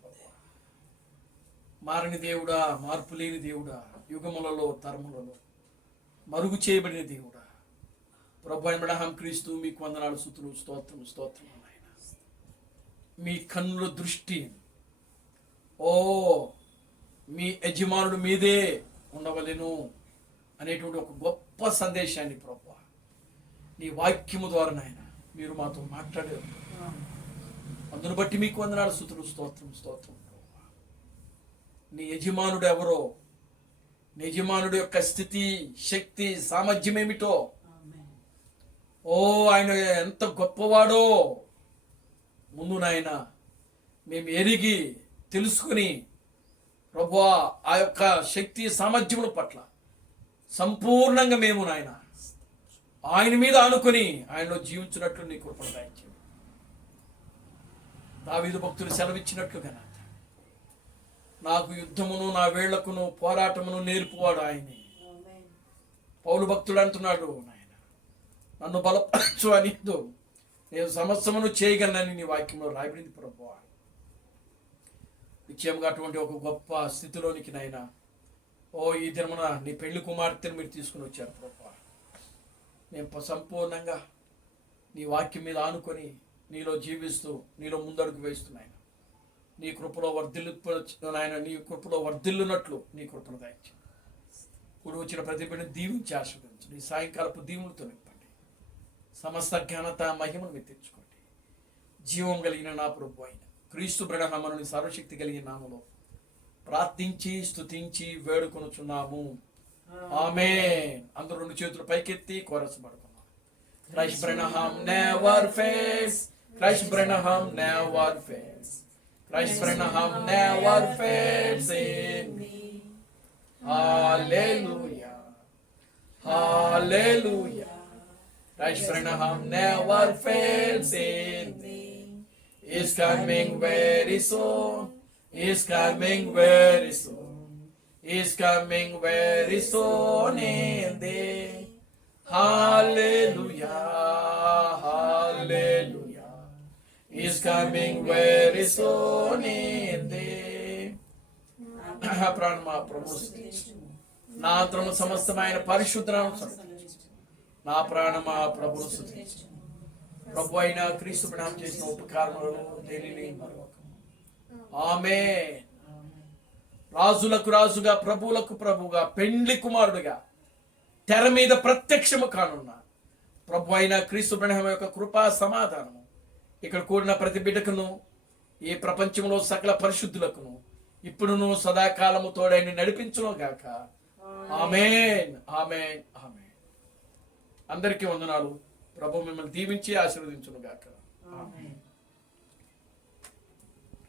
మారని దేవుడా, మార్పు లేని దేవుడా, యుగములలో తరములలో మరుగు చేయబడిన దేవుడా, ప్రభు అయిన అబ్రహాం క్రీస్తు మీకు వందనాలు, స్తుతులు, స్తోత్రములు, స్తోత్రములు. నాయన మీ కన్నుల దృష్టి మీ యజమానుడు మీదే ఉండవలెను అనేటువంటి ఒక గొప్ప సందేశాన్ని ప్రభు నీ వాక్యము ద్వారా నాయన మీరు మాతో మాట్లాడారు. అందును బట్టి మీకు వందనాలు, స్తుతులు, స్తోత్రం, స్తోత్రం. నీ యజమానుడు ఎవరో, నీ యజమానుడు యొక్క స్థితి, శక్తి, సామర్థ్యం ఏమిటో, ఆయన ఎంత గొప్పవాడో ముందు నాయన మేము ఎరిగి తెలుసుకుని ప్రభువా ఆ యొక్క శక్తి సామర్థ్యముల పట్ల సంపూర్ణంగా మేము నాయన ఆయన మీద ఆనుకొని ఆయనలో జీవించినట్లు నీ కృపను దయచేయండి. దావీదు భక్తులు సెలవిచ్చినట్లుగా నాకు యుద్ధమును నా వేళ్లకును పోరాటమును నేర్పువాడు ఆయనే. పౌలు భక్తుడు అంటున్నాడు, నాయన నన్ను బలపరచు అని నేను సమస్తమును చేయగలనని నీ వాక్యంలో రాయబడింది ప్రభువా. నిశ్చయంగా అటువంటి ఒక గొప్ప స్థితిలోనికి నాయన ఈ దినమున నీ పెళ్లి కుమార్తెను మీరు తీసుకుని వచ్చారు ప్రభువా. మేము సంపూర్ణంగా నీ వాక్యం మీద ఆనుకొని నీలో జీవిస్తూ నీలో ముందడుగు వేస్తున్నాయన నీ కృపలో నాయన నీ కృపలో వర్ధిల్లునట్లు నీ కృపను దయచేయండి. కూడి వచ్చిన ప్రతి బిడ్డను దీవించి ఆశీర్వదించు. నీ సాయంకాలపు దీవులతో నింపండి. సమస్త ఘనత మహిమను మీరు తెచ్చుకోండి. జీవం కలిగిన నా ప్రభు అయిన క్రీస్తు బ్రహ్మను సర్వశక్తి కలిగిన నామములో ప్రార్థించి స్తుతించి వేడుకొనుచున్నాము. ఆమేన్. అందరూ రెండు చేతులు పైకెత్తి కోరస్ పడుకున్నాం. Christ Branham never fails. Christ Branham never fails. Christ Branham never fails in me. Hallelujah. Hallelujah. Christ Branham never fails in me. Is coming very soon. Is coming very soon. Is coming very soon in thee. Hallelujah, hallelujah. Is coming very soon in thee. ప్రాణమా ప్రభు నా ఆత్మ సమస్తమైన పరిశుద్ధనామం నా ప్రాణమా ప్రభు ప్రభు అయిన క్రీస్తు బ్రహ్మ చేసిన ఉపకారములను తెలియని ఆమేన్. రాజులకు రాజుగా ప్రభువులకు ప్రభుగా పెండ్లి కుమారుడుగా తెర మీద ప్రత్యక్షము కానున్న ప్రభు అయిన క్రీస్తు బ్రహ్మ యొక్క కృపా సమాధానము ఇక్కడ కూడిన ప్రతి బిడ్డకును ఈ ప్రపంచంలో సకల పరిశుద్ధులకును ఇప్పుడును సదాకాలము తోడైన నడిపించును గాక. ఆమేన్, ఆమేన్, ఆమేన్. అందరికీ వందనాలు. ప్రభు మిమ్మల్ని దీవించి ఆశీర్వదించును గాక. ఆమేన్.